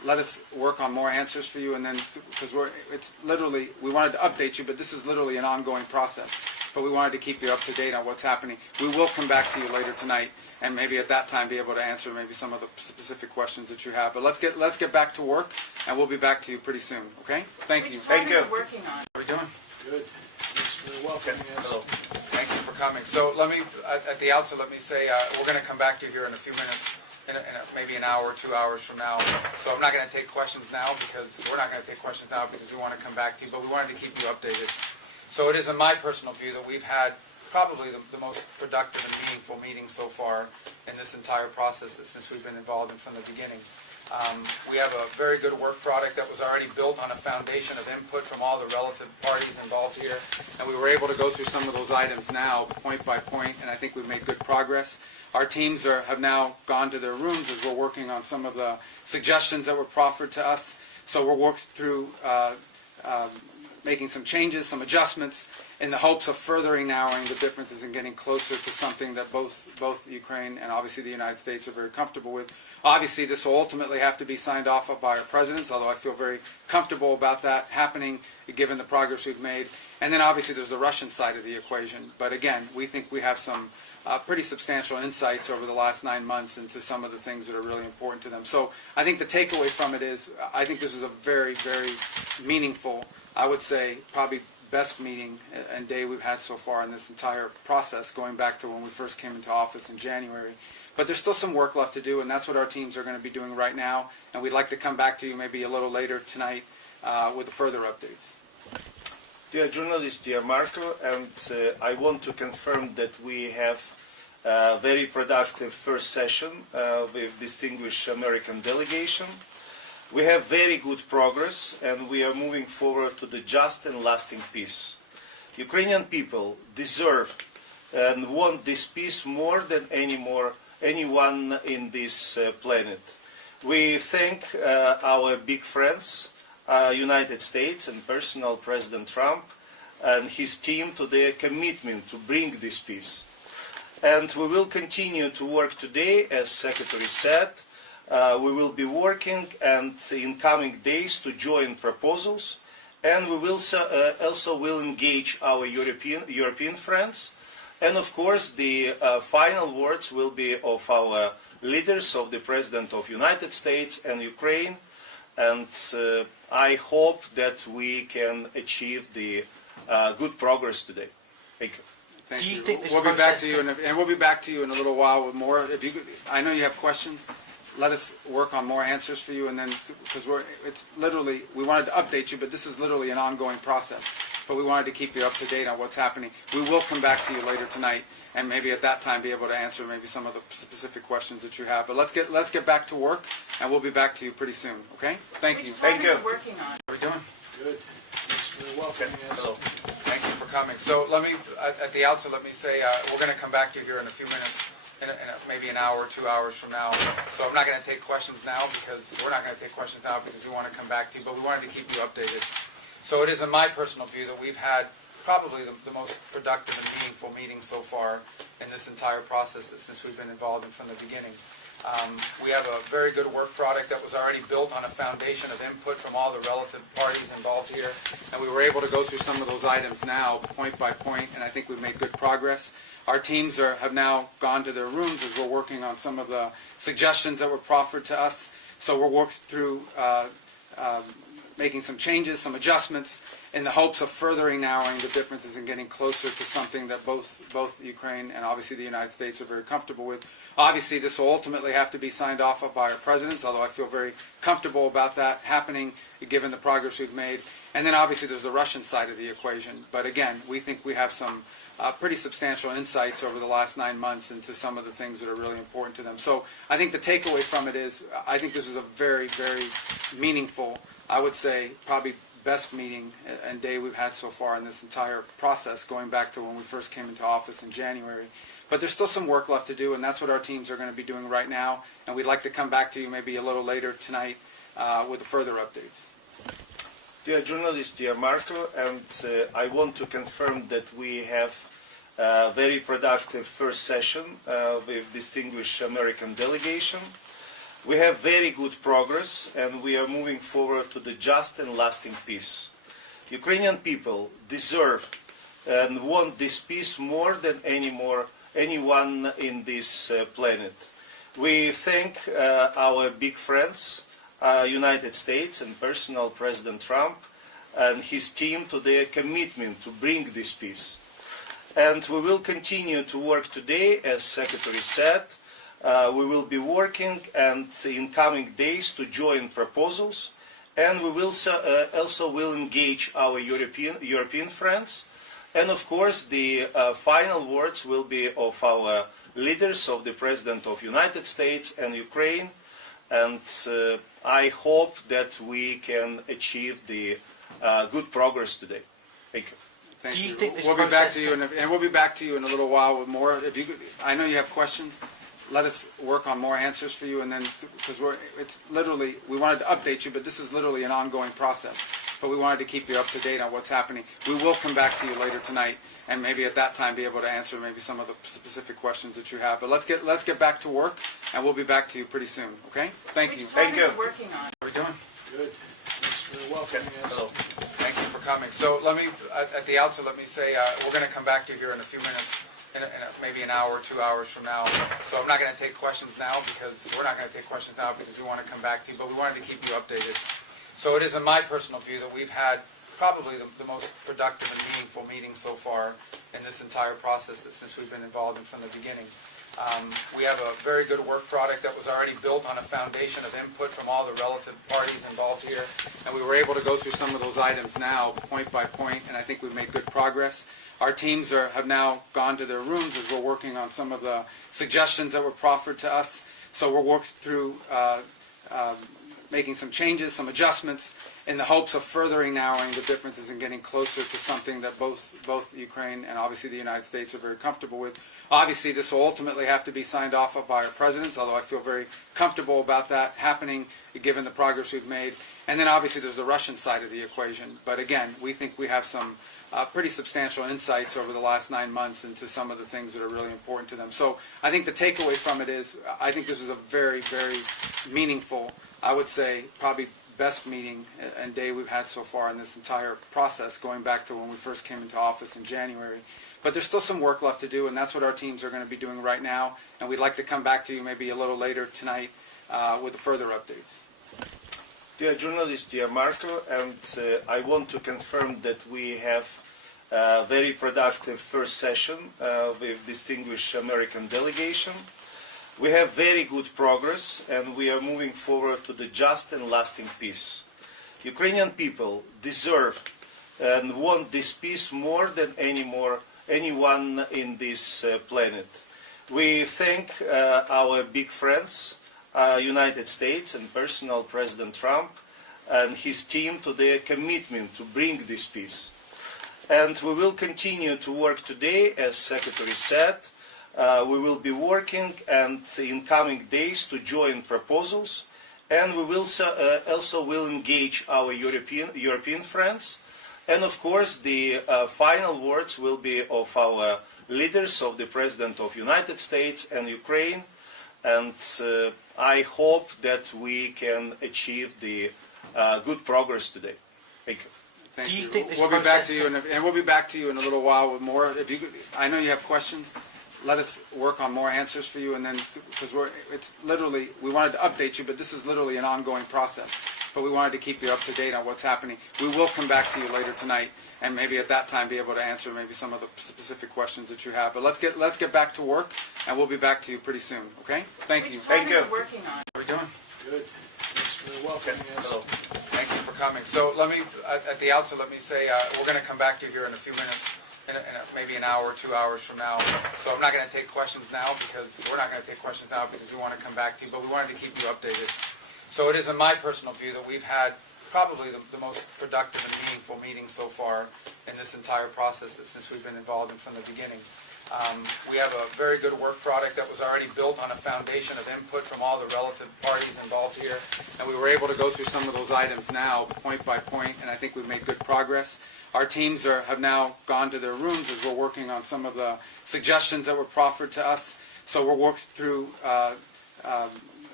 let us work on more answers for you, and then because we wanted to update you, but this is literally an ongoing process. But we wanted to keep you up to date on what's happening. We will come back to you later tonight, and maybe at that time be able to answer maybe some of the specific questions that you have. But let's get back to work, and we'll be back to you pretty soon. Okay? Thank you. Thank you. Working on. How are we doing? Good. Thanks for welcoming us. Hello. Thank you for coming. So let me, at the outset, let me say we're going to come back to you here in a few minutes, maybe an hour, 2 hours from now. So I'm not going to take questions now because we're not going to take questions now because we want to come back to you, but we wanted to keep you updated. So it is in my personal view that we've had probably the most productive and meaningful meeting so far in this entire process since we've been involved in from the beginning. We have a very good work product that was already built on a foundation of input from all the relative parties involved here, and we were able to go through some of those items now, point by point, and I think we've made good progress. Our teams have now gone to their rooms as we're working on some of the suggestions that were proffered to us. So we're working through making some changes, some adjustments, in the hopes of furthering narrowing the differences and getting closer to something that both Ukraine and obviously the United States are very comfortable with. Obviously, this will ultimately have to be signed off by our presidents, although I feel very comfortable about that happening, given the progress we've made. And then obviously there's the Russian side of the equation. But again, we think we have some pretty substantial insights over the last 9 months into some of the things that are really important to them. So I think the takeaway from it is I think this is a very, very meaningful, I would say probably best meeting and day we've had so far in this entire process, going back to when we first came into office in January. But there's still some work left to do, and that's what our teams are going to be doing right now. And we'd like to come back to you maybe a little later tonight with further updates. Dear journalist, dear Marco, and I want to confirm that we have a very productive first session with distinguished American delegation. We have very good progress, and we are moving forward to the just and lasting peace. Ukrainian people deserve and want this peace more than anyone in this planet. We thank our big friends, United States and personal President Trump and his team to their commitment to bring this peace. And we will continue to work today, as Secretary said. We will be working and in coming days to join proposals, and we will also will engage our European friends. And of course, the final words will be of our leaders, of the President of United States and Ukraine. And I hope that we can achieve the good progress today. Thank you. Thank Do you you. think this We'll be back process to you, and we'll be back to you in a little while with more. If you could, I know you have questions. Let us work on more answers for you, and then because we wanted to update you, but this is literally an ongoing process. But we wanted to keep you up to date on what's happening. We will come back to you later tonight, and maybe at that time be able to answer maybe some of the specific questions that you have. But let's get back to work, and we'll be back to you pretty soon. Okay? Thank you. Thank you. Working on. How are we doing? Good. Thanks for welcoming us. Hello. Thank you for coming. So let me, at the outset, let me say we're going to come back to you here in a few minutes, maybe an hour, 2 hours from now. So I'm not going to take questions now because we're not going to take questions now because we want to come back to you, but we wanted to keep you updated. So it is in my personal view that we've had probably the most productive and meaningful meeting so far in this entire process since we've been involved in from the beginning. We have a very good work product that was already built on a foundation of input from all the relative parties involved here, and we were able to go through some of those items now, point by point, and I think we've made good progress. Our teams have now gone to their rooms as we're working on some of the suggestions that were proffered to us. So we're working through making some changes, some adjustments, in the hopes of furthering narrowing the differences and getting closer to something that both Ukraine and obviously the United States are very comfortable with. Obviously, this will ultimately have to be signed off by our presidents, although I feel very comfortable about that happening, given the progress we've made. And then obviously there's the Russian side of the equation. But again, we think we have some pretty substantial insights over the last 9 months into some of the things that are really important to them. So I think the takeaway from it is I think this is a very, very meaningful, I would say probably best meeting and day we've had so far in this entire process, going back to when we first came into office in January. But there's still some work left to do, and that's what our teams are going to be doing right now. And we'd like to come back to you maybe a little later tonight with further updates. Dear journalist, dear Marco, and I want to confirm that we have a very productive first session with distinguished American delegation. We have very good progress, and we are moving forward to the just and lasting peace. Ukrainian people deserve and want this peace more than anyone in this planet. We thank our big friends, United States and personal President Trump and his team to their commitment to bring this peace. And we will continue to work today, as Secretary said. We will be working and in coming days to join proposals, and we will also will engage our European friends. And of course, the final words will be of our leaders, of the President of the United States and Ukraine. And I hope that we can achieve the good progress today. Thank you. Thank Do you you. think this we'll be back process to you, and we'll be back to you in a little while with more. If you, I know you have questions. Let us work on more answers for you, and then because it's literally we wanted to update you, but this is literally an ongoing process. But we wanted to keep you up to date on what's happening. We will come back to you later tonight, and maybe at that time be able to answer maybe some of the specific questions that you have. But let's get back to work, and we'll be back to you pretty soon. Okay? Thank you. Thank you. Working on. How are we doing? Good. Thanks for welcoming us. Hello. Thank you for coming. So let me, at the outset, let me say we're going to come back to you here in a few minutes, maybe an hour, 2 hours from now. So I'm not going to take questions now because we're not going to take questions now because we want to come back to you, but we wanted to keep you updated. So it is in my personal view that we've had probably the most productive and meaningful meeting so far in this entire process since we've been involved in from the beginning. We have a very good work product that was already built on a foundation of input from all the relative parties involved here, and we were able to go through some of those items now, point by point, and I think we've made good progress. Our teams have now gone to their rooms as we're working on some of the suggestions that were proffered to us. So we're working through making some changes, some adjustments, in the hopes of furthering narrowing the differences and getting closer to something that both Ukraine and obviously the United States are very comfortable with. Obviously, this will ultimately have to be signed off by our presidents, although I feel very comfortable about that happening, given the progress we've made. And then obviously there's the Russian side of the equation. But again, we think we have some pretty substantial insights over the last 9 months into some of the things that are really important to them. So I think the takeaway from it is I think this is a very, very meaningful, I would say probably best meeting and day we've had so far in this entire process, going back to when we first came into office in January. But there's still some work left to do, and that's what our teams are going to be doing right now. And we'd like to come back to you maybe a little later tonight with further updates. Dear journalist, dear Marco, and I want to confirm that we have a very productive first session with distinguished American delegation. We have very good progress, and we are moving forward to the just and lasting peace. Ukrainian people deserve and want this peace more than anyone in this planet. We thank our big friends, United States and personal President Trump and his team to their commitment to bring this peace. And we will continue to work today, as Secretary said. We will be working and in coming days to join proposals, and we will also will engage our European friends. And of course, the final words will be of our leaders, of the President of the United States and Ukraine. And I hope that we can achieve the good progress today. Thank you. Thank Do you you. think this we'll be back process to you, and we'll be back to you in a little while with more. If you, I know you have questions. Let us work on more answers for you, and then because it's literally we wanted to update you, but this is literally an ongoing process. But we wanted to keep you up to date on what's happening. We will come back to you later tonight, and maybe at that time be able to answer maybe some of the specific questions that you have. But let's get back to work, and we'll be back to you pretty soon. Okay? Thank you. Thank you. Working on. How are we doing? Good. Thanks for welcoming us. Hello. Thank you for coming. So let me, at the outset, let me say we're going to come back to you here in a few minutes, maybe an hour, 2 hours from now. So I'm not going to take questions now because we're not going to take questions now because we want to come back to you, but we wanted to keep you updated. So it is in my personal view that we've had probably the most productive and meaningful meeting so far in this entire process since we've been involved in from the beginning. We have a very good work product that was already built on a foundation of input from all the relative parties involved here, and we were able to go through some of those items now, point by point, and I think we've made good progress. Our teams have now gone to their rooms as we're working on some of the suggestions that were proffered to us. So we're working through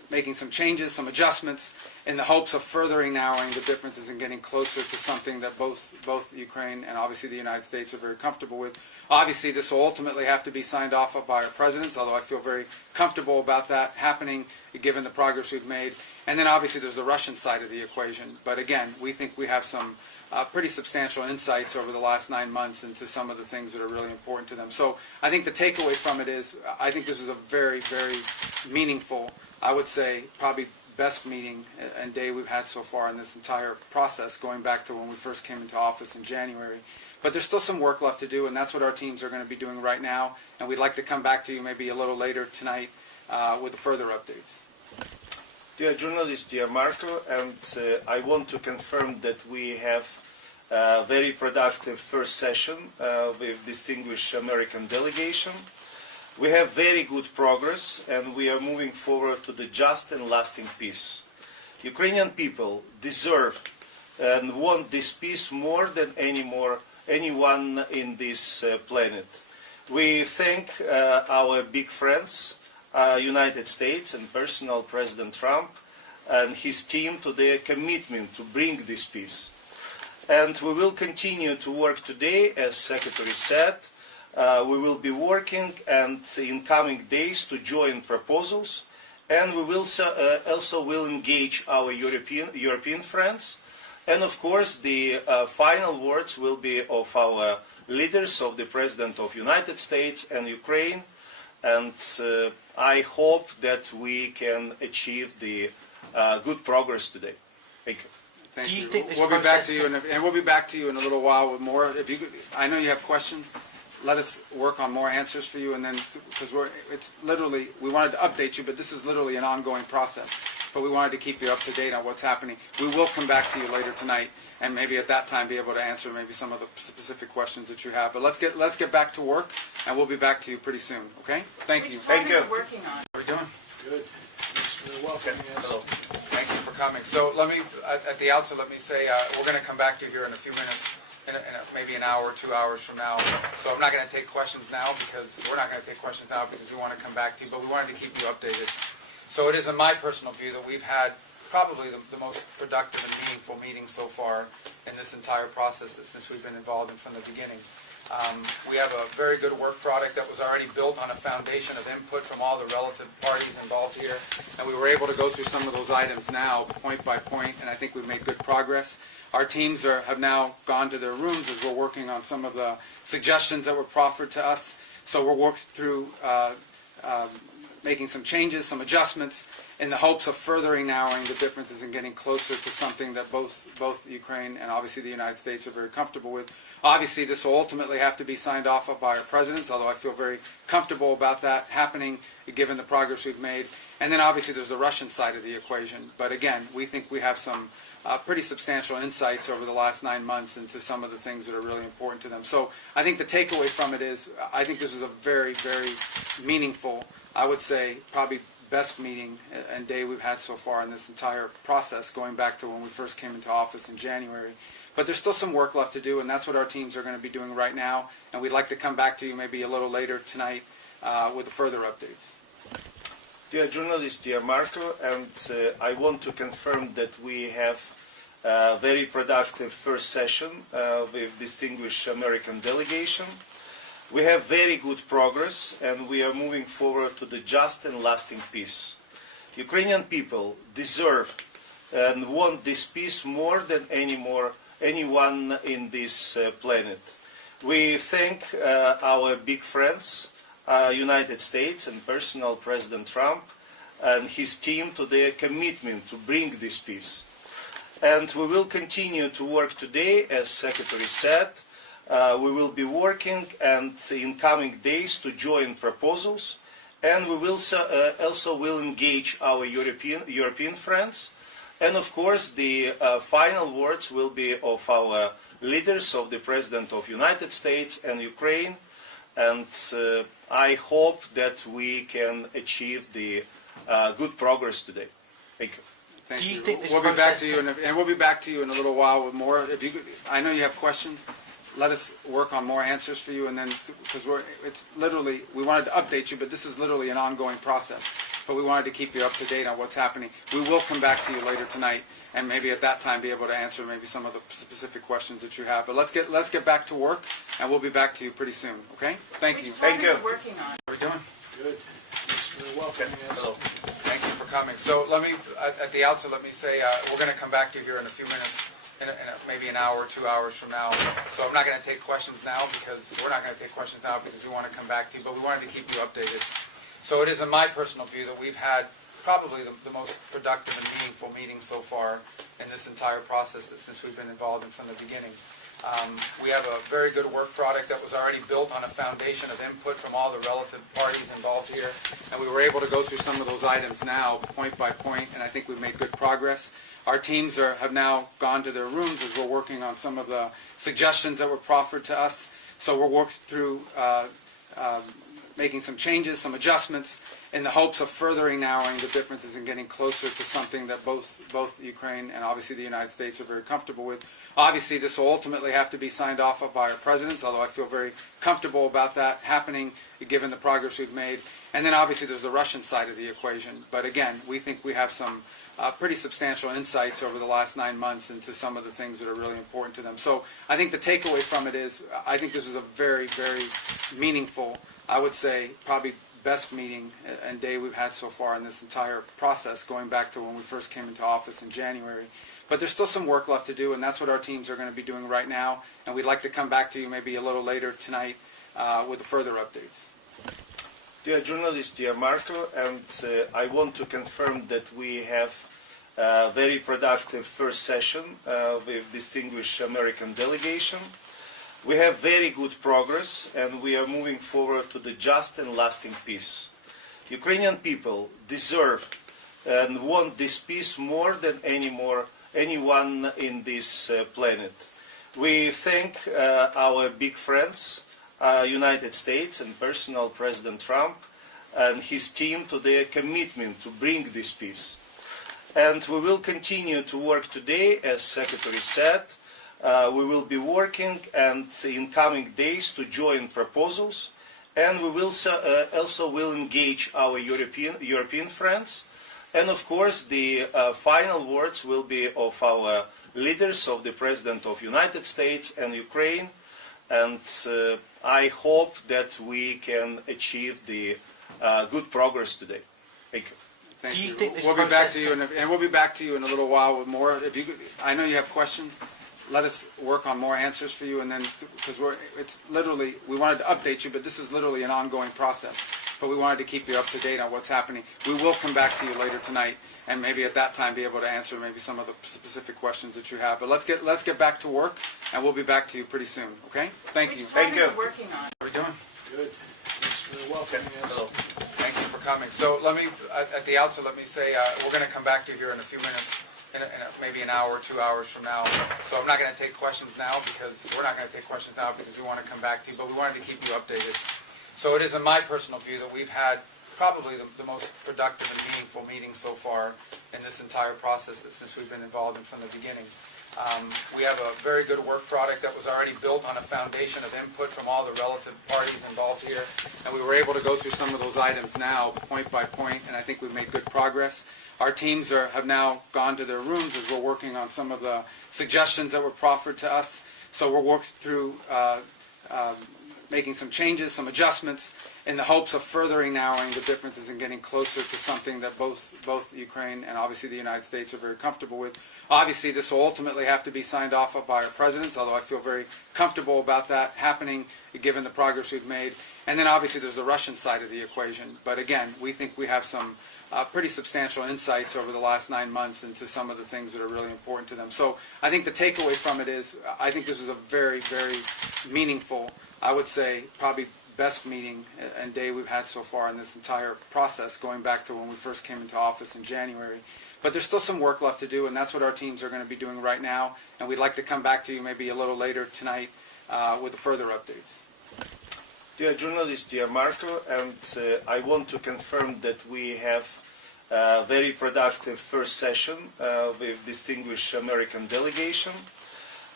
making some changes, some adjustments, in the hopes of furthering narrowing the differences and getting closer to something that both Ukraine and obviously the United States are very comfortable with. Obviously, this will ultimately have to be signed off by our presidents, although I feel very comfortable about that happening, given the progress we've made. And then obviously there's the Russian side of the equation. But again, we think we have some pretty substantial insights over the last 9 months into some of the things that are really important to them. So I think the takeaway from it is, I think this is a very, very meaningful, I would say probably best meeting and day we've had so far in this entire process, going back to when we first came into office in January. But there's still some work left to do, and that's what our teams are going to be doing right now. And we'd like to come back to you maybe a little later tonight with further updates. Dear journalist, dear Marco, and I want to confirm that we have a very productive first session with distinguished American delegation. We have very good progress, and we are moving forward to the just and lasting peace. Ukrainian people deserve and want this peace more than anyone in this planet. We thank our big friends, United States and personal President Trump and his team to their commitment to bring this peace. And we will continue to work today, as Secretary said. We will be working and in coming days to join proposals, and we will also will engage our European friends. And of course, the final words will be of our leaders, of the President of the United States and Ukraine. And I hope that we can achieve the good progress today. Thank you. Thank Do you you. think this We'll be back process to you, and we'll be back to you in a little while with more. If you could, I know you have questions. Let us work on more answers for you, and then because it's literally, we wanted to update you, but this is literally an ongoing process. But we wanted to keep you up to date on what's happening. We will come back to you later tonight, and maybe at that time be able to answer maybe some of the specific questions that you have. But let's get back to work, and we'll be back to you pretty soon. Okay? Thank you. Thank you. Working on. How are we doing? Good. Thanks for welcoming us. Hello. Thank you for coming. So let me, at the outset, let me say we're going to come back to you here in a few minutes, maybe an hour, 2 hours from now. So I'm not going to take questions now because we're not going to take questions now because we want to come back to you, but we wanted to keep you updated. So it is in my personal view that we've had probably the most productive and meaningful meeting so far in this entire process since we've been involved in from the beginning. We have a very good work product that was already built on a foundation of input from all the relative parties involved here, and we were able to go through some of those items now, point by point, and I think we've made good progress. Our teams have now gone to their rooms as we're working on some of the suggestions that were proffered to us. So we're working through making some changes, some adjustments, in the hopes of furthering narrowing the differences and getting closer to something that both Ukraine and obviously the United States are very comfortable with. Obviously, this will ultimately have to be signed off by our presidents, although I feel very comfortable about that happening, given the progress we've made. And then obviously there's the Russian side of the equation. But again, we think we have some pretty substantial insights over the last 9 months into some of the things that are really important to them. So I think the takeaway from it is, I think this is a very, very meaningful, I would say probably best meeting and day we've had so far in this entire process, going back to when we first came into office in January. But there's still some work left to do, and that's what our teams are going to be doing right now. And we'd like to come back to you maybe a little later tonight with further updates. Dear journalist, dear Marco, and I want to confirm that we have a very productive first session with distinguished American delegation. We have very good progress, and we are moving forward to the just and lasting peace. Ukrainian people deserve and want this peace more than anyone in this planet. We thank our big friends, United States and personal President Trump and his team to their commitment to bring this peace. And we will continue to work today, as Secretary said. We will be working and in coming days to join proposals, and we will also will engage our European friends. And of course, the final words will be of our leaders, of the President of the United States and Ukraine. And I hope that we can achieve the good progress today. Thank you. Thank Do you you. think this We'll be back process to you, and we'll be back to you in a little while with more. If you could, I know you have questions. let us work on more answers for you, and then because we wanted to update you, but this is literally an ongoing process. But we wanted to keep you up to date on what's happening. We will come back to you later tonight, and maybe at that time be able to answer maybe some of the specific questions that you have. But let's get back to work, and we'll be back to you pretty soon. Okay? Thank you. Thank you. Working on. How are we doing? Good. Thanks for welcoming us. Hello. Thank you for coming. So let me, at the outset, let me say we're going to come back to you here in a few minutes, in maybe an hour, 2 hours from now. So I'm not going to take questions now because we're not going to take questions now because we want to come back to you, but we wanted to keep you updated. So it is in my personal view that we've had probably the most productive and meaningful meeting so far in this entire process since we've been involved in from the beginning. We have a very good work product that was already built on a foundation of input from all the relative parties involved here, and we were able to go through some of those items now, point by point, and I think we've made good progress. Our teams have now gone to their rooms as we're working on some of the suggestions that were proffered to us. So we're working through making some changes, some adjustments, in the hopes of furthering narrowing the differences and getting closer to something that both Ukraine and obviously the United States are very comfortable with. Obviously, this will ultimately have to be signed off by our presidents, although I feel very comfortable about that happening, given the progress we've made. And then obviously there's the Russian side of the equation. But again, we think we have some pretty substantial insights over the last 9 months into some of the things that are really important to them. So I think the takeaway from it is I think this is a very, very meaningful, I would say probably best meeting and day we've had so far in this entire process, going back to when we first came into office in January. But there's still some work left to do, and that's what our teams are going to be doing right now. And we'd like to come back to you maybe a little later tonight with further updates. Dear journalists, dear Marco, and I want to confirm that we have a very productive first session with distinguished American delegation. We have very good progress, and we are moving forward to the just and lasting peace. Ukrainian people deserve and want this peace more than anyone in this planet. We thank our big friends, United States and personal President Trump and his team to their commitment to bring this peace. And we will continue to work today, as Secretary said. We will be working and in coming days to join proposals, and we will also will engage our European friends. And of course, the final words will be of our leaders, of the President of the United States and Ukraine. And I hope that we can achieve the good progress today. Thank you. Thank Do you you. think this We'll be back process to you, and we'll be back to you in a little while with more. If you, I know you have questions. Let us work on more answers for you, and then because it's literally we wanted to update you, but this is literally an ongoing process. But we wanted to keep you up to date on what's happening. We will come back to you later tonight, and maybe at that time be able to answer maybe some of the specific questions that you have. But let's get back to work, and we'll be back to you pretty soon. Okay? Thank you. Thank you. Working on. How are we doing? Good. Thanks for welcoming us. Hello. Thank you for coming. So let me, at the outset, let me say we're going to come back to you here in a few minutes, in maybe an hour, 2 hours from now. So I'm not going to take questions now because we're not going to take questions now because we want to come back to you, but we wanted to keep you updated. So it is in my personal view that we've had probably the most productive and meaningful meeting so far in this entire process since we've been involved in from the beginning. We have a very good work product that was already built on a foundation of input from all the relative parties involved here, and we were able to go through some of those items now, point by point, and I think we've made good progress. Our teams have now gone to their rooms as we're working on some of the suggestions that were proffered to us. So we're working through making some changes, some adjustments, in the hopes of furthering narrowing the differences and getting closer to something that both Ukraine and obviously the United States are very comfortable with. Obviously, this will ultimately have to be signed off by our presidents, although I feel very comfortable about that happening, given the progress we've made. And then obviously there's the Russian side of the equation. But again, we think we have some pretty substantial insights over the last 9 months into some of the things that are really important to them. So I think the takeaway from it is I think this is a very, very meaningful, I would say probably best meeting and day we've had so far in this entire process, going back to when we first came into office in January. But there's still some work left to do, and that's what our teams are going to be doing right now. And we'd like to come back to you maybe a little later tonight with further updates. Dear journalists, dear Marco, and I want to confirm that we have a very productive first session with distinguished American delegation.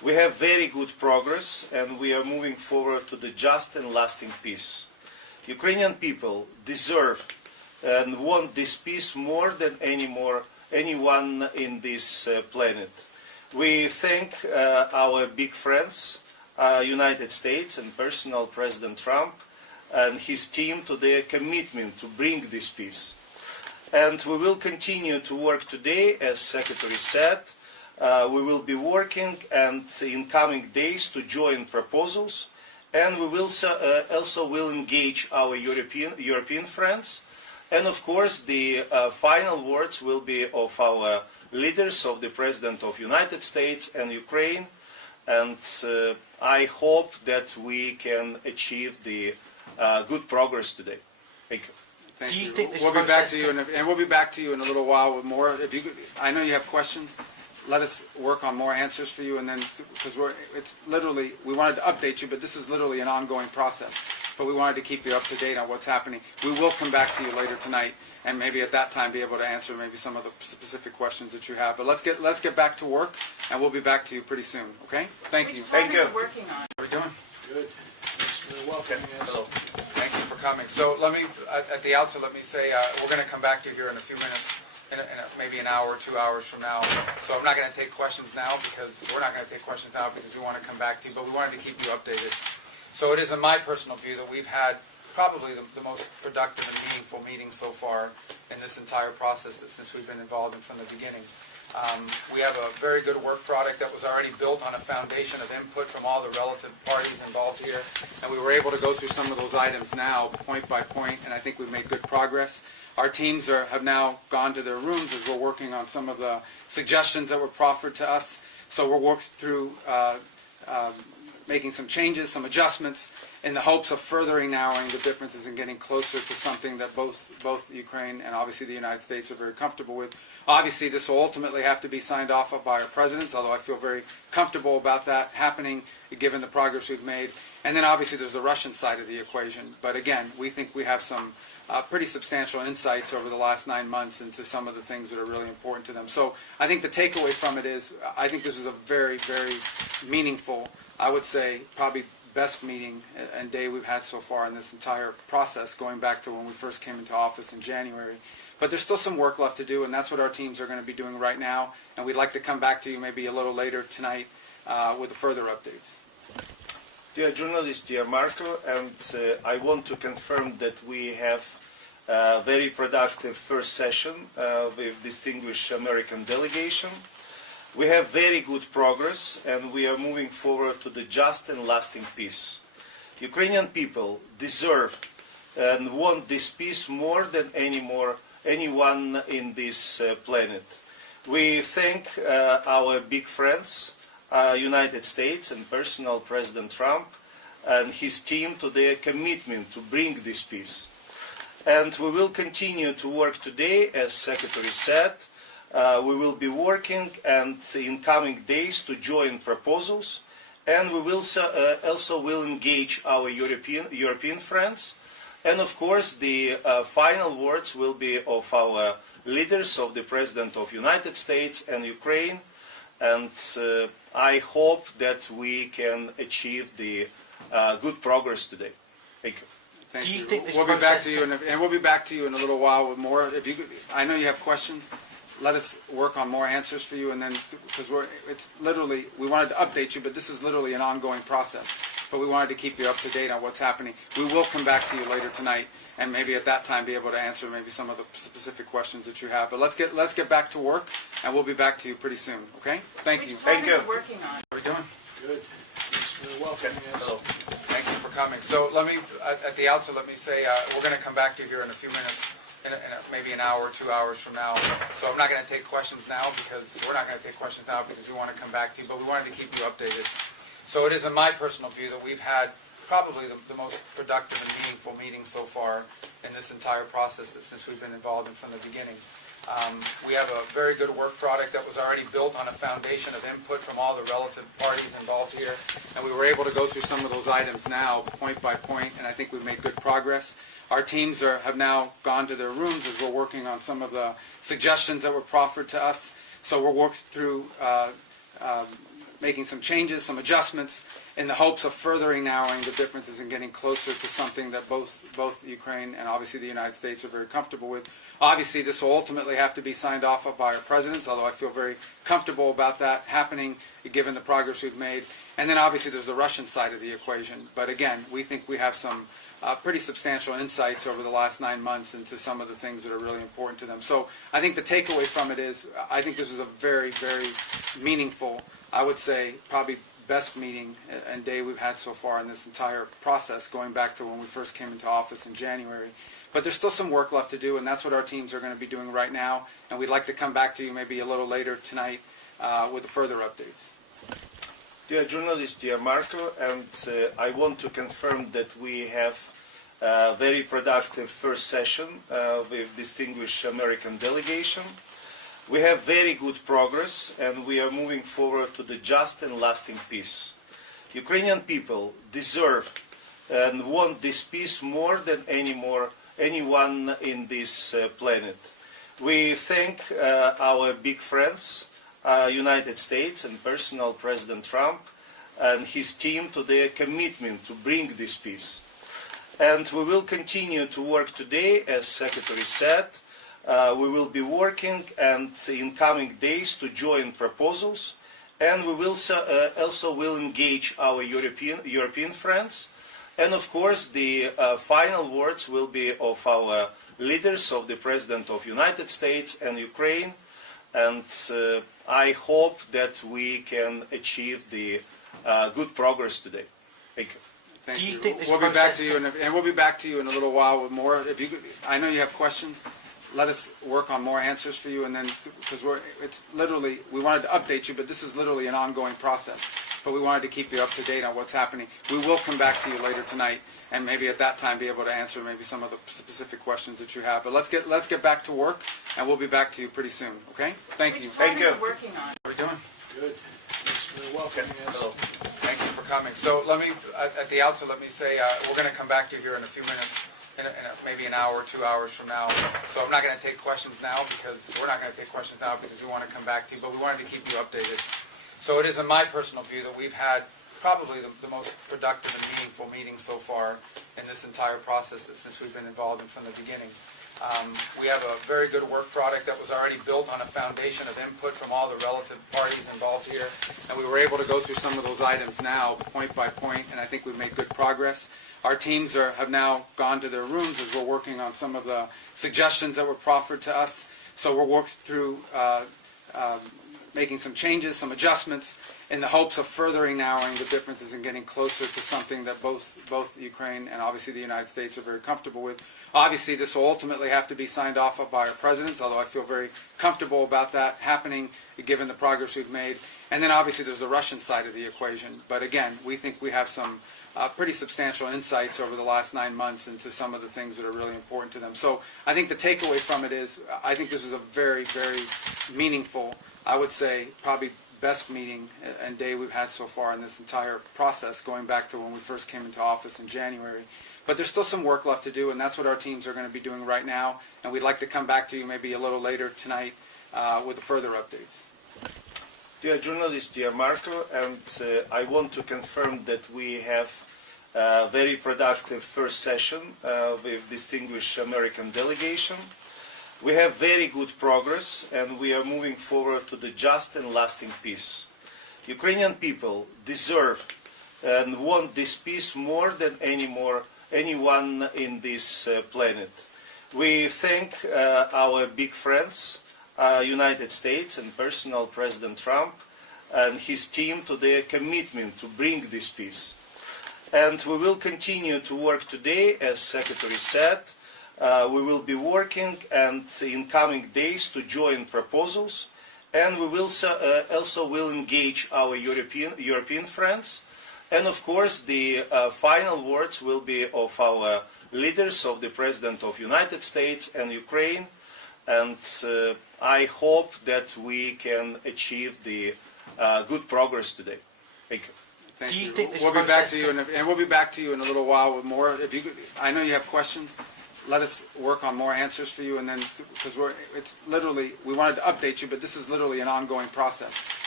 We have very good progress, and we are moving forward to the just and lasting peace. Ukrainian people deserve and want this peace more than anyone in this planet. We thank our big friends, United States and personal President Trump and his team to their commitment to bring this peace. And we will continue to work today, as Secretary said. We will be working and in coming days to join proposals, and we will also will engage our European friends. And of course, the final words will be of our leaders, of the President of the United States and Ukraine. And I hope that we can achieve the good progress today. Thank you. Thank Do you you. think this We'll be back process to you, and we'll be back to you in a little while with more. If you, I know you have questions. Let us work on more answers for you, and then because it's literally we wanted to update you, but this is literally an ongoing process. But we wanted to keep you up to date on what's happening. We will come back to you later tonight, and maybe at that time be able to answer maybe some of the specific questions that you have. But let's get back to work, and we'll be back to you pretty soon. Okay? Thank you. Thank you. Working on. How are we doing? Good. Thanks for welcoming us. Hello. Thank you for coming. So let me, at the outset, let me say we're going to come back to you here in a few minutes, maybe an hour, 2 hours from now. So I'm not going to take questions now because we're not going to take questions now because we want to come back to you, but we wanted to keep you updated. So it is in my personal view that we've had probably the most productive and meaningful meeting so far in this entire process since we've been involved in from the beginning. We have a very good work product that was already built on a foundation of input from all the relative parties involved here, and we were able to go through some of those items now, point by point, and I think we've made good progress. Our teams have now gone to their rooms as we're working on some of the suggestions that were proffered to us. So we're working through making some changes, some adjustments, in the hopes of furthering narrowing the differences and getting closer to something that both Ukraine and obviously the United States are very comfortable with. Obviously, this will ultimately have to be signed off by our presidents, although I feel very comfortable about that happening, given the progress we've made. And then obviously there's the Russian side of the equation. But again, we think we have some pretty substantial insights over the last 9 months into some of the things that are really important to them. So I think the takeaway from it is I think this is a very, very meaningful, I would say probably best meeting and day we've had so far in this entire process, going back to when we first came into office in January. But there's still some work left to do, and that's what our teams are going to be doing right now. And we'd like to come back to you maybe a little later tonight with further updates. Dear journalist, dear Marco, and I want to confirm that we have a very productive first session with distinguished American delegation. We have very good progress, and we are moving forward to the just and lasting peace. Ukrainian people deserve and want this peace more than anyone in this planet. We thank our big friends, United States and personal President Trump and his team to their commitment to bring this peace. And we will continue to work today, as Secretary said. We will be working and in coming days to join proposals, and we will also will engage our European friends. And of course, the final words will be of our leaders, of the President of the United States and Ukraine. And I hope that we can achieve the good progress today. Thank you. Thank Do you you. think this we'll be back process to you, and we'll be back to you in a little while with more. If you, I know you have questions. Let us work on more answers for you, and then because it's literally we wanted to update you, but this is literally an ongoing process. But we wanted to keep you up to date on what's happening. We will come back to you later tonight, and maybe at that time be able to answer maybe some of the specific questions that you have. But let's get back to work, and we'll be back to you pretty soon. Okay? Thank you. Thank you. Working on. How are we doing? Good. Thanks for welcoming us. Hello. Thank you for coming. So let me, at the outset, let me say we're going to come back to you here in a few minutes, maybe an hour, 2 hours from now. So I'm not going to take questions now because we're not going to take questions now because we want to come back to you, but we wanted to keep you updated. So it is in my personal view that we've had probably the most productive and meaningful meeting so far in this entire process since we've been involved in from the beginning. We have a very good work product that was already built on a foundation of input from all the relative parties involved here, and we were able to go through some of those items now, point by point, and I think we've made good progress. Our teams have now gone to their rooms as we're working on some of the suggestions that were proffered to us. So we're working through making some changes, some adjustments, in the hopes of furthering narrowing the differences and getting closer to something that both Ukraine and obviously the United States are very comfortable with. Obviously, this will ultimately have to be signed off by our presidents, although I feel very comfortable about that happening, given the progress we've made. And then obviously there's the Russian side of the equation. But again, we think we have some pretty substantial insights over the last 9 months into some of the things that are really important to them. So I think the takeaway from it is, I think this is a very, very meaningful, I would say probably best meeting and day we've had so far in this entire process, going back to when we first came into office in January. But there's still some work left to do, and that's what our teams are going to be doing right now. And we'd like to come back to you maybe a little later tonight with further updates. Dear journalists, dear Marco, and I want to confirm that we have a very productive first session with distinguished American delegation. We have very good progress, and we are moving forward to the just and lasting peace. Ukrainian people deserve and want this peace more than anyone in this planet. We thank our big friends, United States and personal President Trump and his team to their commitment to bring this peace. And we will continue to work today, as Secretary said. We will be working and in coming days to join proposals, and we will also will engage our European friends. And of course, the final words will be of our leaders, of the President of the United States and Ukraine. And I hope that we can achieve the good progress today. Thank you. Thank Do you you. think this We'll be back process to you, and we'll be back to you in a little while with more. If you, I know you have questions. Let us work on more answers for you, and then because it's literally, we wanted to update you, but this is literally an ongoing process. But we wanted to keep you up to date on what's happening. We will come back to you later tonight, and maybe at that time be able to answer maybe some of the specific questions that you have. But let's get back to work, and we'll be back to you pretty soon. Okay? Thank you. Thank you. Working on. How are we doing? Good. Thanks for welcoming us. Hello. Thank you for coming. So let me, at the outset, let me say we're going to come back to you here in a few minutes, in maybe an hour, 2 hours from now. So I'm not going to take questions now because we're not going to take questions now because we want to come back to you, but we wanted to keep you updated. So it is in my personal view that we've had probably the most productive and meaningful meeting so far in this entire process since we've been involved in from the beginning. We have a very good work product that was already built on a foundation of input from all the relative parties involved here, and we were able to go through some of those items now, point by point, and I think we've made good progress. Our teams have now gone to their rooms as we're working on some of the suggestions that were proffered to us. So we're working through making some changes, some adjustments, in the hopes of furthering narrowing the differences and getting closer to something that both Ukraine and obviously the United States are very comfortable with. Obviously, this will ultimately have to be signed off by our presidents, although I feel very comfortable about that happening, given the progress we've made. And then obviously there's the Russian side of the equation. But again, we think we have some pretty substantial insights over the last 9 months into some of the things that are really important to them. So I think the takeaway from it is, I think this is a very, very meaningful, I would say probably best meeting and day we've had so far in this entire process, going back to when we first came into office in January. But there's still some work left to do, and that's what our teams are going to be doing right now. And we'd like to come back to you maybe a little later tonight with further updates. Dear journalists, dear Marco, and I want to confirm that we have a very productive first session with distinguished American delegation. We have very good progress, and we are moving forward to the just and lasting peace. Ukrainian people deserve and want this peace more than anyone in this planet. We thank our big friends, United States and personal President Trump and his team to their commitment to bring this peace. And we will continue to work today, as Secretary said. We will be working and in coming days to join proposals, and we will also will engage our European friends. And of course, the final words will be of our leaders, of the President of the United States and Ukraine. And I hope that we can achieve the good progress today. Thank you. Thank Do you you. think this We'll be back process to you, and we'll be back to you in a little while with more. If you, I know you have questions. Let us work on more answers for you, and then because it's literally, we wanted to update you, but this is literally an ongoing process.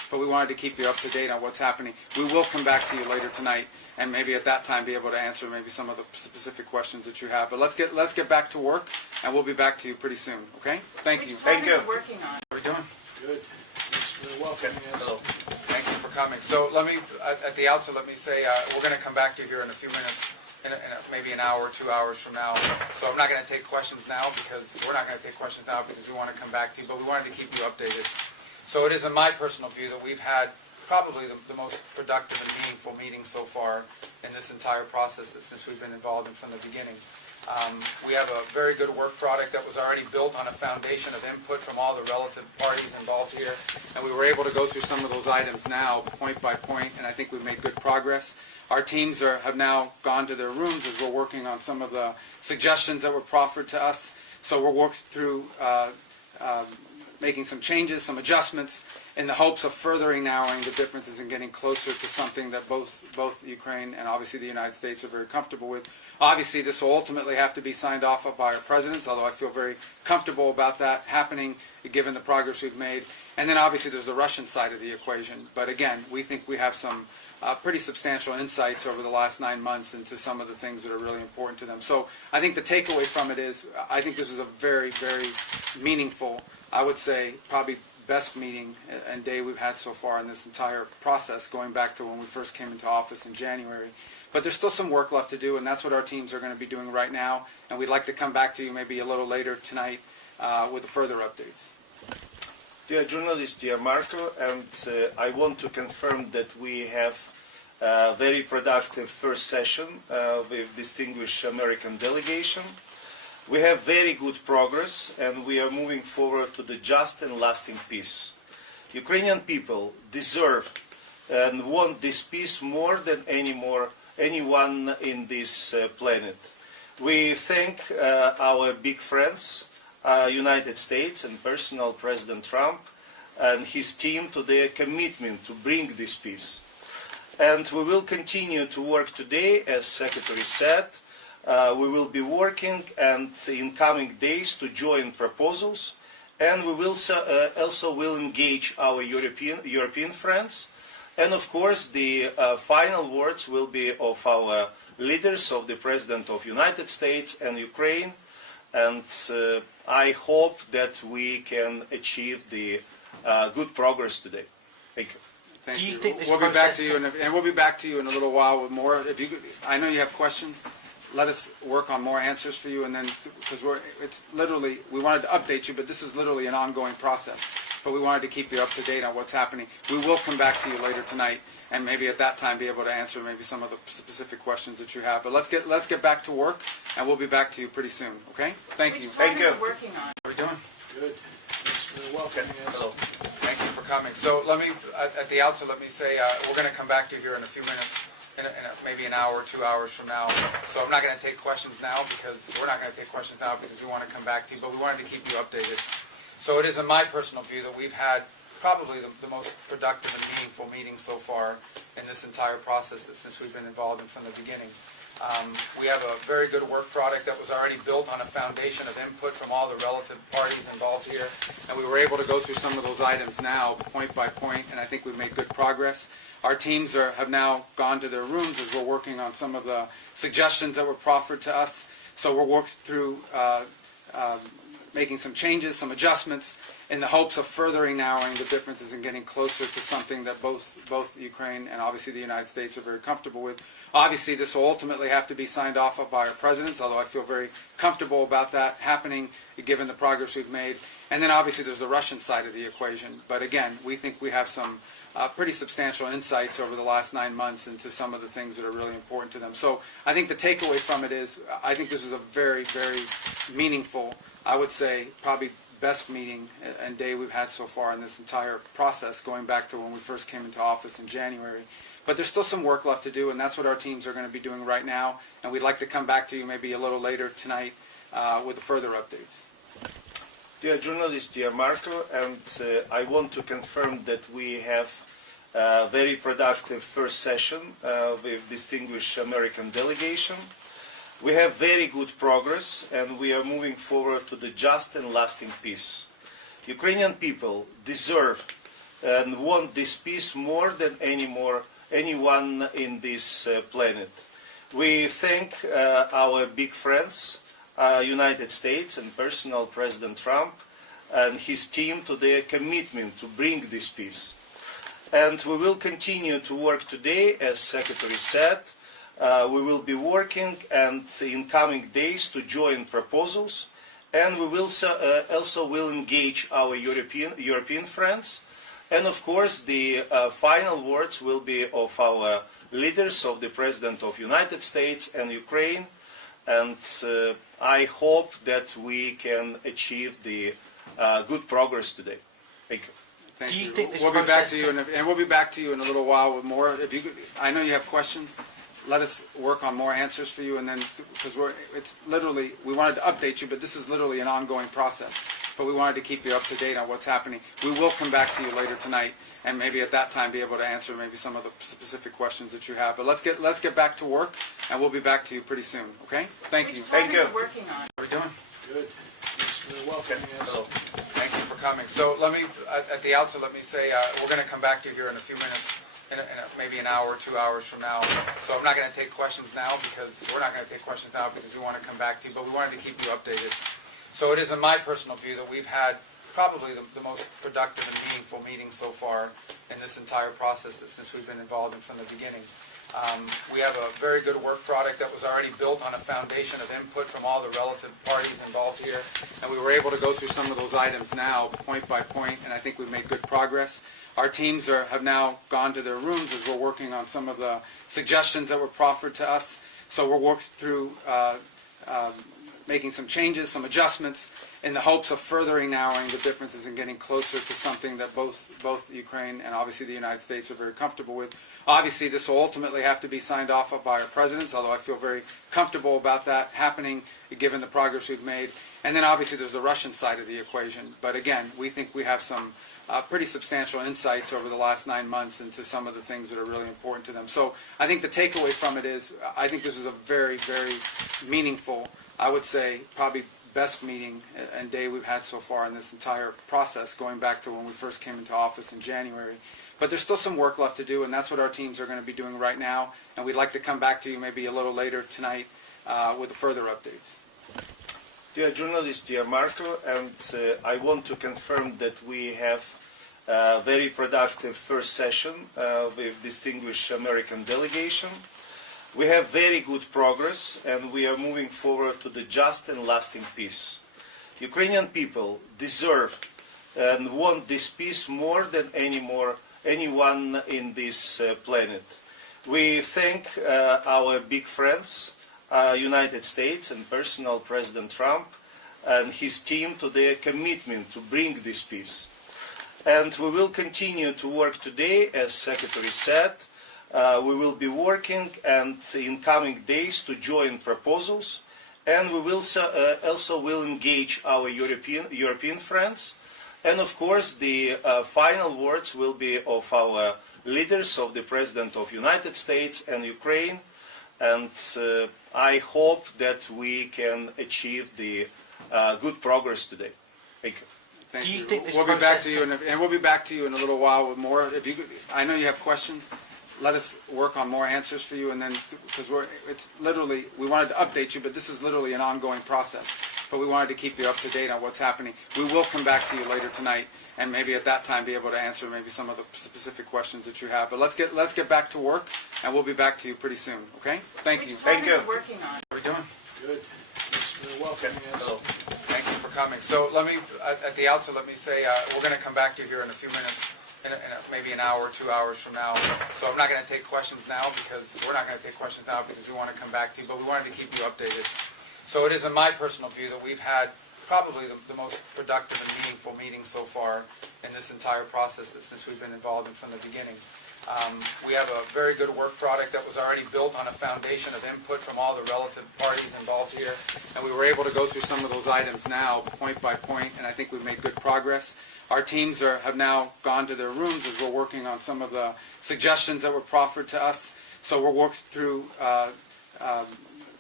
but we wanted to keep you up to date on what's happening. We will come back to you later tonight, and maybe at that time be able to answer maybe some of the specific questions that you have. But let's get back to work, and we'll be back to you pretty soon. Okay? Thank you. Thank you. Working on. How are we doing? Good. Thanks for welcoming us. Hello. Thank you for coming. So let me, at the outset, let me say we're going to come back to you here in a few minutes, maybe an hour, 2 hours from now. So I'm not going to take questions now because we're not going to take questions now because we want to come back to you, but we wanted to keep you updated. So it is in my personal view that we've had probably the most productive and meaningful meeting so far in this entire process since we've been involved in from the beginning. We have a very good work product that was already built on a foundation of input from all the relative parties involved here, and we were able to go through some of those items now, point by point, and I think we've made good progress. Our teams have now gone to their rooms as we're working on some of the suggestions that were proffered to us. So we're working through making some changes, some adjustments, in the hopes of furthering narrowing the differences and getting closer to something that both Ukraine and obviously the United States are very comfortable with. Obviously, this will ultimately have to be signed off by our presidents, although I feel very comfortable about that happening given the progress we've made. And then obviously there's the Russian side of the equation. But again, we think we have some pretty substantial insights over the last 9 months into some of the things that are really important to them. So I think the takeaway from it is I think this is a very, very meaningful, I would say probably best meeting and day we've had so far in this entire process, going back to when we first came into office in January. But there's still some work left to do, and that's what our teams are going to be doing right now. And we'd like to come back to you maybe a little later tonight with further updates. Dear journalist, dear Marco, and I want to confirm that we have a very productive first session with distinguished American delegation. We have very good progress, and we are moving forward to the just and lasting peace. Ukrainian people deserve and want this peace more than anyone in this planet. We thank our big friends, United States and personal President Trump and his team to their commitment to bring this peace. And we will continue to work today, as Secretary said. We will be working and in coming days to join proposals, and we will also will engage our European friends. And of course, the final words will be of our leaders, of the President of the United States and Ukraine. And I hope that we can achieve the good progress today. Thank you. Thank Do you you. think this we'll be back process to you, and we'll be back to you in a little while with more. If you, I know you have questions. Let us work on more answers for you, and then because it's literally we wanted to update you, but this is literally an ongoing process. But we wanted to keep you up to date on what's happening. We will come back to you later tonight, and maybe at that time be able to answer maybe some of the specific questions that you have. But let's get back to work, and we'll be back to you pretty soon. Okay? Thank you. Thank you. Working on. How are we doing? Good. Thanks for welcoming us. Hello. Thank you for coming. So let me, at the outset, let me say we're going to come back to you here in a few minutes, maybe an hour, 2 hours from now. So I'm not going to take questions now because we're not going to take questions now because we want to come back to you, but we wanted to keep you updated. So it is in my personal view that we've had probably the most productive and meaningful meeting so far in this entire process since we've been involved in from the beginning. We have a very good work product that was already built on a foundation of input from all the relative parties involved here, and we were able to go through some of those items now, point by point, and I think we've made good progress. Our teams have now gone to their rooms as we're working on some of the suggestions that were proffered to us. So we're working through making some changes, some adjustments, in the hopes of furthering narrowing the differences and getting closer to something that both Ukraine and obviously the United States are very comfortable with. Obviously, this will ultimately have to be signed off by our presidents, although I feel very comfortable about that happening given the progress we've made. And then obviously there's the Russian side of the equation. But again, we think we have some pretty substantial insights over the last 9 months into some of the things that are really important to them. So I think the takeaway from it is I think this is a very, very meaningful, I would say probably best meeting and day we've had so far in this entire process, going back to when we first came into office in January. But there's still some work left to do, and that's what our teams are going to be doing right now. And we'd like to come back to you maybe a little later tonight with further updates. Dear journalist, dear Marco, and I want to confirm that we have a very productive first session with distinguished American delegation. We have very good progress, and we are moving forward to the just and lasting peace. Ukrainian people deserve and want this peace more than anyone in this planet. We thank our big friends, United States and personal President Trump and his team to their commitment to bring this peace. And we will continue to work today, as Secretary said. We will be working and in coming days to join proposals, and we will also will engage our European friends. And of course, the final words will be of our leaders, of the President of the United States and Ukraine. And I hope that we can achieve the good progress today. Thank you. Thank Do you you. think this We'll be back process to you, and we'll be back to you in a little while with more. If you, I know you have questions. Let us work on more answers for you, and then because it's literally we wanted to update you, but this is literally an ongoing process. But we wanted to keep you up to date on what's happening. We will come back to you later tonight, and maybe at that time be able to answer maybe some of the specific questions that you have. But let's get back to work, and we'll be back to you pretty soon. Okay? Thank you. Thank you. Working on. How are we doing? Good. Thanks for welcoming us. Thank you for coming. So let me, at the outset, let me say we're going to come back to you here in a few minutes, in maybe an hour, 2 hours from now. So I'm not going to take questions now because we're not going to take questions now because we want to come back to you, but we wanted to keep you updated. So it is in my personal view that we've had probably the most productive and meaningful meeting so far in this entire process since we've been involved in from the beginning. We have a very good work product that was already built on a foundation of input from all the relative parties involved here, and we were able to go through some of those items now, point by point, and I think we've made good progress. Our teams have now gone to their rooms as we're working on some of the suggestions that were proffered to us. So we're working through making some changes, some adjustments, in the hopes of furthering narrowing the differences and getting closer to something that both Ukraine and obviously the United States are very comfortable with. Obviously, this will ultimately have to be signed off by our presidents, although I feel very comfortable about that happening, given the progress we've made. And then obviously there's the Russian side of the equation. But again, we think we have some pretty substantial insights over the last 9 months into some of the things that are really important to them. So I think the takeaway from it is I think this is a very, very meaningful, I would say probably best meeting and day we've had so far in this entire process, going back to when we first came into office in January. But there's still some work left to do, and that's what our teams are going to be doing right now. And we'd like to come back to you maybe a little later tonight with further updates. Dear journalist, dear Marco, and I want to confirm that we have a very productive first session with distinguished American delegation. We have very good progress, and we are moving forward to the just and lasting peace. Ukrainian people deserve and want this peace more than anyone in this planet. We thank our big friends, United States and personal President Trump and his team to their commitment to bring this peace. And we will continue to work today, as Secretary said. We will be working and in coming days to join proposals, and we will also will engage our European friends. And of course, the final words will be of our leaders, of the President of the United States and Ukraine. And I hope that we can achieve the good progress today. Thank you. Thank Do you you. think this We'll be back process to you, and we'll be back to you in a little while with more. If you, I know you have questions. Let us work on more answers for you, and then because it's literally we wanted to update you, but this is literally an ongoing process. But we wanted to keep you up to date on what's happening. We will come back to you later tonight, and maybe at that time be able to answer maybe some of the specific questions that you have. But let's get back to work, and we'll be back to you pretty soon. Okay? Thank you. Thank you. Working on. How are we doing? Good. Thanks for welcoming us. Thank you for coming. So let me, at the outset, let me say we're going to come back to you here in a few minutes, in maybe an hour, 2 hours from now. So I'm not going to take questions now because we're not going to take questions now because we want to come back to you, but we wanted to keep you updated. So it is in my personal view that we've had probably the most productive and meaningful meeting so far in this entire process since we've been involved in from the beginning. We have a very good work product that was already built on a foundation of input from all the relative parties involved here, and we were able to go through some of those items now, point by point, and I think we've made good progress. Our teams have now gone to their rooms as we're working on some of the suggestions that were proffered to us. So we're working through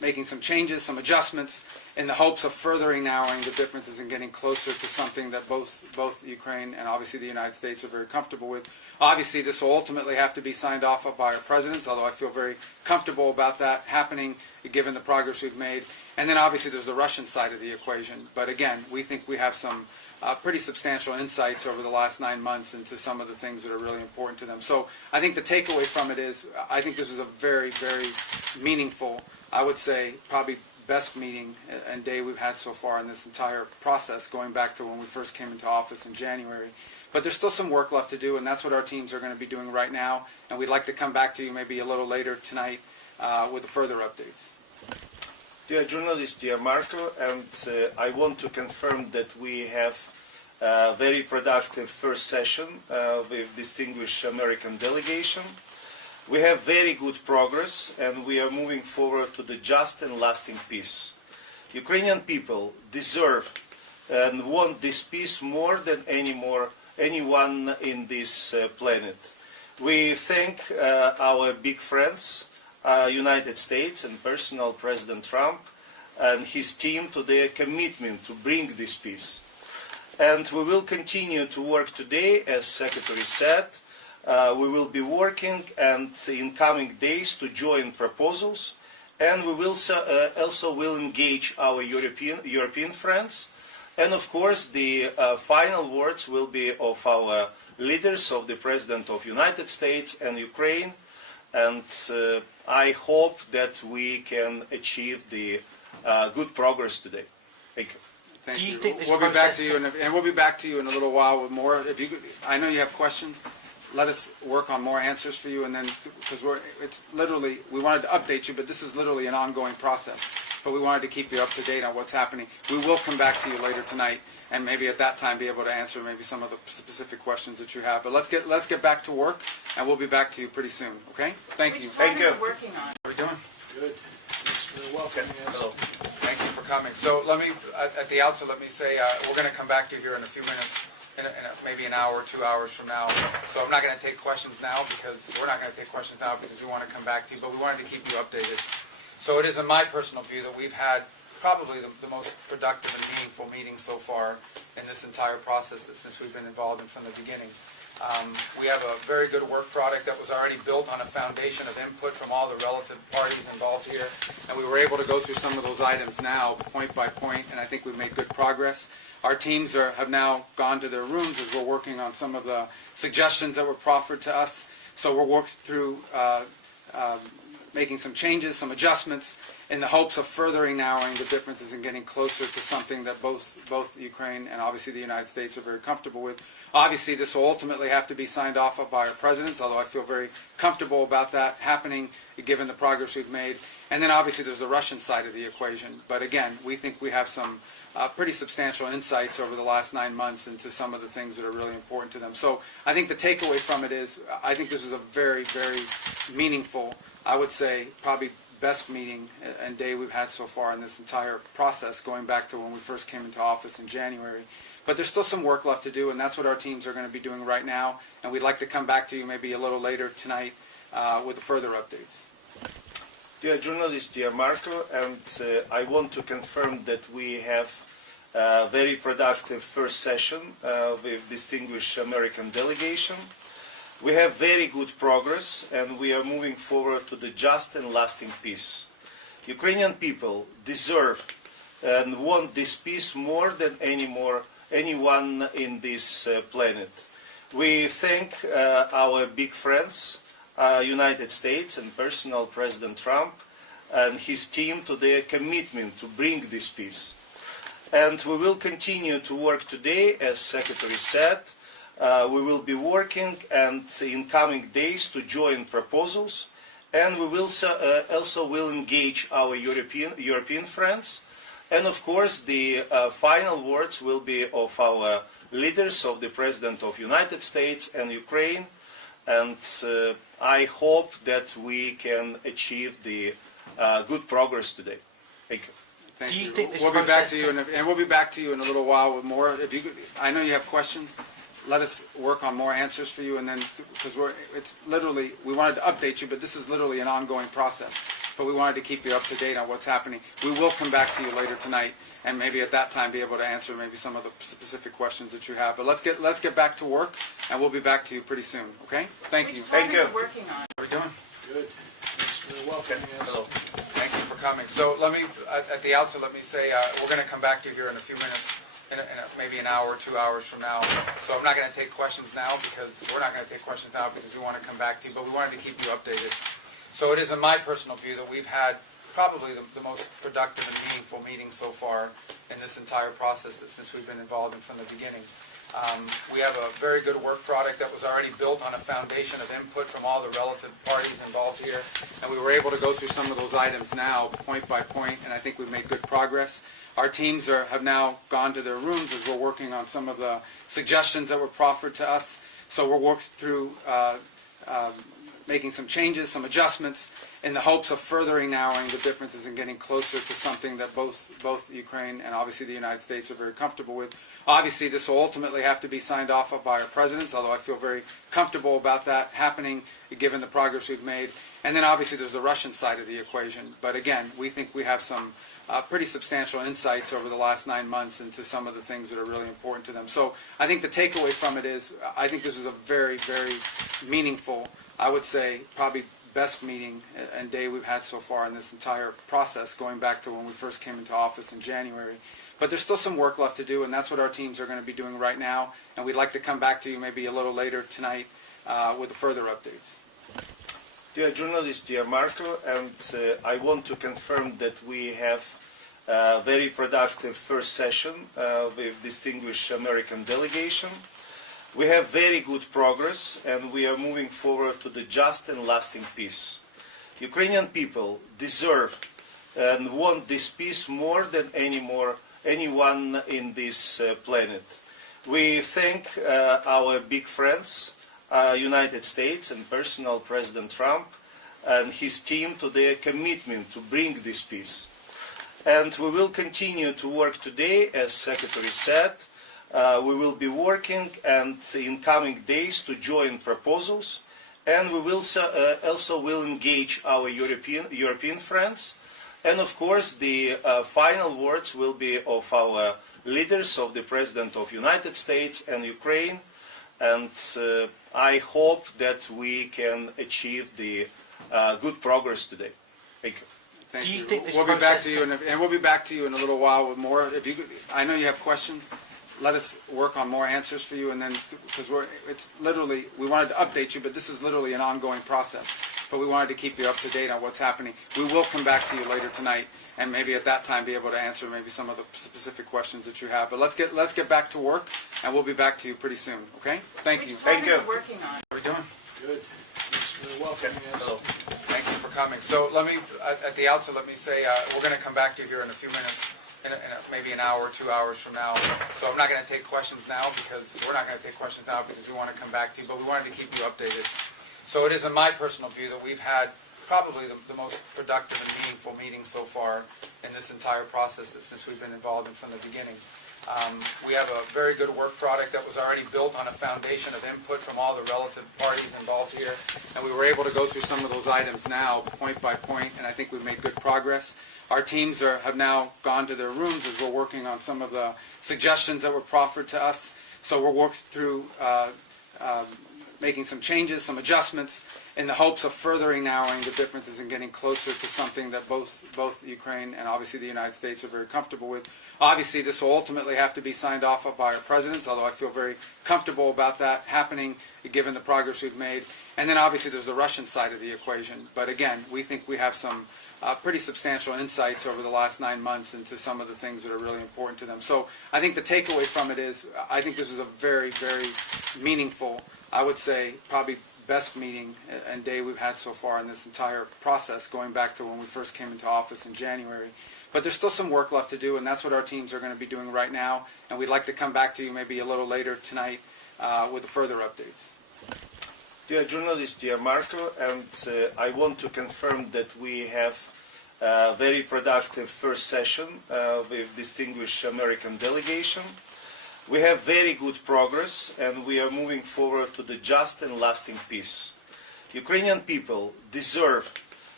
making some changes, some adjustments, in the hopes of furthering narrowing the differences and getting closer to something that both Ukraine and obviously the United States are very comfortable with. Obviously, this will ultimately have to be signed off by our presidents, although I feel very comfortable about that happening, given the progress we've made. And then obviously there's the Russian side of the equation. But again, we think we have some pretty substantial insights over the last 9 months into some of the things that are really important to them. So I think the takeaway from it is, I think this is a very, very meaningful, I would say probably best meeting and day we've had so far in this entire process, going back to when we first came into office in January. But there's still some work left to do, and that's what our teams are going to be doing right now. And we'd like to come back to you maybe a little later tonight with further updates. Dear journalist, dear Marco, and I want to confirm that we have a very productive first session with distinguished American delegation. We have very good progress, and we are moving forward to the just and lasting peace. Ukrainian people deserve and want this peace more than anyone in this planet. We thank our big friends, United States and personal President Trump and his team to their commitment to bring this peace. And we will continue to work today, as Secretary said. We will be working and in coming days to join proposals, and we will also will engage our European friends. And of course, the final words will be of our leaders, of the President of the United States and Ukraine. And I hope that we can achieve the good progress today. Thank you. Thank Do you you. think this we'll be back process to you, and we'll be back to you in a little while with more. If you, I know you have questions. Let us work on more answers for you, and then because it's literally, we wanted to update you, but this is literally an ongoing process. But we wanted to keep you up to date on what's happening. We will come back to you later tonight, and maybe at that time be able to answer maybe some of the specific questions that you have. But let's get back to work, and we'll be back to you pretty soon. Okay? Thank you. Thank you. Working on. How are we doing? Good. Thanks for welcoming us. Thank you for coming. So let me, at the outset, let me say we're going to come back to you here in a few minutes, maybe an hour, 2 hours from now. So I'm not going to take questions now because we're not going to take questions now because we want to come back to you, but we wanted to keep you updated. So it is in my personal view that we've had probably the most productive and meaningful meeting so far in this entire process since we've been involved in from the beginning. We have a very good work product that was already built on a foundation of input from all the relative parties involved here, and we were able to go through some of those items now, point by point, and I think we've made good progress. Our teams have now gone to their rooms as we're working on some of the suggestions that were proffered to us. So we're working through making some changes, some adjustments, in the hopes of furthering narrowing the differences and getting closer to something that both Ukraine and obviously the United States are very comfortable with. Obviously, this will ultimately have to be signed off by our presidents, although I feel very comfortable about that happening, given the progress we've made. And then obviously there's the Russian side of the equation. But again, we think we have some pretty substantial insights over the last 9 months into some of the things that are really important to them. So I think the takeaway from it is, I think this is a very, very meaningful, I would say probably best meeting and day we've had so far in this entire process, going back to when we first came into office in January. But there's still some work left to do, and that's what our teams are going to be doing right now. And we'd like to come back to you maybe a little later tonight with further updates. Dear journalist, dear Marco, and I want to confirm that we have a very productive first session with distinguished American delegation. We have very good progress, and we are moving forward to the just and lasting peace. Ukrainian people deserve and want this peace more than anyone in this planet. We thank our big friends, United States and personal President Trump and his team to their commitment to bring this peace. And we will continue to work today, as Secretary said. We will be working and in coming days to join proposals, and we will also will engage our European friends. And of course, the final words will be of our leaders, of the President of the United States and Ukraine. And I hope that we can achieve the good progress today. Thank you. Thank Do you you. think this we'll be back process to you, and we'll be back to you in a little while with more. If you, I know you have questions. Let us work on more answers for you, and then because it's literally, we wanted to update you, but this is literally an ongoing process. but we wanted to keep you up to date on what's happening. We will come back to you later tonight, and maybe at that time be able to answer maybe some of the specific questions that you have. But let's get back to work, and we'll be back to you pretty soon. Okay? Thank you. Thank you. Working on. How are we doing? Good. Thanks for welcoming us. Hello. Thank you for coming. So let me, at the outset, let me say we're going to come back to you here in a few minutes, maybe an hour, 2 hours from now. So I'm not going to take questions now because we're not going to take questions now because we want to come back to you, but we wanted to keep you updated. So it is in my personal view that we've had probably the most productive and meaningful meeting so far in this entire process since we've been involved in from the beginning. We have a very good work product that was already built on a foundation of input from all the relative parties involved here, and we were able to go through some of those items now, point by point, and I think we've made good progress. Our teams have now gone to their rooms as we're working on some of the suggestions that were proffered to us. So we're working through making some changes, some adjustments, in the hopes of furthering narrowing the differences and getting closer to something that both Ukraine and obviously the United States are very comfortable with. Obviously, this will ultimately have to be signed off by our presidents, although I feel very comfortable about that happening given the progress we've made. And then obviously there's the Russian side of the equation. But again, we think we have some pretty substantial insights over the last 9 months into some of the things that are really important to them. So I think the takeaway from it is I think this is a very, very meaningful, I would say probably best meeting and day we've had so far in this entire process, going back to when we first came into office in January. But there's still some work left to do, and that's what our teams are going to be doing right now. And we'd like to come back to you maybe a little later tonight with further updates. Dear journalist, dear Marco, and I want to confirm that we have a very productive first session with distinguished American delegation. We have very good progress, and we are moving forward to the just and lasting peace. Ukrainian people deserve and want this peace more than anyone in this planet. We thank our big friends, United States and personal President Trump and his team to their commitment to bring this peace. And we will continue to work today, as Secretary said. We will be working and in coming days to join proposals, and we will also will engage our European friends. And of course, the final words will be of our leaders, of the President of the United States and Ukraine. And I hope that we can achieve the good progress today. Thank you. Thank Do you you. think this We'll be back process to you, and we'll be back to you in a little while with more. If you, I know you have questions. Let us work on more answers for you, and then because it's literally we wanted to update you, but this is literally an ongoing process. But we wanted to keep you up to date on what's happening. We will come back to you later tonight, and maybe at that time be able to answer maybe some of the specific questions that you have. But let's get back to work, and we'll be back to you pretty soon. Okay? Thank you. Thank you. Working on. How are we doing? Good. Thanks for welcoming us. Hello. Thank you for coming. So let me, at the outset, let me say we're going to come back to you here in a few minutes, maybe an hour, 2 hours from now. So I'm not going to take questions now because we're not going to take questions now because we want to come back to you, but we wanted to keep you updated. So it is in my personal view that we've had probably the most productive and meaningful meeting so far in this entire process since we've been involved in from the beginning. We have a very good work product that was already built on a foundation of input from all the relative parties involved here, and we were able to go through some of those items now, point by point, and I think we've made good progress. Our teams have now gone to their rooms as we're working on some of the suggestions that were proffered to us. So we're working through making some changes, some adjustments, in the hopes of furthering narrowing the differences and getting closer to something that both Ukraine and obviously the United States are very comfortable with. Obviously, this will ultimately have to be signed off by our presidents, although I feel very comfortable about that happening given the progress we've made. And then obviously there's the Russian side of the equation. But again, we think we have some pretty substantial insights over the last 9 months into some of the things that are really important to them. So I think the takeaway from it is I think this is a very, very meaningful, I would say probably best meeting and day we've had so far in this entire process, going back to when we first came into office in January. But there's still some work left to do, and that's what our teams are going to be doing right now. And we'd like to come back to you maybe a little later tonight with further updates. Dear journalist, dear Marco, and I want to confirm that we have a very productive first session with distinguished American delegation. We have very good progress, and we are moving forward to the just and lasting peace. Ukrainian people deserve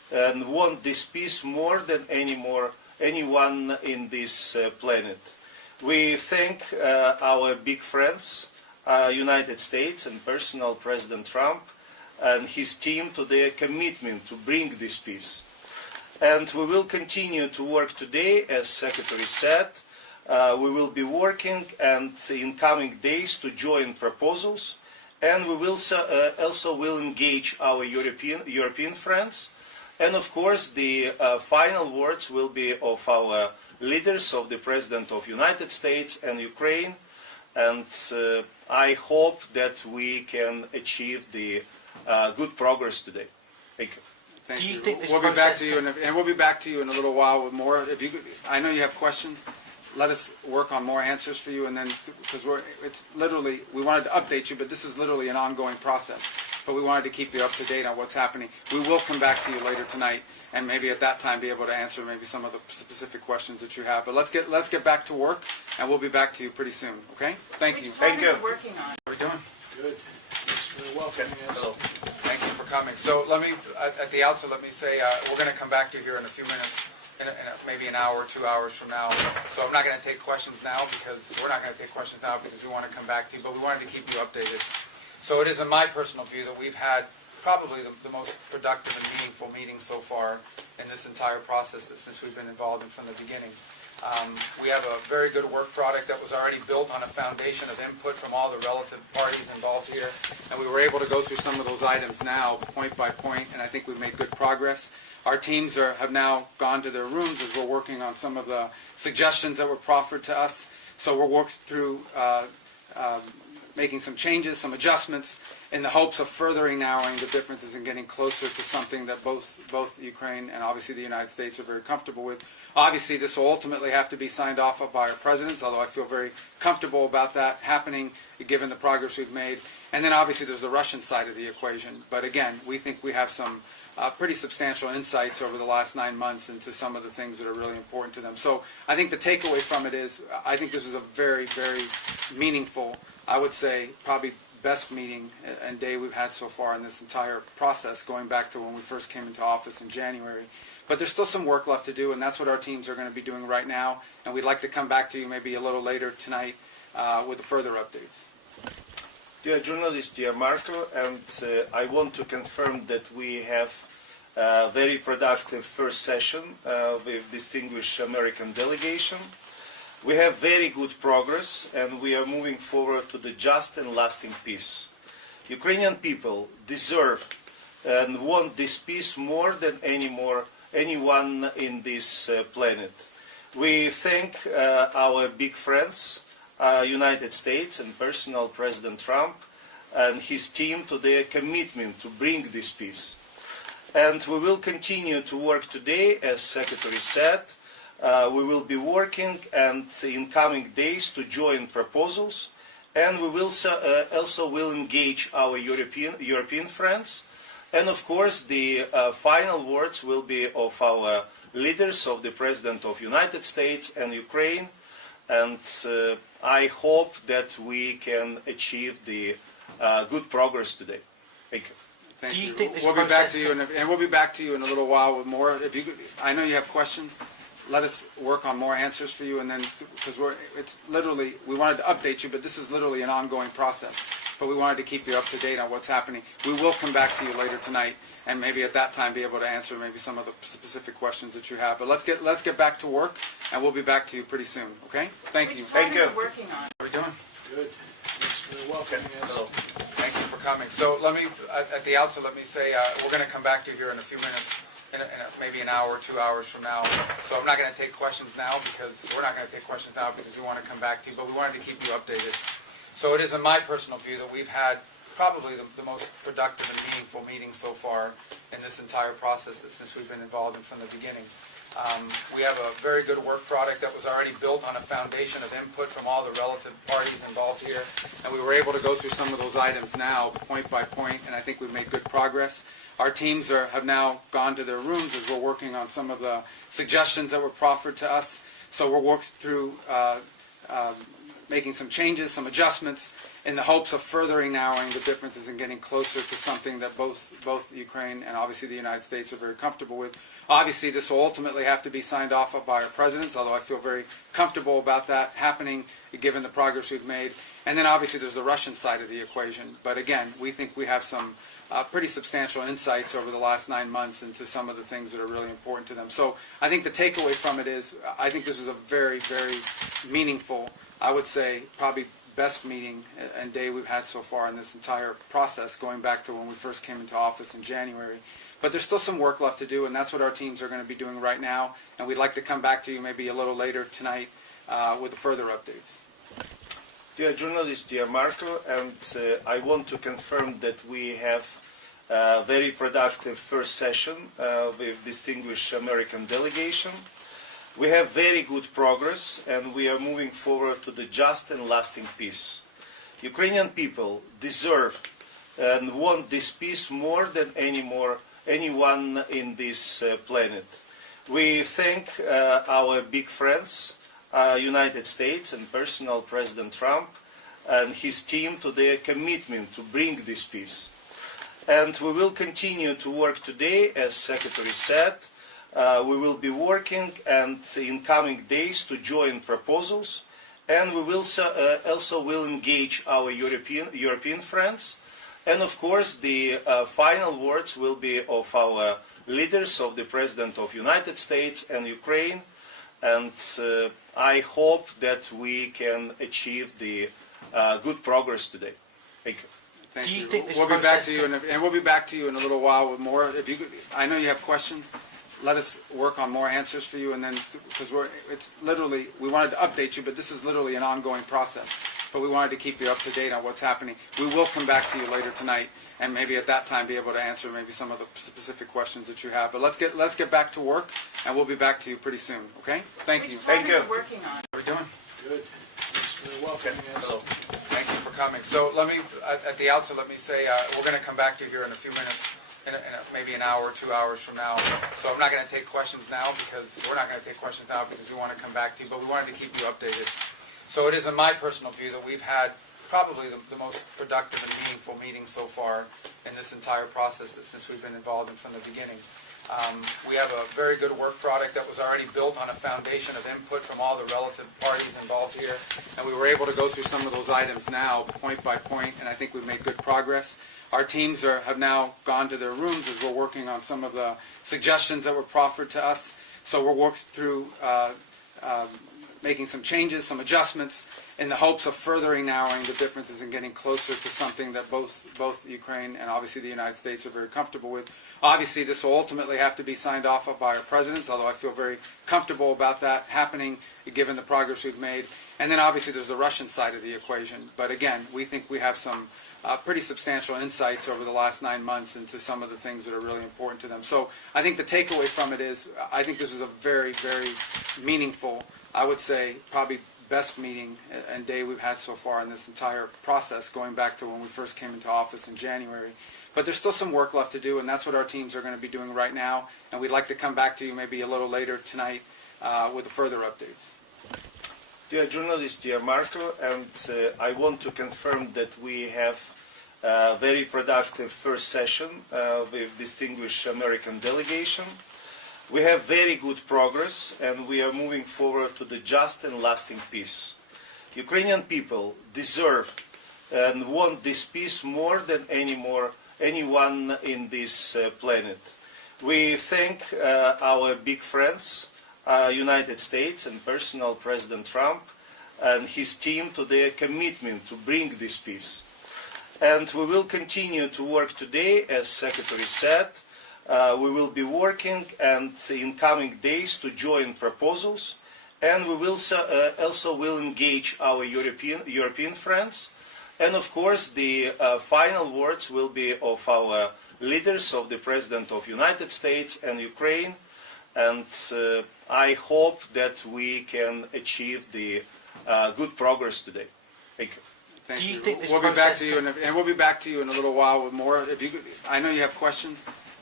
and want this peace more than anyone in this planet. We thank our big friends, United States and personal President Trump and his team to their commitment to bring this peace. And we will continue to work today, as Secretary said. We will be working and in coming days to join proposals, and we will also will engage our European friends. And of course, the final words will be of our leaders, of the President of the United States and Ukraine. And I hope that we can achieve the good progress today. Thank you. Thank Do you you. think this we'll be back process to you, and we'll be back to you in a little while with more. If you, I know you have questions. Let us work on more answers for you, and then because it's literally we wanted to update you, but this is literally an ongoing process. But we wanted to keep you up to date on what's happening. We will come back to you later tonight, and maybe at that time be able to answer maybe some of the specific questions that you have. But let's get back to work, and we'll be back to you pretty soon. Okay? Thank you. Thank you. Working on. How are we doing? Good. Thanks for welcoming us. Hello. Thank you for coming. So let me, at the outset, let me say we're going to come back to you here in a few minutes, maybe an hour, 2 hours from now. So I'm not going to take questions now because we're not going to take questions now because we want to come back to you, but we wanted to keep you updated. So it is in my personal view that we've had probably the most productive and meaningful meeting so far in this entire process since we've been involved in from the beginning. We have a very good work product that was already built on a foundation of input from all the relative parties involved here, and we were able to go through some of those items now, point by point, and I think we've made good progress. Our teams have now gone to their rooms as we're working on some of the suggestions that were proffered to us. So we're working through making some changes, some adjustments, in the hopes of furthering narrowing the differences and getting closer to something that both Ukraine and obviously the United States are very comfortable with. Obviously, this will ultimately have to be signed off by our presidents, although I feel very comfortable about that happening, given the progress we've made. And then obviously there's the Russian side of the equation. But again, we think we have some pretty substantial insights over the last 9 months into some of the things that are really important to them. So I think the takeaway from it is I think this is a very, very meaningful, I would say probably best meeting and day we've had so far in this entire process, going back to when we first came into office in January. But there's still some work left to do, and that's what our teams are going to be doing right now. And we'd like to come back to you maybe a little later tonight with further updates. Dear journalist, dear Marco, and I want to confirm that we have a very productive first session with distinguished American delegation. We have very good progress, and we are moving forward to the just and lasting peace. Ukrainian people deserve and want this peace more than anyone in this planet. We thank our big friends, United States and personal President Trump and his team to their commitment to bring this peace. And we will continue to work today, as Secretary said. We will be working and in coming days to join proposals, and we will also will engage our European friends. And of course, the final words will be of our leaders, of the President of the United States and Ukraine. And I hope that we can achieve the good progress today. Thank you. Thank Do you you. think this we'll be back process to you, and we'll be back to you in a little while with more. If you, I know you have questions. Let us work on more answers for you, and then because it's literally we wanted to update you, but this is literally an ongoing process. But we wanted to keep you up to date on what's happening. We will come back to you later tonight, and maybe at that time be able to answer maybe some of the specific questions that you have. But let's get back to work, and we'll be back to you pretty soon. Okay? Thank you. Thank you. Working on. How are we doing? Good. Thanks for welcoming us. Hello. Thank you for coming. So let me, at the outset, let me say we're going to come back to you here in a few minutes, maybe an hour, 2 hours from now. So I'm not going to take questions now because we're not going to take questions now because we want to come back to you, but we wanted to keep you updated. So it is in my personal view that we've had probably the most productive and meaningful meeting so far in this entire process since we've been involved in from the beginning. We have a very good work product that was already built on a foundation of input from all the relative parties involved here, and we were able to go through some of those items now, point by point, and I think we've made good progress. Our teams have now gone to their rooms as we're working on some of the suggestions that were proffered to us. So we're working through making some changes, some adjustments, in the hopes of furthering narrowing the differences and getting closer to something that both Ukraine and obviously the United States are very comfortable with. Obviously, this will ultimately have to be signed off by our presidents, although I feel very comfortable about that happening, given the progress we've made. And then obviously there's the Russian side of the equation. But again, we think we have some pretty substantial insights over the last 9 months into some of the things that are really important to them. So I think the takeaway from it is, I think this is a very, very meaningful, I would say probably best meeting and day we've had so far in this entire process, going back to when we first came into office in January. But there's still some work left to do, and that's what our teams are going to be doing right now. And we'd like to come back to you maybe a little later tonight with further updates. Dear journalist, dear Marco, and I want to confirm that we have a very productive first session with distinguished American delegation. We have very good progress, and we are moving forward to the just and lasting peace. Ukrainian people deserve and want this peace more than anyone in this planet. We thank our big friends, United States and personal President Trump and his team to their commitment to bring this peace. And we will continue to work today, as Secretary said. We will be working and in coming days to join proposals, and we will also will engage our European friends. And of course, the final words will be of our leaders, of the President of the United States and Ukraine. And I hope that we can achieve the good progress today. Thank you. Thank Do you you. think this We'll be back process to you, and we'll be back to you in a little while with more. If you could, I know you have questions. Let us work on more answers for you, and then because it's literally, we wanted to update you, but this is literally an ongoing process. But we wanted to keep you up to date on what's happening. We will come back to you later tonight, and maybe at that time be able to answer maybe some of the specific questions that you have. But let's get back to work, and we'll be back to you pretty soon. Okay? Thank you. Thank you. Working on. How are we doing? Good. Thanks for welcoming us. Hello. Thank you for coming. So let me, at the outset, let me say we're going to come back to you here in a few minutes, maybe an hour, 2 hours from now. So I'm not going to take questions now because we're not going to take questions now because we want to come back to you, but we wanted to keep you updated. So it is in my personal view that we've had probably the most productive and meaningful meeting so far in this entire process since we've been involved in from the beginning. We have a very good work product that was already built on a foundation of input from all the relative parties involved here, and we were able to go through some of those items now, point by point, and I think we've made good progress. Our teams have now gone to their rooms as we're working on some of the suggestions that were proffered to us. So we're working through making some changes, some adjustments, in the hopes of furthering narrowing the differences and getting closer to something that both Ukraine and obviously the United States are very comfortable with. Obviously, this will ultimately have to be signed off by our presidents, although I feel very comfortable about that happening, given the progress we've made. And then obviously there's the Russian side of the equation. But again, we think we have some pretty substantial insights over the last 9 months into some of the things that are really important to them. So I think the takeaway from it is, I think this is a very, very meaningful, I would say probably best meeting and day we've had so far in this entire process, going back to when we first came into office in January. But there's still some work left to do, and that's what our teams are going to be doing right now. And we'd like to come back to you maybe a little later tonight with further updates. Dear journalist, dear Marco, and I want to confirm that we have a very productive first session with distinguished American delegation. We have very good progress, and we are moving forward to the just and lasting peace. Ukrainian people deserve and want this peace more than anyone in this planet. We thank our big friends, United States and personal President Trump and his team to their commitment to bring this peace. And we will continue to work today, as Secretary said. We will be working and in coming days to join proposals, and we will also will engage our European friends. And of course, the final words will be of our leaders, of the President of the United States and Ukraine. And I hope that we can achieve the good progress today. Thank you. Thank Do you you. think this we'll be back process to you, and we'll be back to you in a little while with more. If you could, I know you have questions.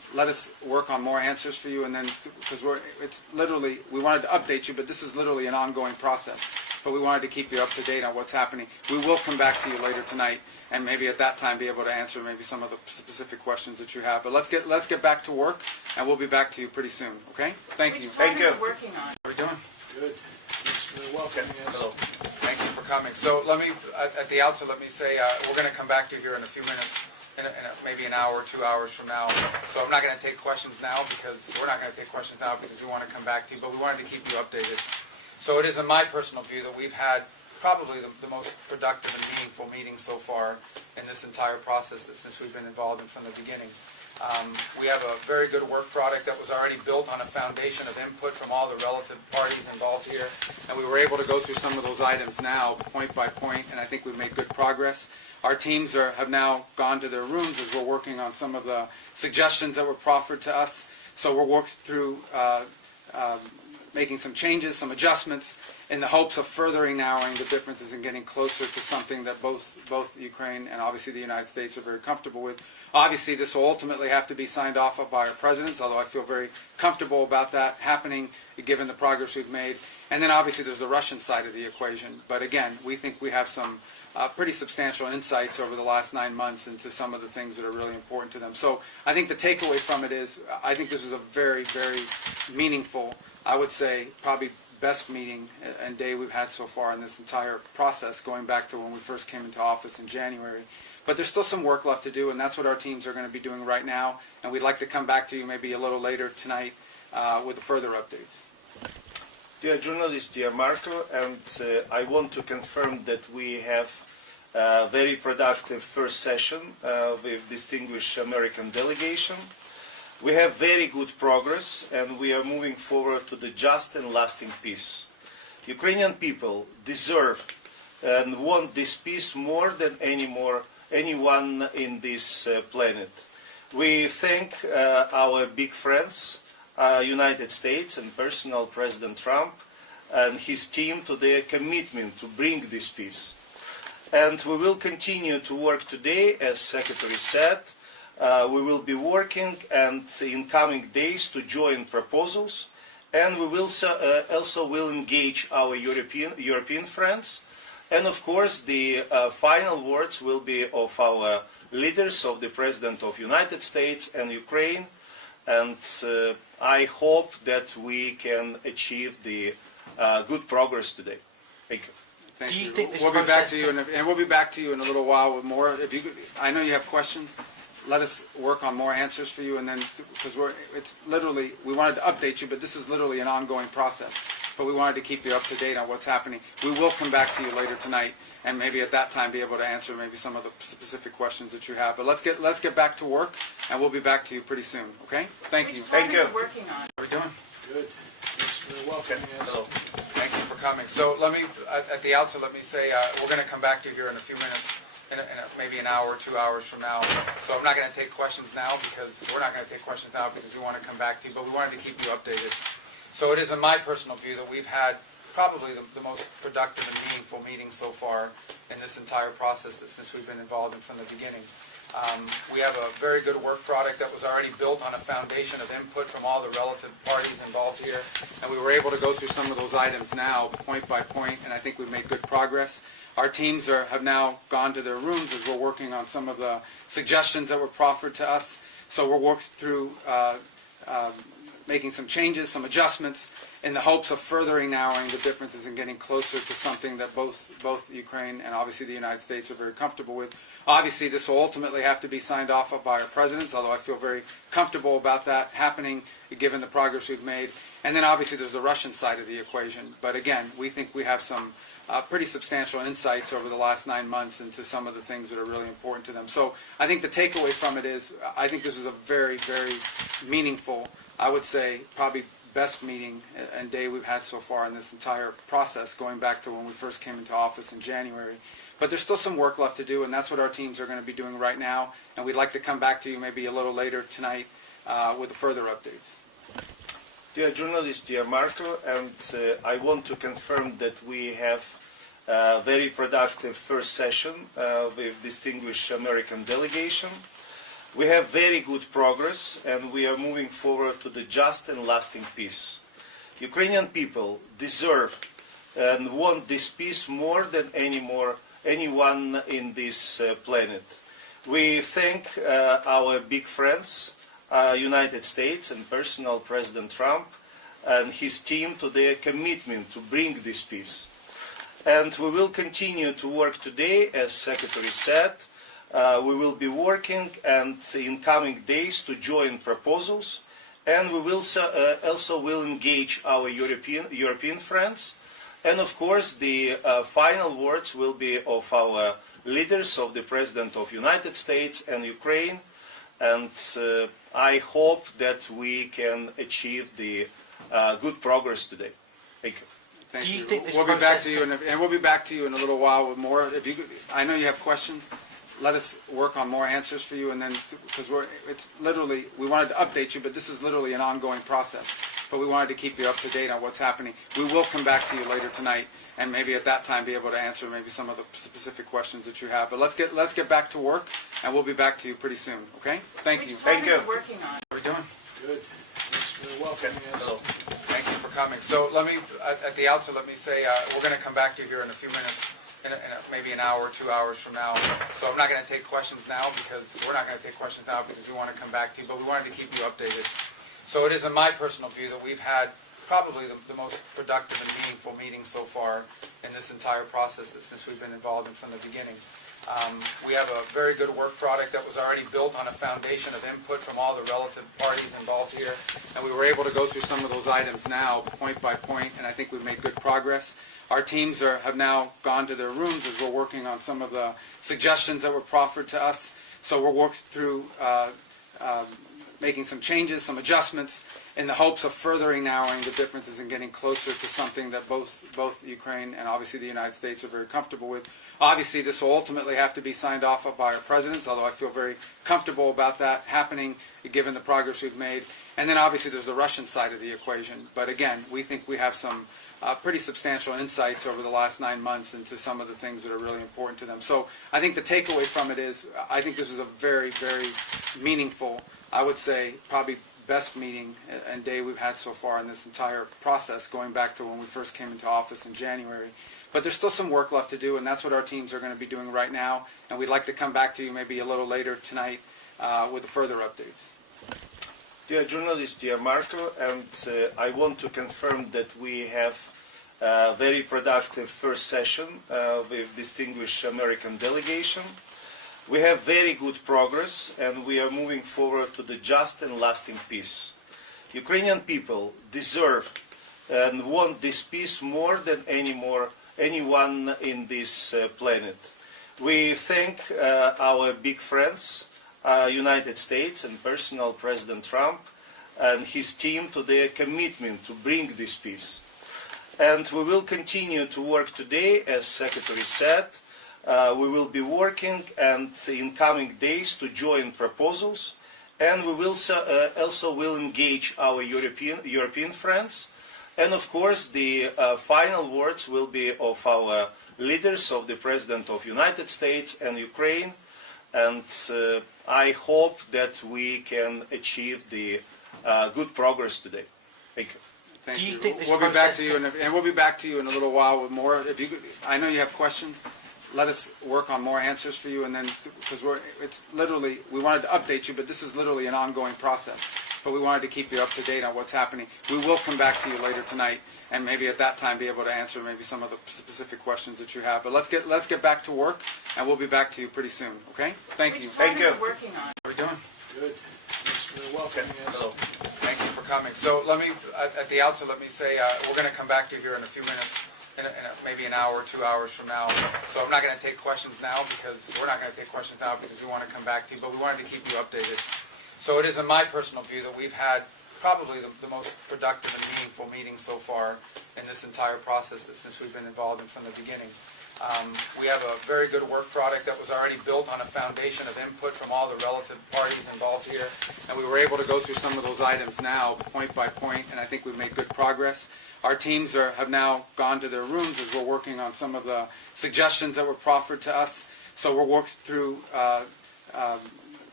let us work on more answers for you, and then because we wanted to update you, but this is literally an ongoing process. But we wanted to keep you up to date on what's happening. We will come back to you later tonight, and maybe at that time be able to answer maybe some of the specific questions that you have. But let's get back to work, and we'll be back to you pretty soon. Okay? Thank you. Thank you. Working on. How are we doing? Good. Thanks for welcoming us. Hello. Thank you for coming. So let me, at the outset, let me say we're going to come back to you here in a few minutes, maybe an hour, 2 hours from now. So I'm not going to take questions now because we're not going to take questions now because we want to come back to you, but we wanted to keep you updated. So it is in my personal view that we've had probably the most productive and meaningful meeting so far in this entire process since we've been involved in from the beginning. We have a very good work product that was already built on a foundation of input from all the relative parties involved here, and we were able to go through some of those items now, point by point, and I think we've made good progress. Our teams have now gone to their rooms as we're working on some of the suggestions that were proffered to us. So we're working through making some changes, some adjustments, in the hopes of further narrowing the differences and getting closer to something that both Ukraine and obviously the United States are very comfortable with. Obviously, this will ultimately have to be signed off by our presidents, although I feel very comfortable about that happening given the progress we've made. And then obviously there's the Russian side of the equation. But again, we think we have some pretty substantial insights over the last 9 months into some of the things that are really important to them. So I think the takeaway from it is I think this is a very, very meaningful, I would say probably best meeting and day we've had so far in this entire process, going back to when we first came into office in January. But there's still some work left to do, and that's what our teams are going to be doing right now. And we'd like to come back to you maybe a little later tonight with further updates. Dear journalists, dear Marco, and I want to confirm that we have a very productive first session with distinguished American delegation. We have very good progress, and we are moving forward to the just and lasting peace. Ukrainian people deserve and want this peace more than anyone in this planet. We thank our big friends, United States and personal President Trump and his team to their commitment to bring this peace. And we will continue to work today, as Secretary said. We will be working and in coming days to join proposals, and we will also will engage our European friends. And of course, the final words will be of our leaders, of the President of the United States and Ukraine. And I hope that we can achieve the good progress today. Thank you. Thank Do you you. think this We'll be back process to you, and we'll be back to you in a little while with more. If you, I know you have questions. Let us work on more answers for you, and then because we wanted to update you, but this is literally an ongoing process. But we wanted to keep you up to date on what's happening. We will come back to you later tonight, and maybe at that time be able to answer maybe some of the specific questions that you have. But let's get back to work, and we'll be back to you pretty soon. Okay? Thank you. Thank you. Working on. How are we doing? Good. Thanks for welcoming us. Hello. Thank you for coming. So let me, at the outset, let me say we're going to come back to you here in a few minutes, maybe an hour, 2 hours from now. So I'm not going to take questions now because we're not going to take questions now because we want to come back to you, but we wanted to keep you updated. So it is in my personal view that we've had probably the most productive and meaningful meeting so far in this entire process since we've been involved in from the beginning. We have a very good work product that was already built on a foundation of input from all the relative parties involved here, and we were able to go through some of those items now, point by point, and I think we've made good progress. Our teams have now gone to their rooms as we're working on some of the suggestions that were proffered to us. So we're working through making some changes, some adjustments, in the hopes of further narrowing the differences and getting closer to something that both Ukraine and obviously the United States are very comfortable with. Obviously, this will ultimately have to be signed off by our presidents, although I feel very comfortable about that happening given the progress we've made. And then obviously there's the Russian side of the equation. But again, we think we have some pretty substantial insights over the last 9 months into some of the things that are really important to them. So I think the takeaway from it is I think this is a very, very meaningful, I would say probably best meeting and day we've had so far in this entire process, going back to when we first came into office in January. But there's still some work left to do, and that's what our teams are going to be doing right now. And we'd like to come back to you maybe a little later tonight with further updates. Dear journalists, dear Marco, and I want to confirm that we have a very productive first session with distinguished American delegation. We have very good progress, and we are moving forward to the just and lasting peace. Ukrainian people deserve and want this peace more than anyone in this planet. We thank our big friends, United States and personal President Trump and his team to their commitment to bring this peace. And we will continue to work today, as Secretary said. We will be working and in coming days to join proposals, and we will also will engage our European friends. And of course, the final words will be of our leaders, of the President of the United States and Ukraine. And I hope that we can achieve the good progress today. Thank you. Thank Do you you. think this We'll be back process to you, and we'll be back to you in a little while with more. If you, I know you have questions. Let us work on more answers for you, and then because it's literally we wanted to update you, but this is literally an ongoing process. But we wanted to keep you up to date on what's happening. We will come back to you later tonight, and maybe at that time be able to answer maybe some of the specific questions that you have. But let's get back to work, and we'll be back to you pretty soon. Okay? Thank you. Thank you. Working on. How are we doing? Good. Thanks for welcoming us. Hello. Thank you for coming. So let me, at the outset, let me say we're going to come back to you here in a few minutes, maybe an hour, 2 hours from now. So I'm not going to take questions now because we're not going to take questions now because we want to come back to you, but we wanted to keep you updated. So it is in my personal view that we've had probably the most productive and meaningful meeting so far in this entire process since we've been involved in from the beginning. We have a very good work product that was already built on a foundation of input from all the relative parties involved here, and we were able to go through some of those items now, point by point, and I think we've made good progress. Our teams have now gone to their rooms as we're working on some of the suggestions that were proffered to us. So we're working through making some changes, some adjustments, in the hopes of furthering narrowing the differences and getting closer to something that both Ukraine and obviously the United States are very comfortable with. Obviously, this will ultimately have to be signed off by our presidents, although I feel very comfortable about that happening, given the progress we've made. And then obviously there's the Russian side of the equation. But again, we think we have some pretty substantial insights over the last 9 months into some of the things that are really important to them. So I think the takeaway from it is I think this is a very, very meaningful, I would say probably best meeting and day we've had so far in this entire process, going back to when we first came into office in January. But there's still some work left to do, and that's what our teams are going to be doing right now. And we'd like to come back to you maybe a little later tonight with further updates. Dear journalist, dear Marco, and I want to confirm that we have a very productive first session with distinguished American delegation. We have very good progress, and we are moving forward to the just and lasting peace. Ukrainian people deserve and want this peace more than anyone in this planet. We thank our big friends, United States and personal President Trump and his team to their commitment to bring this peace. And we will continue to work today, as Secretary said. We will be working and in coming days to join proposals, and we will also will engage our European friends. And of course, the final words will be of our leaders, of the President of the United States and Ukraine. And I hope that we can achieve the good progress today. Thank you. Thank Do you you. think this we'll be back process to you, and we'll be back to you in a little while with more. If you, I know you have questions. Let us work on more answers for you, and then because it's literally we wanted to update you, but this is literally an ongoing process. But we wanted to keep you up to date on what's happening. We will come back to you later tonight, and maybe at that time be able to answer maybe some of the specific questions that you have. But let's get back to work, and we'll be back to you pretty soon. Okay? Thank you. Thank you. Working on. How are we doing? Good. Thanks for welcoming us. Hello. Thank you for coming. So let me, at the outset, let me say we're going to come back to you here in a few minutes, maybe an hour, 2 hours from now. So I'm not going to take questions now because we're not going to take questions now because we want to come back to you, but we wanted to keep you updated. So it is in my personal view that we've had probably the most productive and meaningful meeting so far in this entire process since we've been involved in from the beginning. We have a very good work product that was already built on a foundation of input from all the relative parties involved here, and we were able to go through some of those items now, point by point, and I think we've made good progress. Our teams have now gone to their rooms as we're working on some of the suggestions that were proffered to us. So we're working through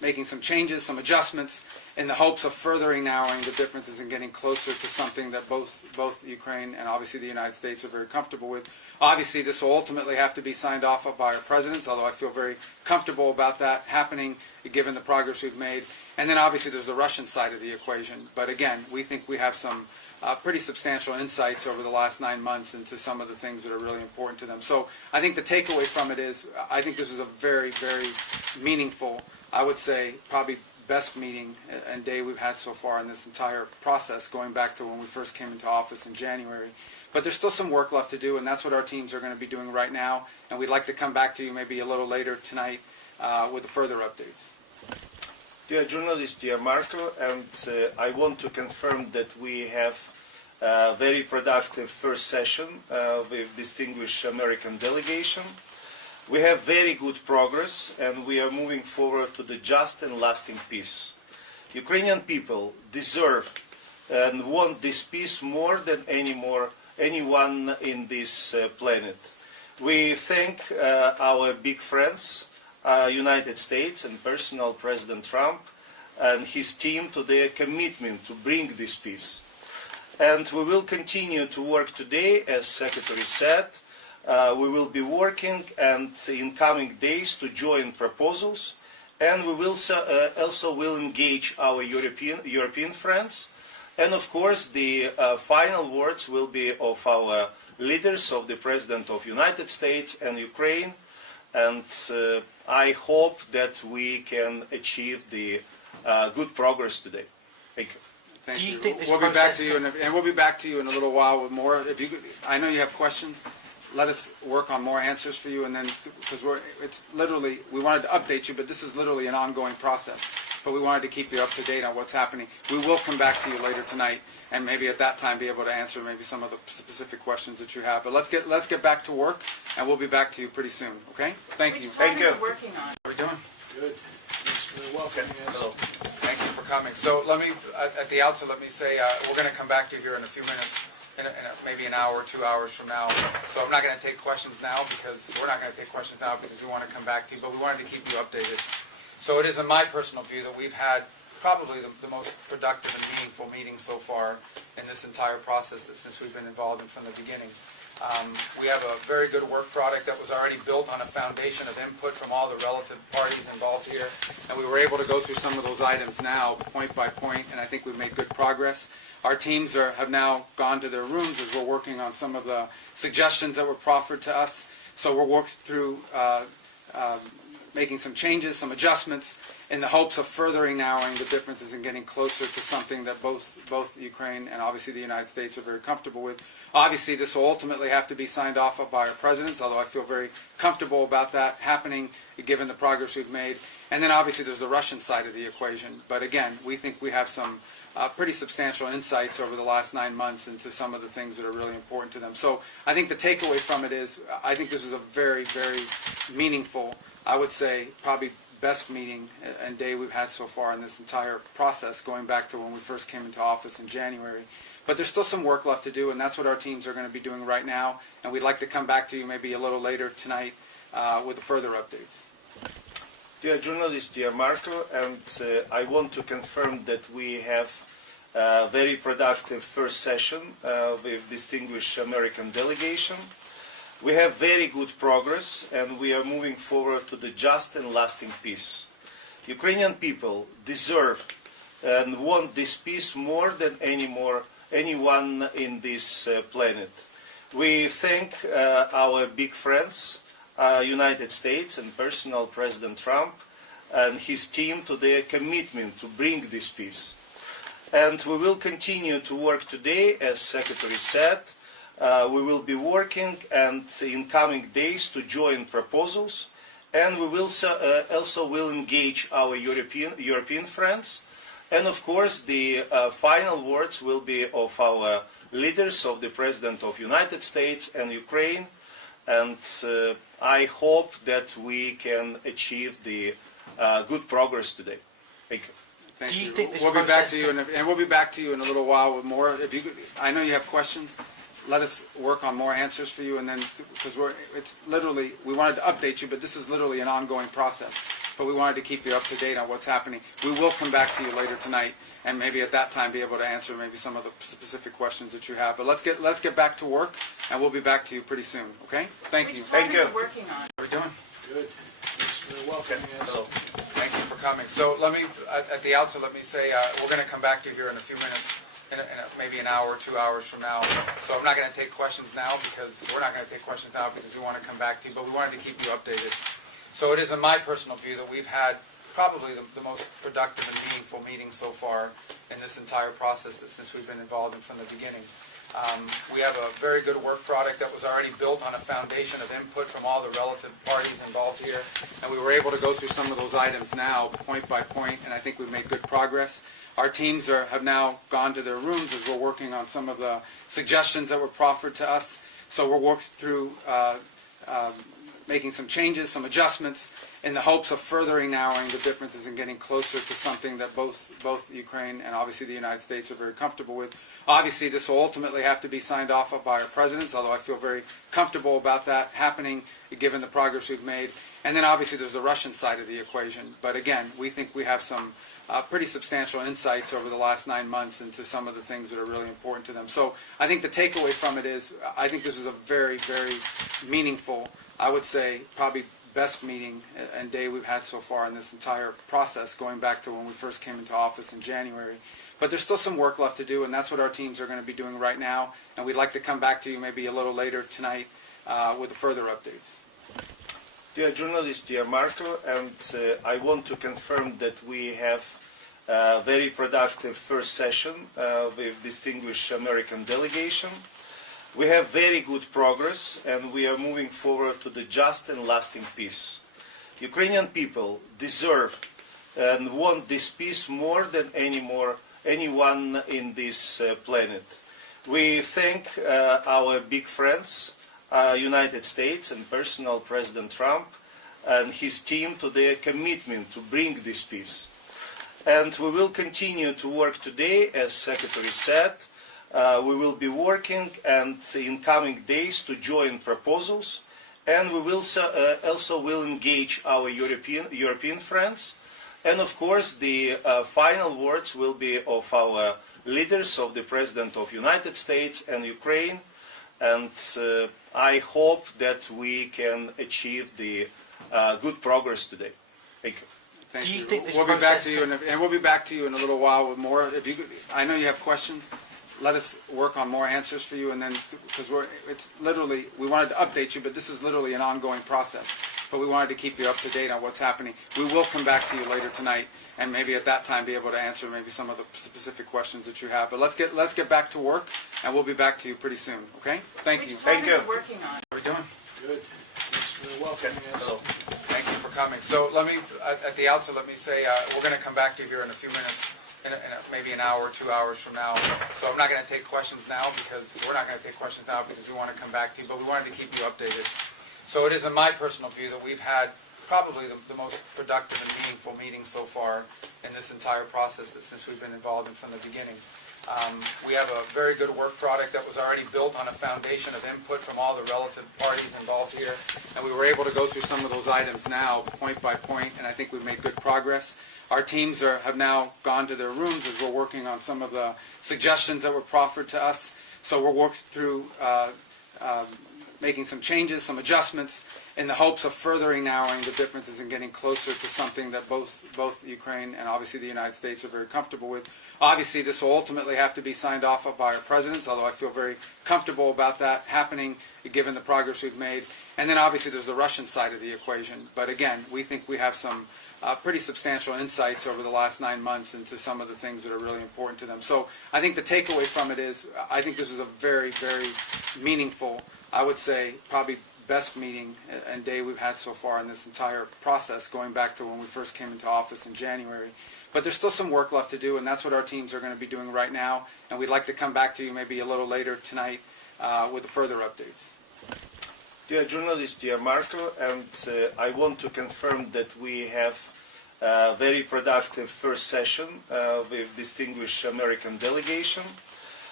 making some changes, some adjustments, in the hopes of furthering narrowing the differences and getting closer to something that both Ukraine and obviously the United States are very comfortable with. Obviously, this will ultimately have to be signed off by our presidents, although I feel very comfortable about that happening, given the progress we've made. And then obviously there's the Russian side of the equation. But again, we think we have some pretty substantial insights over the last 9 months into some of the things that are really important to them. So I think the takeaway from it is, I think this is a very, very meaningful, I would say probably best meeting and day we've had so far in this entire process, going back to when we first came into office in January. But there's still some work left to do, and that's what our teams are going to be doing right now. And we'd like to come back to you maybe a little later tonight with further updates. Dear journalists, dear Marco, and I want to confirm that we have a very productive first session with distinguished American delegation. We have very good progress, and we are moving forward to the just and lasting peace. Ukrainian people deserve and want this peace more than anyone in this planet. We thank our big friends, United States and personal President Trump and his team to their commitment to bring this peace. And we will continue to work today, as Secretary said. We will be working and in coming days to join proposals, and we will also will engage our European friends. And of course, the final words will be of our leaders, of the President of the United States and Ukraine. And I hope that we can achieve the good progress today. Thank you. Thank Do you you. think this We'll be back process to you, and we'll be back to you in a little while with more. If you, I know you have questions. Let us work on more answers for you, and then because it's literally, we wanted to update you, but this is literally an ongoing process. But we wanted to keep you up to date on what's happening. We will come back to you later tonight, and maybe at that time be able to answer maybe some of the specific questions that you have. But let's get back to work, and we'll be back to you pretty soon. Okay? Thank you. Thank you. Working on. How are we doing? Good. Thanks for welcoming us. Hello. Thank you for coming. So let me, at the outset, let me say we're going to come back to you here in a few minutes, in maybe an hour, 2 hours from now. So I'm not going to take questions now because we're not going to take questions now because we want to come back to you, but we wanted to keep you updated. So it is in my personal view that we've had probably the most productive and meaningful meeting so far in this entire process since we've been involved in from the beginning. We have a very good work product that was already built on a foundation of input from all the relative parties involved here, and we were able to go through some of those items now, point by point, and I think we've made good progress. Our teams have now gone to their rooms as we're working on some of the suggestions that were proffered to us. So we're working through making some changes, some adjustments, in the hopes of furthering narrowing the differences and getting closer to something that both Ukraine and obviously the United States are very comfortable with. Obviously, this will ultimately have to be signed off by our presidents, although I feel very comfortable about that happening, given the progress we've made. And then obviously there's the Russian side of the equation. But again, we think we have some pretty substantial insights over the last 9 months into some of the things that are really important to them. So I think the takeaway from it is, I think this is a very, very meaningful, I would say probably best meeting and day we've had so far in this entire process, going back to when we first came into office in January. But there's still some work left to do, and that's what our teams are going to be doing right now. And we'd like to come back to you maybe a little later tonight with further updates. Dear journalists, dear Marco, and I want to confirm that we have a very productive first session with distinguished American delegation. We have very good progress, and we are moving forward to the just and lasting peace. Ukrainian people deserve and want this peace more than anyone in this planet. We thank our big friends, United States and personal President Trump and his team to their commitment to bring this peace. And we will continue to work today, as Secretary said. We will be working and in coming days to join proposals, and we will also will engage our European friends. And of course, the final words will be of our leaders, of the President of the United States and Ukraine. And I hope that we can achieve the good progress today. Thank you. Thank Do you you. think this We'll be back process to you, and we'll be back to you in a little while with more. If you, I know you have questions. let us work on more answers for you, and then because we wanted to update you, but this is literally an ongoing process. But we wanted to keep you up to date on what's happening. We will come back to you later tonight, and maybe at that time be able to answer maybe some of the specific questions that you have. But let's get back to work, and we'll be back to you pretty soon. Okay? Thank you. Thank you. What are you working on? How are we doing? Good. Thanks for welcoming us. Hello. Thank you for coming. So let me, at the outset, let me say we're going to come back to you here in a few minutes, maybe an hour, 2 hours from now. So I'm not going to take questions now because we're not going to take questions now because we want to come back to you, but we wanted to keep you updated. So it is in my personal view that we've had probably the most productive and meaningful meeting so far in this entire process since we've been involved in from the beginning. We have a very good work product that was already built on a foundation of input from all the relative parties involved here, and we were able to go through some of those items now, point by point, and I think we've made good progress. Our teams have now gone to their rooms as we're working on some of the suggestions that were proffered to us. So we're working through making some changes, some adjustments, in the hopes of furthering narrowing the differences and getting closer to something that both Ukraine and obviously the United States are very comfortable with. Obviously, this will ultimately have to be signed off by our presidents, although I feel very comfortable about that happening given the progress we've made. And then obviously there's the Russian side of the equation. But again, we think we have some pretty substantial insights over the last 9 months into some of the things that are really important to them. So I think the takeaway from it is I think this is a very, very meaningful, I would say probably best meeting and day we've had so far in this entire process, going back to when we first came into office in January. But there's still some work left to do, and that's what our teams are going to be doing right now. And we'd like to come back to you maybe a little later tonight with further updates. Dear journalist, dear Marco, and I want to confirm that we have a very productive first session with distinguished American delegation. We have very good progress, and we are moving forward to the just and lasting peace. Ukrainian people deserve and want this peace more than anyone in this planet. We thank our big friends, United States and personal President Trump and his team to their commitment to bring this peace. And we will continue to work today, as Secretary said. We will be working and in coming days to join proposals, and we will also will engage our European friends. And of course, the final words will be of our leaders, of the President of the United States and Ukraine. And I hope that we can achieve the good progress today. Thank you. Thank Do you you. think this we'll be back process to you, and we'll be back to you in a little while with more. If you, I know you have questions. Let us work on more answers for you, and then because we wanted to update you, but this is literally an ongoing process. But we wanted to keep you up to date on what's happening. We will come back to you later tonight, and maybe at that time be able to answer maybe some of the specific questions that you have. But let's get back to work, and we'll be back to you pretty soon. Okay? Thank you. Thank you. What are you working on? How are we doing? Good. Thanks for welcoming us. Hello. Thank you for coming. So let me, at the outset, let me say we're going to come back to you here in a few minutes, maybe an hour, 2 hours from now. So I'm not going to take questions now because we're not going to take questions now because we want to come back to you, but we wanted to keep you updated. So it is in my personal view that we've had probably the most productive and meaningful meeting so far in this entire process since we've been involved in from the beginning. We have a very good work product that was already built on a foundation of input from all the relative parties involved here, and we were able to go through some of those items now, point by point, and I think we've made good progress. Our teams have now gone to their rooms as we're working on some of the suggestions that were proffered to us. So we're working through making some changes, some adjustments, in the hopes of furthering narrowing the differences and getting closer to something that both Ukraine and obviously the United States are very comfortable with. Obviously, this will ultimately have to be signed off by our presidents, although I feel very comfortable about that happening given the progress we've made. And then obviously there's the Russian side of the equation. But again, we think we have some pretty substantial insights over the last 9 months into some of the things that are really important to them. So I think the takeaway from it is I think this is a very, very meaningful, I would say probably best meeting and day we've had so far in this entire process, going back to when we first came into office in January. But there's still some work left to do, and that's what our teams are going to be doing right now. And we'd like to come back to you maybe a little later tonight with further updates. Dear journalist, dear Marco, and I want to confirm that we have a very productive first session with distinguished American delegation.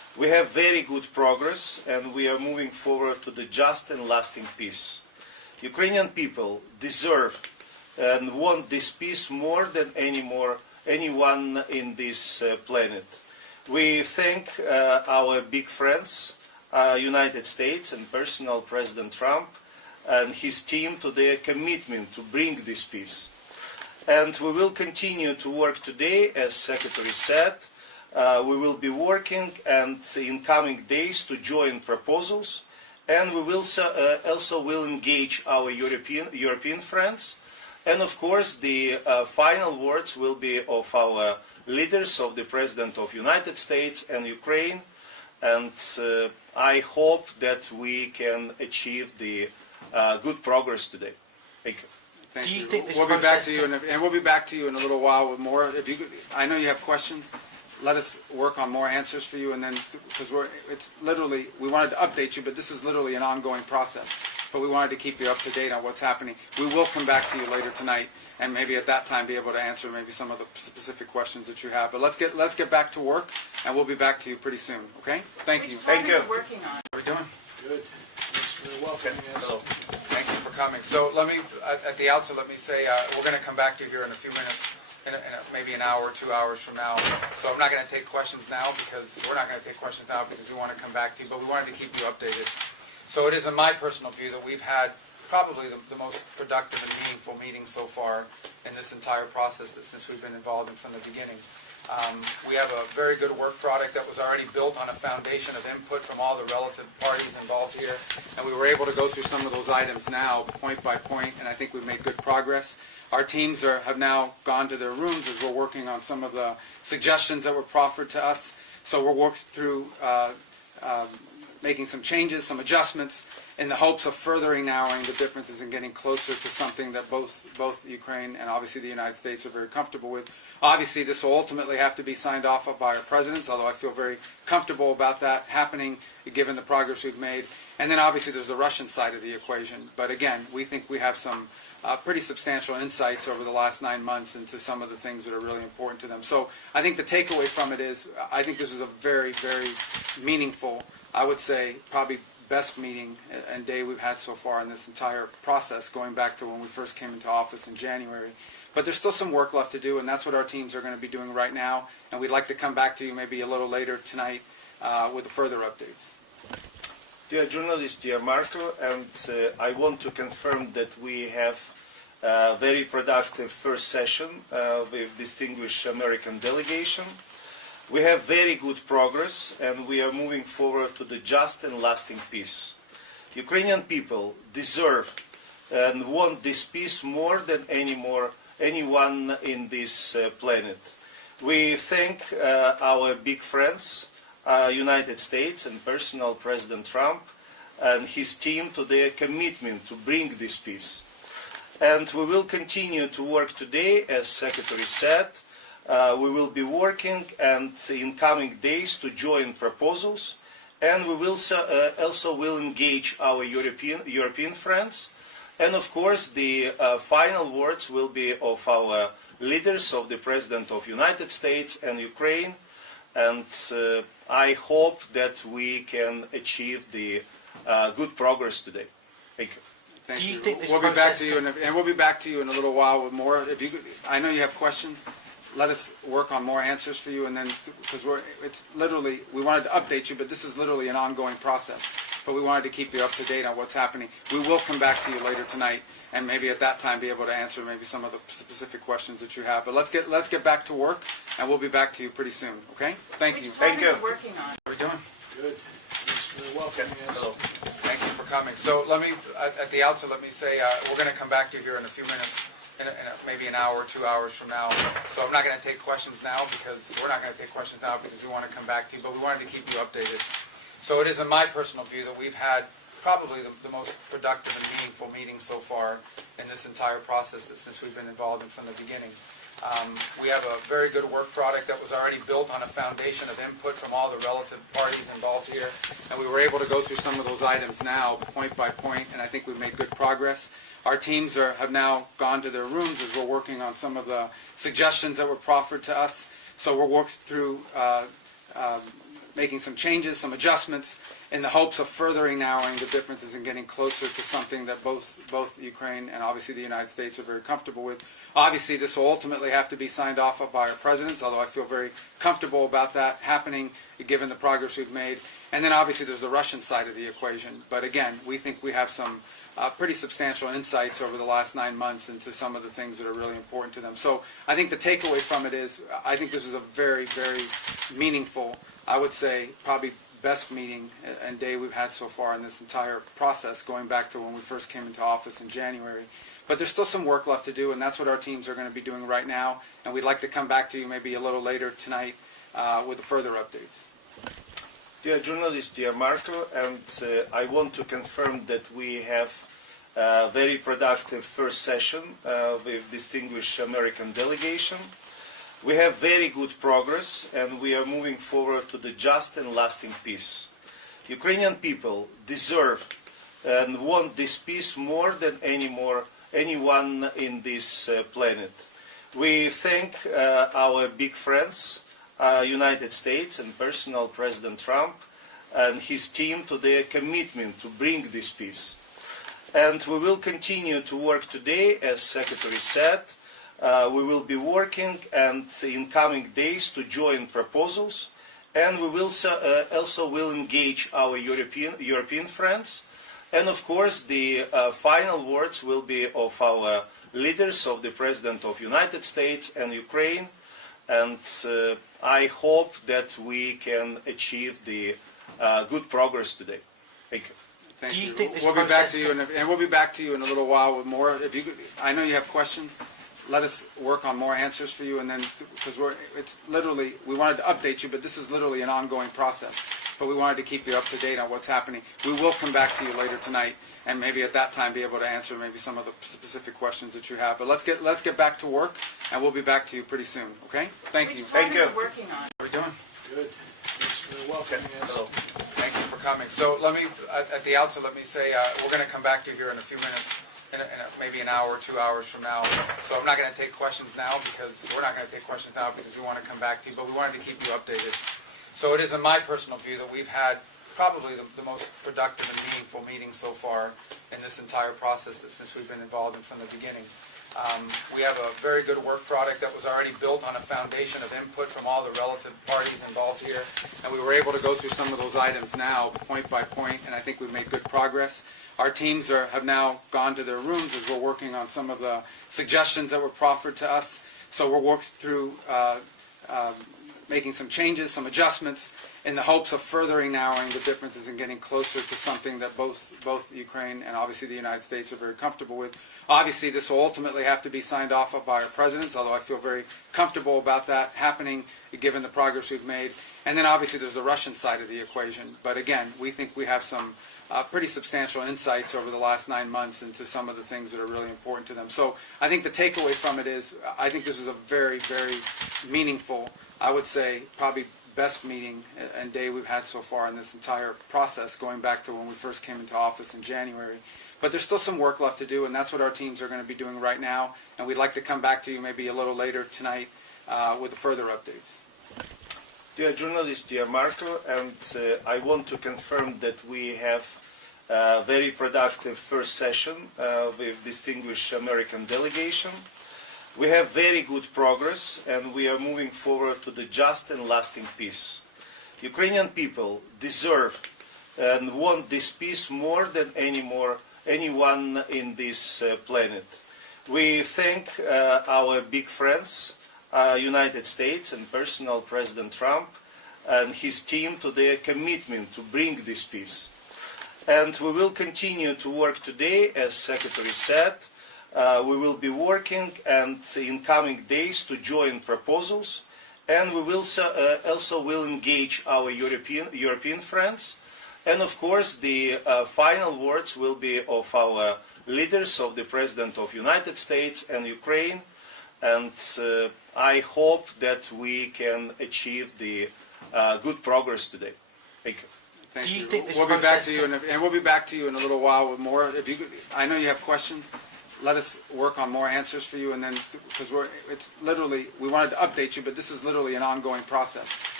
We have very good progress, and we are moving forward to the just and lasting peace. Ukrainian people deserve and want this peace more than anyone in this planet. We thank our big friends, United States and personal President Trump and his team to their commitment to bring this peace. And we will continue to work today, as Secretary said. We will be working and in coming days to join proposals, and we will also will engage our European friends. And of course, the final words will be of our leaders, of the President of the United States and Ukraine. And I hope that we can achieve the good progress today. Thank you. Thank Do you you. think this We'll be back process to you, and we'll be back to you in a little while with more. If you, I know you have questions. Let us work on more answers for you, and then because it's literally we wanted to update you, but this is literally an ongoing process. But we wanted to keep you up to date on what's happening. We will come back to you later tonight, and maybe at that time be able to answer maybe some of the specific questions that you have. But let's get back to work, and we'll be back to you pretty soon. Okay? Thank you. Thank you. Working on. How are we doing? Good. Thanks for welcoming us. Hello. Thank you for coming. So let me, at the outset, let me say we're going to come back to you here in a few minutes, in maybe an hour, 2 hours from now. So I'm not going to take questions now because we're not going to take questions now because we want to come back to you, but we wanted to keep you updated. So it is in my personal view that we've had probably the most productive and meaningful meeting so far in this entire process since we've been involved in from the beginning. We have a very good work product that was already built on a foundation of input from all the relative parties involved here, and we were able to go through some of those items now, point by point, and I think we've made good progress. Our teams have now gone to their rooms as we're working on some of the suggestions that were proffered to us. So we're working through making some changes, some adjustments, in the hopes of furthering narrowing the differences and getting closer to something that both Ukraine and obviously the United States are very comfortable with. Obviously, this will ultimately have to be signed off by our presidents, although I feel very comfortable about that happening, given the progress we've made. And then obviously there's the Russian side of the equation. But again, we think we have some pretty substantial insights over the last 9 months into some of the things that are really important to them. So I think the takeaway from it is I think this is a very, very meaningful, I would say probably best meeting and day we've had so far in this entire process, going back to when we first came into office in January. But there's still some work left to do, and that's what our teams are going to be doing right now. And we'd like to come back to you maybe a little later tonight with further updates. Dear journalist, dear Marco, and I want to confirm that we have a very productive first session with distinguished American delegation. We have very good progress, and we are moving forward to the just and lasting peace. Ukrainian people deserve and want this peace more than anyone in this planet. We thank our big friends, United States and personal President Trump and his team to their commitment to bring this peace. And we will continue to work today, as Secretary said. We will be working and in coming days to join proposals, and we will also will engage our European friends. And of course, the final words will be of our leaders, of the President of the United States and Ukraine. And I hope that we can achieve the good progress today. Thank you. Thank Do you you. think this We'll be back process to you, and we'll be back to you in a little while with more. If you, I know you have questions. Let us work on more answers for you, and then because it's literally we wanted to update you, but this is literally an ongoing process. But we wanted to keep you up to date on what's happening. We will come back to you later tonight, and maybe at that time be able to answer maybe some of the specific questions that you have. But let's get back to work, and we'll be back to you pretty soon. Okay? Thank you. Thank you. Working on. How are we doing? Good. Thanks for welcoming us. Hello. Thank you for coming. So let me, at the outset, let me say we're going to come back to you here in a few minutes, in maybe an hour, 2 hours from now. So I'm not going to take questions now because we're not going to take questions now because we want to come back to you, but we wanted to keep you updated. So it is in my personal view that we've had probably the most productive and meaningful meeting so far in this entire process since we've been involved in from the beginning. We have a very good work product that was already built on a foundation of input from all the relative parties involved here, and we were able to go through some of those items now, point by point, and I think we've made good progress. Our teams have now gone to their rooms as we're working on some of the suggestions that were proffered to us. So we're working through making some changes, some adjustments, in the hopes of furthering narrowing the differences and getting closer to something that both Ukraine and obviously the United States are very comfortable with. Obviously, this will ultimately have to be signed off by our presidents, although I feel very comfortable about that happening, given the progress we've made. And then obviously there's the Russian side of the equation. But again, we think we have some pretty substantial insights over the last 9 months into some of the things that are really important to them. So I think the takeaway from it is, I think this is a very, very meaningful, I would say probably best meeting and day we've had so far in this entire process, going back to when we first came into office in January. But there's still some work left to do, and that's what our teams are going to be doing right now. And we'd like to come back to you maybe a little later tonight with further updates. Dear journalists, dear Marco, and I want to confirm that we have a very productive first session with distinguished American delegation. We have very good progress, and we are moving forward to the just and lasting peace. Ukrainian people deserve and want this peace more than anyone in this planet. We thank our big friends, United States and personal President Trump and his team to their commitment to bring this peace. And we will continue to work today, as Secretary said. We will be working and in coming days to join proposals, and we will also will engage our European friends. And of course, the final words will be of our leaders, of the President of the United States and Ukraine. And I hope that we can achieve the good progress today. Thank you. Thank Do you you. think this we'll be back process to you, and we'll be back to you in a little while with more. If you, I know you have questions. Let us work on more answers for you, and then because it's literally, we wanted to update you, but this is literally an ongoing process. But we wanted to keep you up to date on what's happening. We will come back to you later tonight, and maybe at that time be able to answer maybe some of the specific questions that you have. But let's get back to work, and we'll be back to you pretty soon. Okay? Thank you. Thank you. Working on. How are we doing? Good. Thanks for welcoming us. Hello. Thank you for coming. So let me, at the outset, let me say we're going to come back to you here in a few minutes, maybe an hour, 2 hours from now. So I'm not going to take questions now because we're not going to take questions now because we want to come back to you, but we wanted to keep you updated. So it is in my personal view that we've had probably the most productive and meaningful meeting so far in this entire process since we've been involved in from the beginning. We have a very good work product that was already built on a foundation of input from all the relative parties involved here, and we were able to go through some of those items now, point by point, and I think we've made good progress. Our teams have now gone to their rooms as we're working on some of the suggestions that were proffered to us. So we're working through making some changes, some adjustments, in the hopes of furthering narrowing the differences and getting closer to something that both Ukraine and obviously the United States are very comfortable with. Obviously, this will ultimately have to be signed off by our presidents, although I feel very comfortable about that happening, given the progress we've made. And then obviously there's the Russian side of the equation. But again, we think we have some pretty substantial insights over the last 9 months into some of the things that are really important to them. So I think the takeaway from it is, I think this is a very, very meaningful, I would say probably best meeting and day we've had so far in this entire process, going back to when we first came into office in January. But there's still some work left to do, and that's what our teams are going to be doing right now. And we'd like to come back to you maybe a little later tonight with further updates. Dear journalists, dear Marco, and I want to confirm that we have a very productive first session with distinguished American delegation. We have very good progress, and we are moving forward to the just and lasting peace. Ukrainian people deserve and want this peace more than anyone in this planet. We thank our big friends, United States and personal President Trump and his team to their commitment to bring this peace. And we will continue to work today, as Secretary said. We will be working and in coming days to join proposals, and we will also will engage our European friends. And of course, the final words will be of our leaders, of the President of the United States and Ukraine. And I hope that we can achieve the good progress today. Thank you. Thank Do you you. think this we'll be back process to you, and we'll be back to you in a little while with more. If you, I know you have questions. Let us work on more answers for you, and then because it's literally, we wanted to update you, but this is literally an ongoing process.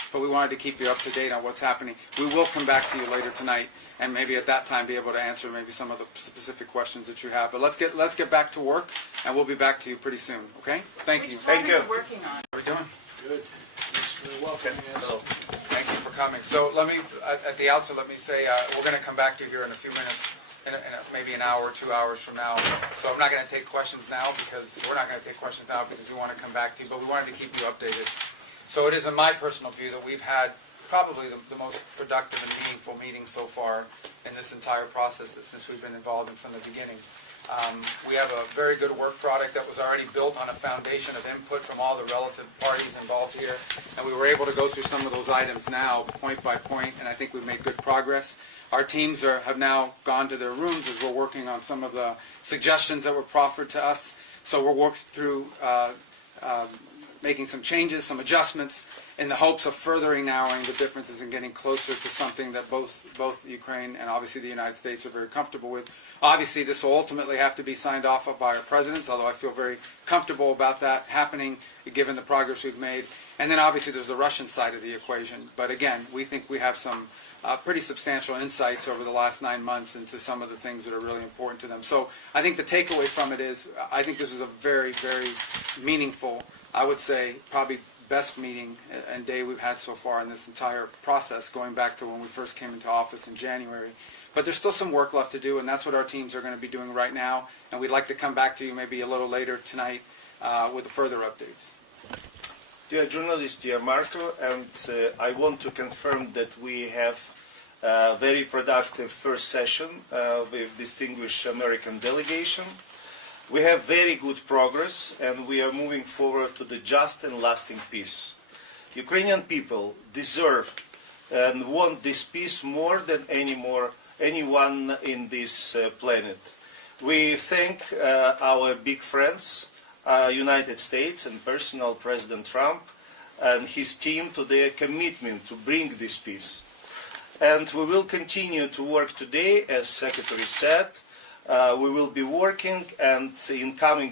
but we wanted to keep you up to date on what's happening. We will come back to you later tonight, and maybe at that time be able to answer maybe some of the specific questions that you have. But let's get back to work, and we'll be back to you pretty soon. Okay? Thank you. Thank you. Working on. How are we doing? Good. Thanks for welcoming us. Thank you for coming. So let me, at the outset, let me say we're going to come back to you here in a few minutes, in maybe an hour, 2 hours from now. So I'm not going to take questions now because we're not going to take questions now because we want to come back to you, but we wanted to keep you updated. So it is in my personal view that we've had probably the most productive and meaningful meeting so far in this entire process since we've been involved in from the beginning. We have a very good work product that was already built on a foundation of input from all the relative parties involved here, and we were able to go through some of those items now, point by point, and I think we've made good progress. Our teams have now gone to their rooms as we're working on some of the suggestions that were proffered to us. So we're working through making some changes, some adjustments, in the hopes of furthering narrowing the differences and getting closer to something that both Ukraine and obviously the United States are very comfortable with. Obviously, this will ultimately have to be signed off by our presidents, although I feel very comfortable about that happening, given the progress we've made. And then obviously there's the Russian side of the equation. But again, we think we have some pretty substantial insights over the last 9 months into some of the things that are really important to them. So I think the takeaway from it is I think this is a very, very meaningful, I would say probably best meeting and day we've had so far in this entire process, going back to when we first came into office in January. But there's still some work left to do, and that's what our teams are going to be doing right now. And we'd like to come back to you maybe a little later tonight with further updates. Dear journalist, dear Marco, and I want to confirm that we have a very productive first session with distinguished American delegation. We have very good progress, and we are moving forward to the just and lasting peace. Ukrainian people deserve and want this peace more than anyone in this planet. We thank our big friends, United States and personal President Trump and his team to their commitment to bring this peace. And we will continue to work today, as Secretary said. We will be working, and in coming